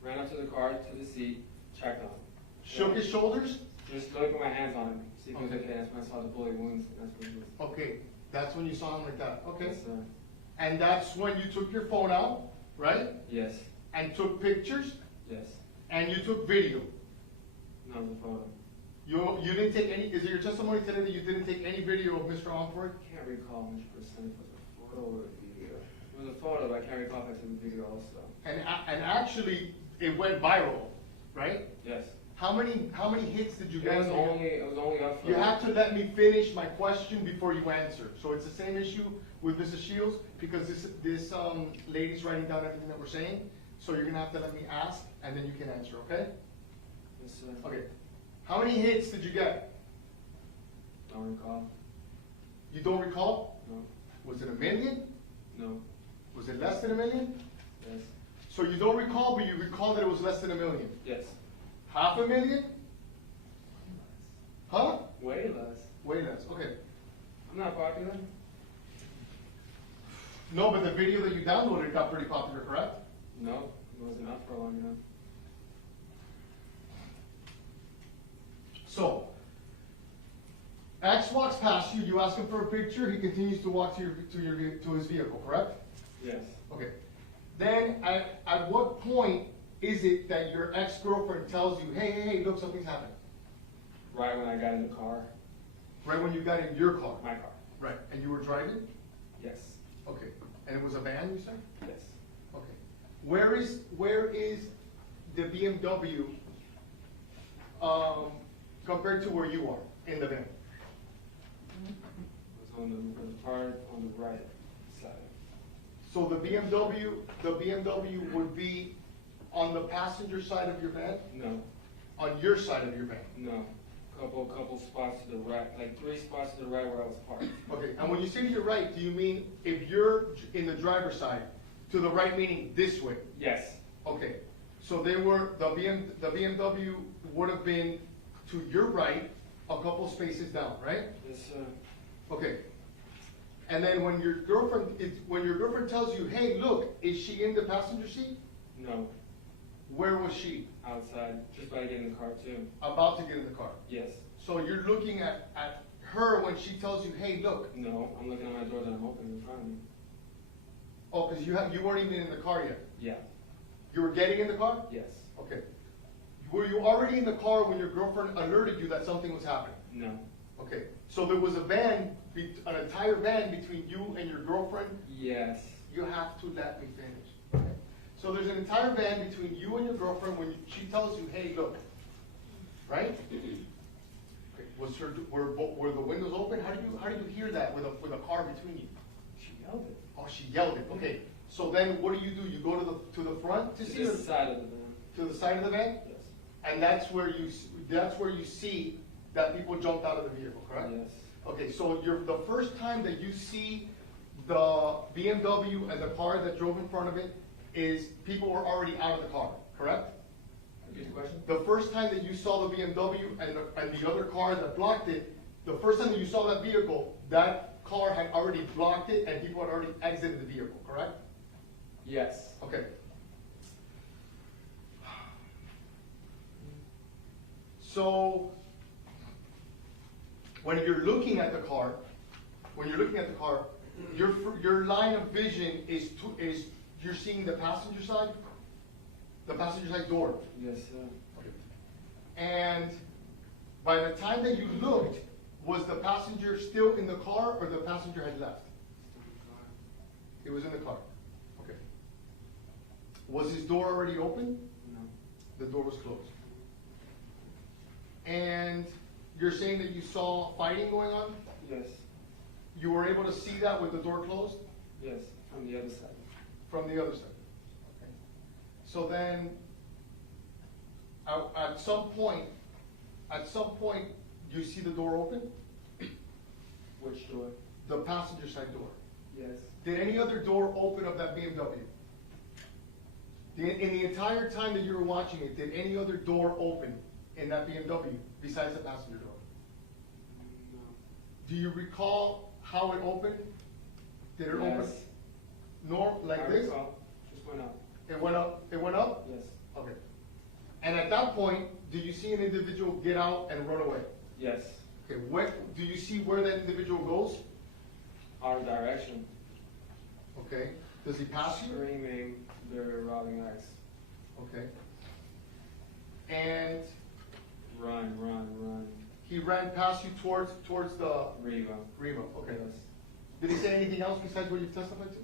Ran up to the car, to the seat, checked on him. Shook his shoulders? Just put my hands on him, see if he was Okay. okay. That's when I saw the bullet wounds, and that's when he was. Okay, that's when you saw him like that, okay? Yes, sir. And that's when you took your phone out, right? Yes. And took pictures, Yes. and you took video. No, the photo. You didn't take any, is it your testimony today that you didn't take any video of Mr. Onford? I can't recall 100% if it was a photo or a video. It was a photo, but I can't recall if I took a video also. And actually, it went viral, right? Yes. How many hits did you It get? was only up for. You have to let me finish my question before you answer. So it's the same issue with Mrs. Shields, because this lady's writing down everything that we're saying. So you're gonna have to let me ask, and then you can answer, okay? Yes, sir. Okay. How many hits did you get? Don't recall. You don't recall? No. Was it 1 million? No. Was it less than 1 million? Yes. So you don't recall, but you recall that it was less than 1 million. Yes. 500,000? Huh? Way less. Way less, okay. I'm not popular. No, but the video that you downloaded got pretty popular, correct? No, it wasn't up for long enough. So, X walks past you, you ask him for a picture, he continues to walk to his vehicle, correct? Yes. Okay. Then, at what point is it that your ex-girlfriend tells you, hey, look, something's happening? Right when I got in the car. Right when you got in your car? My car. Right, and you were driving? Yes. Okay, and it was a van, you said? Yes. Okay. Where is the BMW, compared to where you are in the van? It was on the part on the right side. So the BMW would be on the passenger side of your van? No. On your side of your van? No. Couple spots to the right, like 3 spots to the right where I was parked. Okay, and when you say to your right, do you mean if you're in the driver's side, to the right meaning this way? Yes. Okay, so the BMW would have been to your right, a couple spaces down, right? Yes, sir. Okay. And then when your girlfriend tells you, hey, look, is she in the passenger seat? No. Where was she? Outside, just by getting in the car too. About to get in the car. Yes. So you're looking at her when she tells you, hey, look. No, I'm looking at my door that I'm opening in front of me. Oh, because you weren't even in the car yet. Yeah. You were getting in the car? Yes. Okay. Were you already in the car when your girlfriend alerted you that something was happening? No. Okay. So there was a van, an entire van between you and your girlfriend? Yes. You have to let me finish. Okay. So there's an entire van between you and your girlfriend when she tells you, hey, look, right? Okay, were the windows open? How do you hear that with a car between you? She yelled it. Oh, she yelled it. Okay. So then what do? You go to the front to see To her? the side of the van. To the side of the van? Yes. And that's where you see that people jumped out of the vehicle, correct? Yes. Okay, so the first time that you see the BMW and the car that drove in front of it is people were already out of the car, correct? Repeat the question? The first time that you saw the BMW and the other car that blocked it, the first time that you saw that vehicle, that car had already blocked it and people had already exited the vehicle, correct? Yes. Okay. So, when you're looking at the car, your line of vision is you're seeing the passenger side door. Yes, sir. And by the time that you looked, was the passenger still in the car or the passenger had left? It was in the car. Okay. Was his door already open? No. The door was closed. And you're saying that you saw fighting going on? Yes. You were able to see that with the door closed? Yes, from the other side. From the other side. Okay. So then, at some point, you see the door open? Which door? The passenger side door. Yes. Did any other door open of that BMW? In the entire time that you were watching it, did any other door open in that BMW besides the passenger door? No. Do you recall how it opened? Did it open? Yes. Nor like I this? recall. Just went up. It went up? It went up? Yes. Okay. And at that point, do you see an individual get out and run away? Yes. Okay. Do you see where that individual goes? Our direction. Okay. Does he pass you? Screaming, they're robbing us. Okay. And Run, run, run. he ran past you towards the Reva. Okay. Yes. Did he say anything else besides what you've testified to?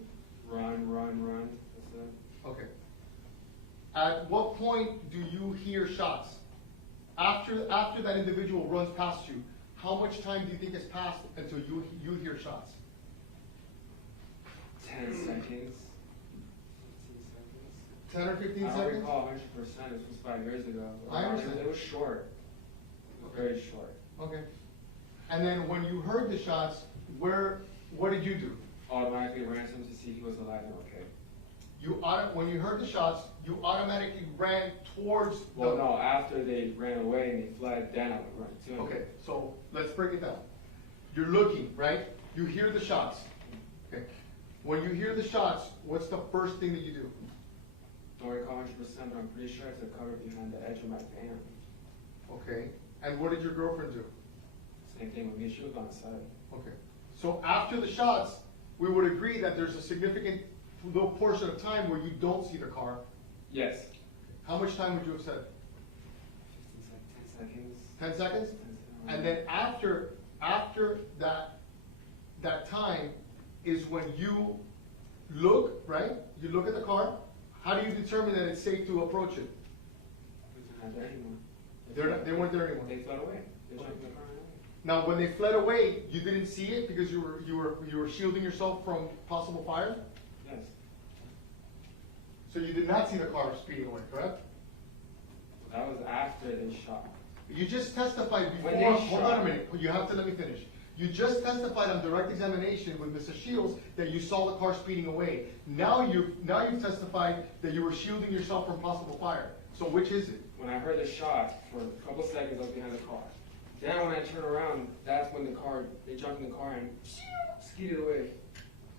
Run, run, run. That's it. Okay. At what point do you hear shots? After that individual runs past you, how much time do you think has passed until you hear shots? 10 seconds. 15 seconds. 10 or 15 I don't seconds? recall 100%. This was 5 years ago. I understand. It was short. Very short. Okay. And then when you heard the shots, what did you do? Automatically ran to him to see if he was alive and okay. When you heard the shots, you automatically ran towards the... Well, no, after they ran away and they fled, then I would run to him. Okay, so let's break it down. You're looking, right? You hear the shots. Okay. When you hear the shots, what's the first thing that you do? Don't recall 100%, but I'm pretty sure it's a cover behind the edge of my van. Okay. And what did your girlfriend do? Same thing with me. She was on the side. Okay. So after the shots, we would agree that there's a significant little portion of time where you don't see the car. Yes. How much time would you have said? 10 seconds. 10 seconds? 10 seconds. And then after that time is when you look, right? You look at the car. How do you determine that it's safe to approach it? They're not there anymore. They weren't there anymore. They fled away. They jumped in the car and away. Now, when they fled away, you didn't see it because you were shielding yourself from possible fire. Yes. So you did not see the car speeding away, correct? That was after they shot. You just testified before. When they Hold on a shot. minute. You have to let me finish. You just testified on direct examination with Mr. Shields that you saw the car speeding away. Now you've testified that you were shielding yourself from possible fire. So which is it? When I heard the shot, for a couple seconds I was behind the car. Then when I turned around, that's when they jumped in the car and skied away.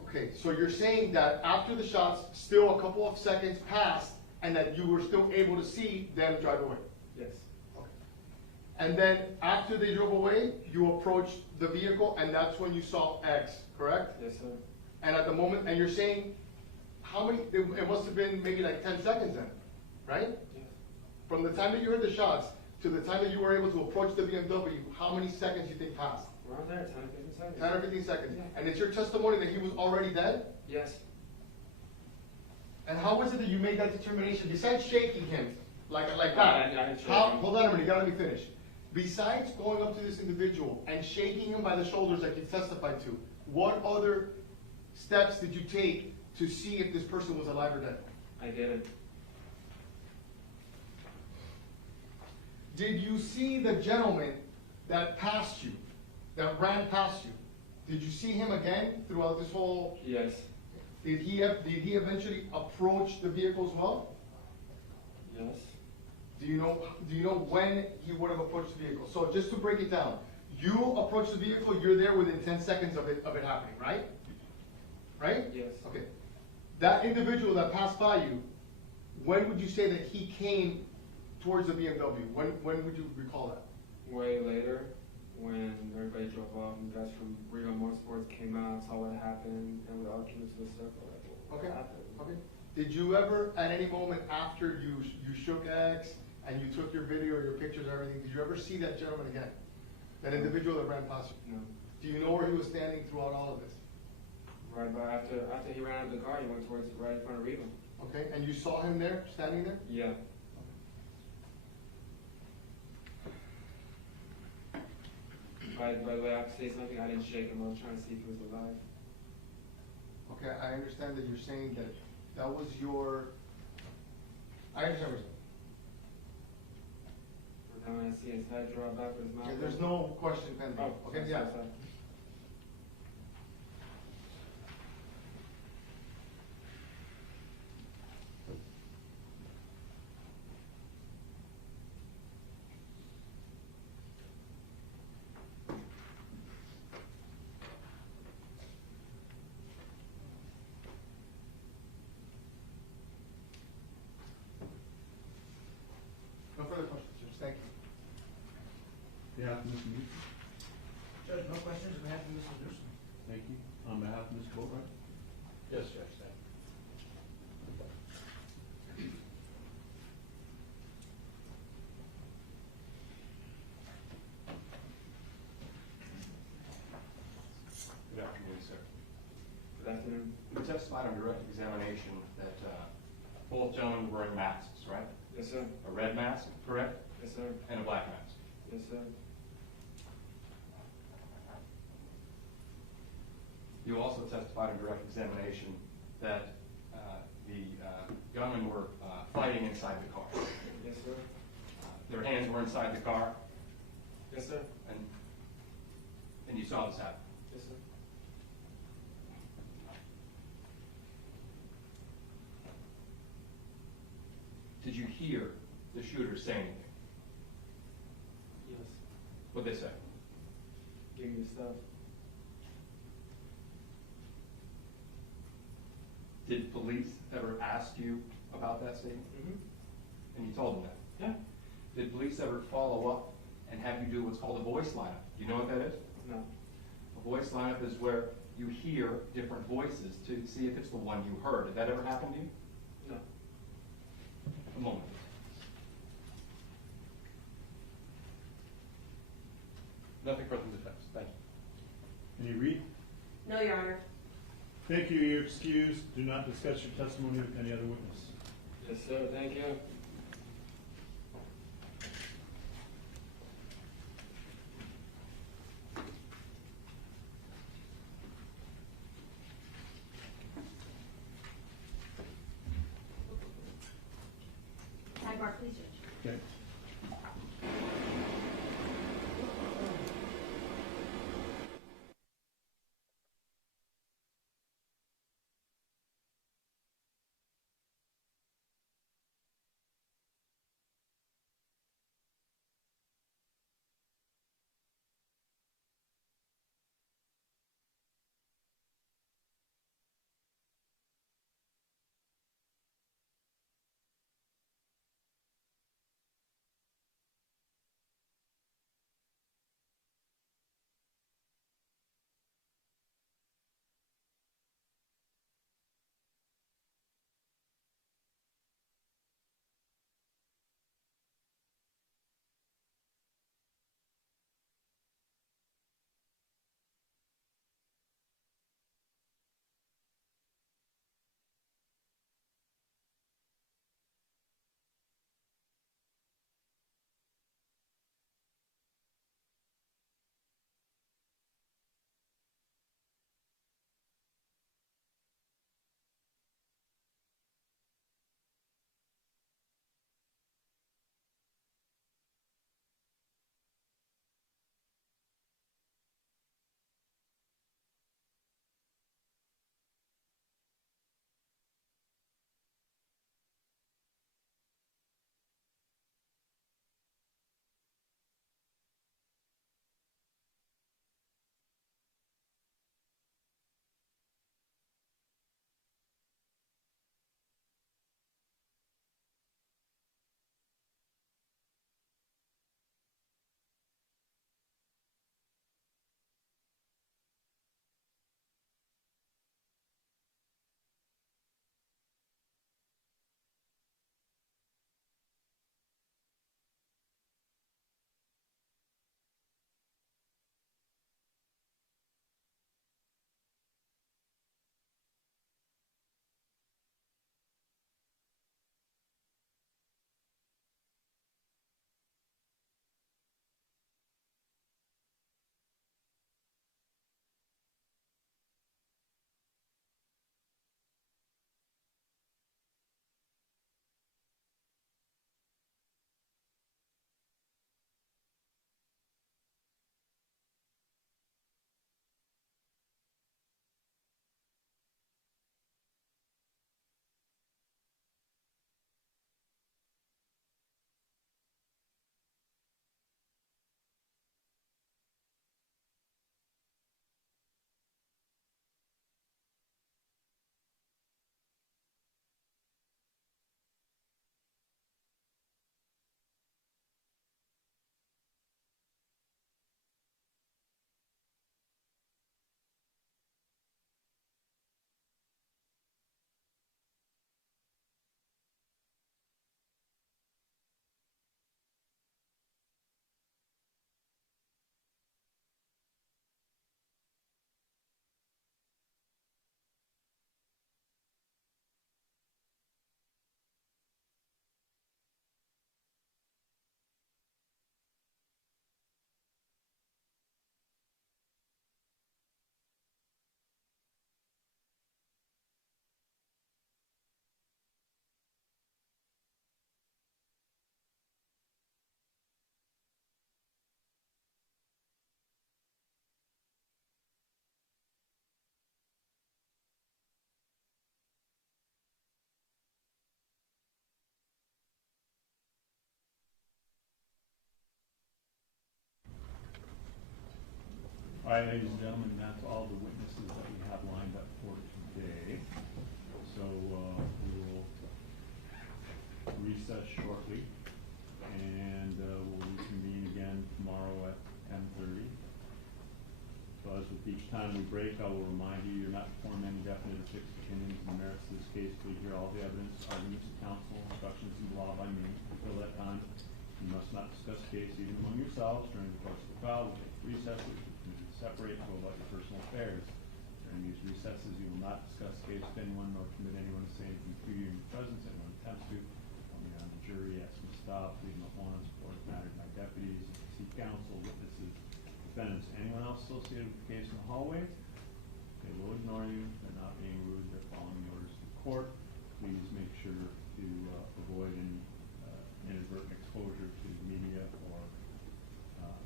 Okay, so you're saying that after the shots, still a couple of seconds passed, and that you were still able to see them drive away? Yes. Okay. And then after they drove away, you approached the vehicle, and that's when you saw X, correct? Yes, sir. And at the moment, and you're saying, how many, it must have been maybe like 10 seconds then, right? Yeah. From the time that you heard the shots to the time that you were able to approach the BMW, how many seconds do you think passed? Around there, 10 or 15 seconds. 10 or 15 seconds. Yeah. And it's your testimony that he was already dead? Yes. And how was it that you made that determination, besides shaking him, like that? I didn't shake How, him. hold on a minute, you gotta let me finish. Besides going up to this individual and shaking him by the shoulders like you testified to, what other steps did you take to see if this person was alive or dead? I didn't. Did you see the gentleman that passed you, that ran past you? Did you see him again throughout this whole? Yes. Did he eventually approach the vehicle as well? Yes. Do you know when he would have approached the vehicle? So just to break it down, you approach the vehicle, you're there within 10 seconds of it happening, right? Right? Yes. Okay. That individual that passed by you, when would you say that he came towards the BMW? When would you recall that? Way later, when everybody drove off and guys from Rio Motorsports came out, saw what happened, and we all came into the circle. Like, what happened? Okay. Did you ever, at any moment after you shook X and you took your video or your pictures and everything, did you ever see that gentleman again? That individual that ran past you? No. Do you know where he was standing throughout all of this? Right, but after he ran out of the car, he went towards right in front of Rio. Okay, and you saw him there, standing there? Yeah. By the way, I have to say something. I didn't shake him. I was trying to see if he was alive. Okay, I understand that you're saying that that was your, I understand what you're saying. And then when I see his head drop back with his mouth. Okay, there's no question pending. Oh, Okay, sorry, yeah. sorry. No further questions, Judge, thank you. Yeah, Mr. Newsom. Judge, no questions, we have Mr. Newsom. Thank you. On behalf of Ms. Bori? Yes, Judge, thank you. Good afternoon, sir. Good afternoon. You testified on direct examination that both gentlemen were wearing masks, right? Yes, sir. A red mask, correct? Yes, sir. And a black mask. Yes, sir. You also testified in direct examination that the gunmen were fighting inside the car. Yes, sir. Their hands were inside the car, Yes, sir. and you saw this happen. Yes, sir. Did you hear the shooters say anything? Yes. What'd they say? Give me the stuff. Did police ever ask you about that statement? Mm-hmm. And you told them that? Yeah. Did police ever follow up and have you do what's called a voice lineup? Do you know what that is? No. A voice lineup is where you hear different voices to see if it's the one you heard. Did that ever happen to you? No. A moment. Nothing further from the defense. Thank you. Can you read? No, Your Honor. Thank you. You're excused. Do not discuss your testimony with any other witness. Yes, sir. Thank you. Sidebar, please, Judge. Okay. right, ladies and gentlemen, that's all the witnesses that we have lined up for today. So, we will recess shortly, and, we'll reconvene again tomorrow at 10:30. So as with each time we break, I will remind you, you're not to form any definite or fixed opinions on the merits of this case. Please hear all the evidence, arguments of counsel, instructions in the law by me. Until that time, you must not discuss the case even among yourselves during the course of the trial. We'll take recesses, we separate, and go about your personal affairs. During these recesses, you will not discuss the case with anyone, nor permit anyone to say anything to you in your presence. Anyone attempts to, call me on the jury, ask me to stop, leave them alone, support matter to my deputies, seek counsel, witnesses, defendants, anyone else associated with the case in the hallway. They will ignore you. They're not being rude. They're following the orders of the court. Please make sure to avoid any inadvertent exposure to media or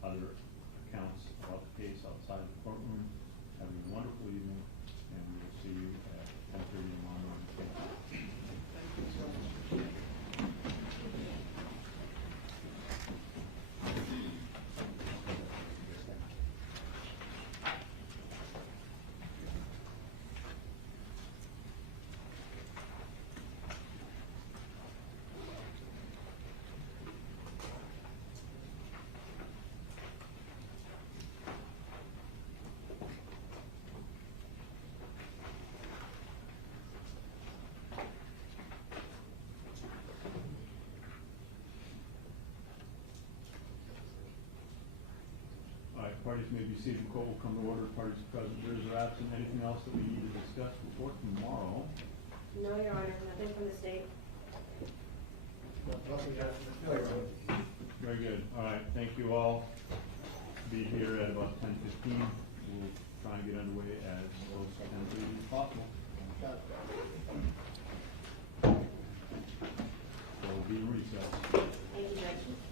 other accounts about the case outside of the courtroom. Have a wonderful evening, and we will see you at 10:30 tomorrow morning. Thank you. Parties may be seated. The court will come to order. Parties present, jurors are absent. Anything else that we need to discuss before tomorrow? No, Your Honor, nothing from the state. Very good. All right. Thank you all. Be here at about 10:15. We'll try and get underway as close to 10:30 as possible. So we'll be in recess. Thank you, Judge.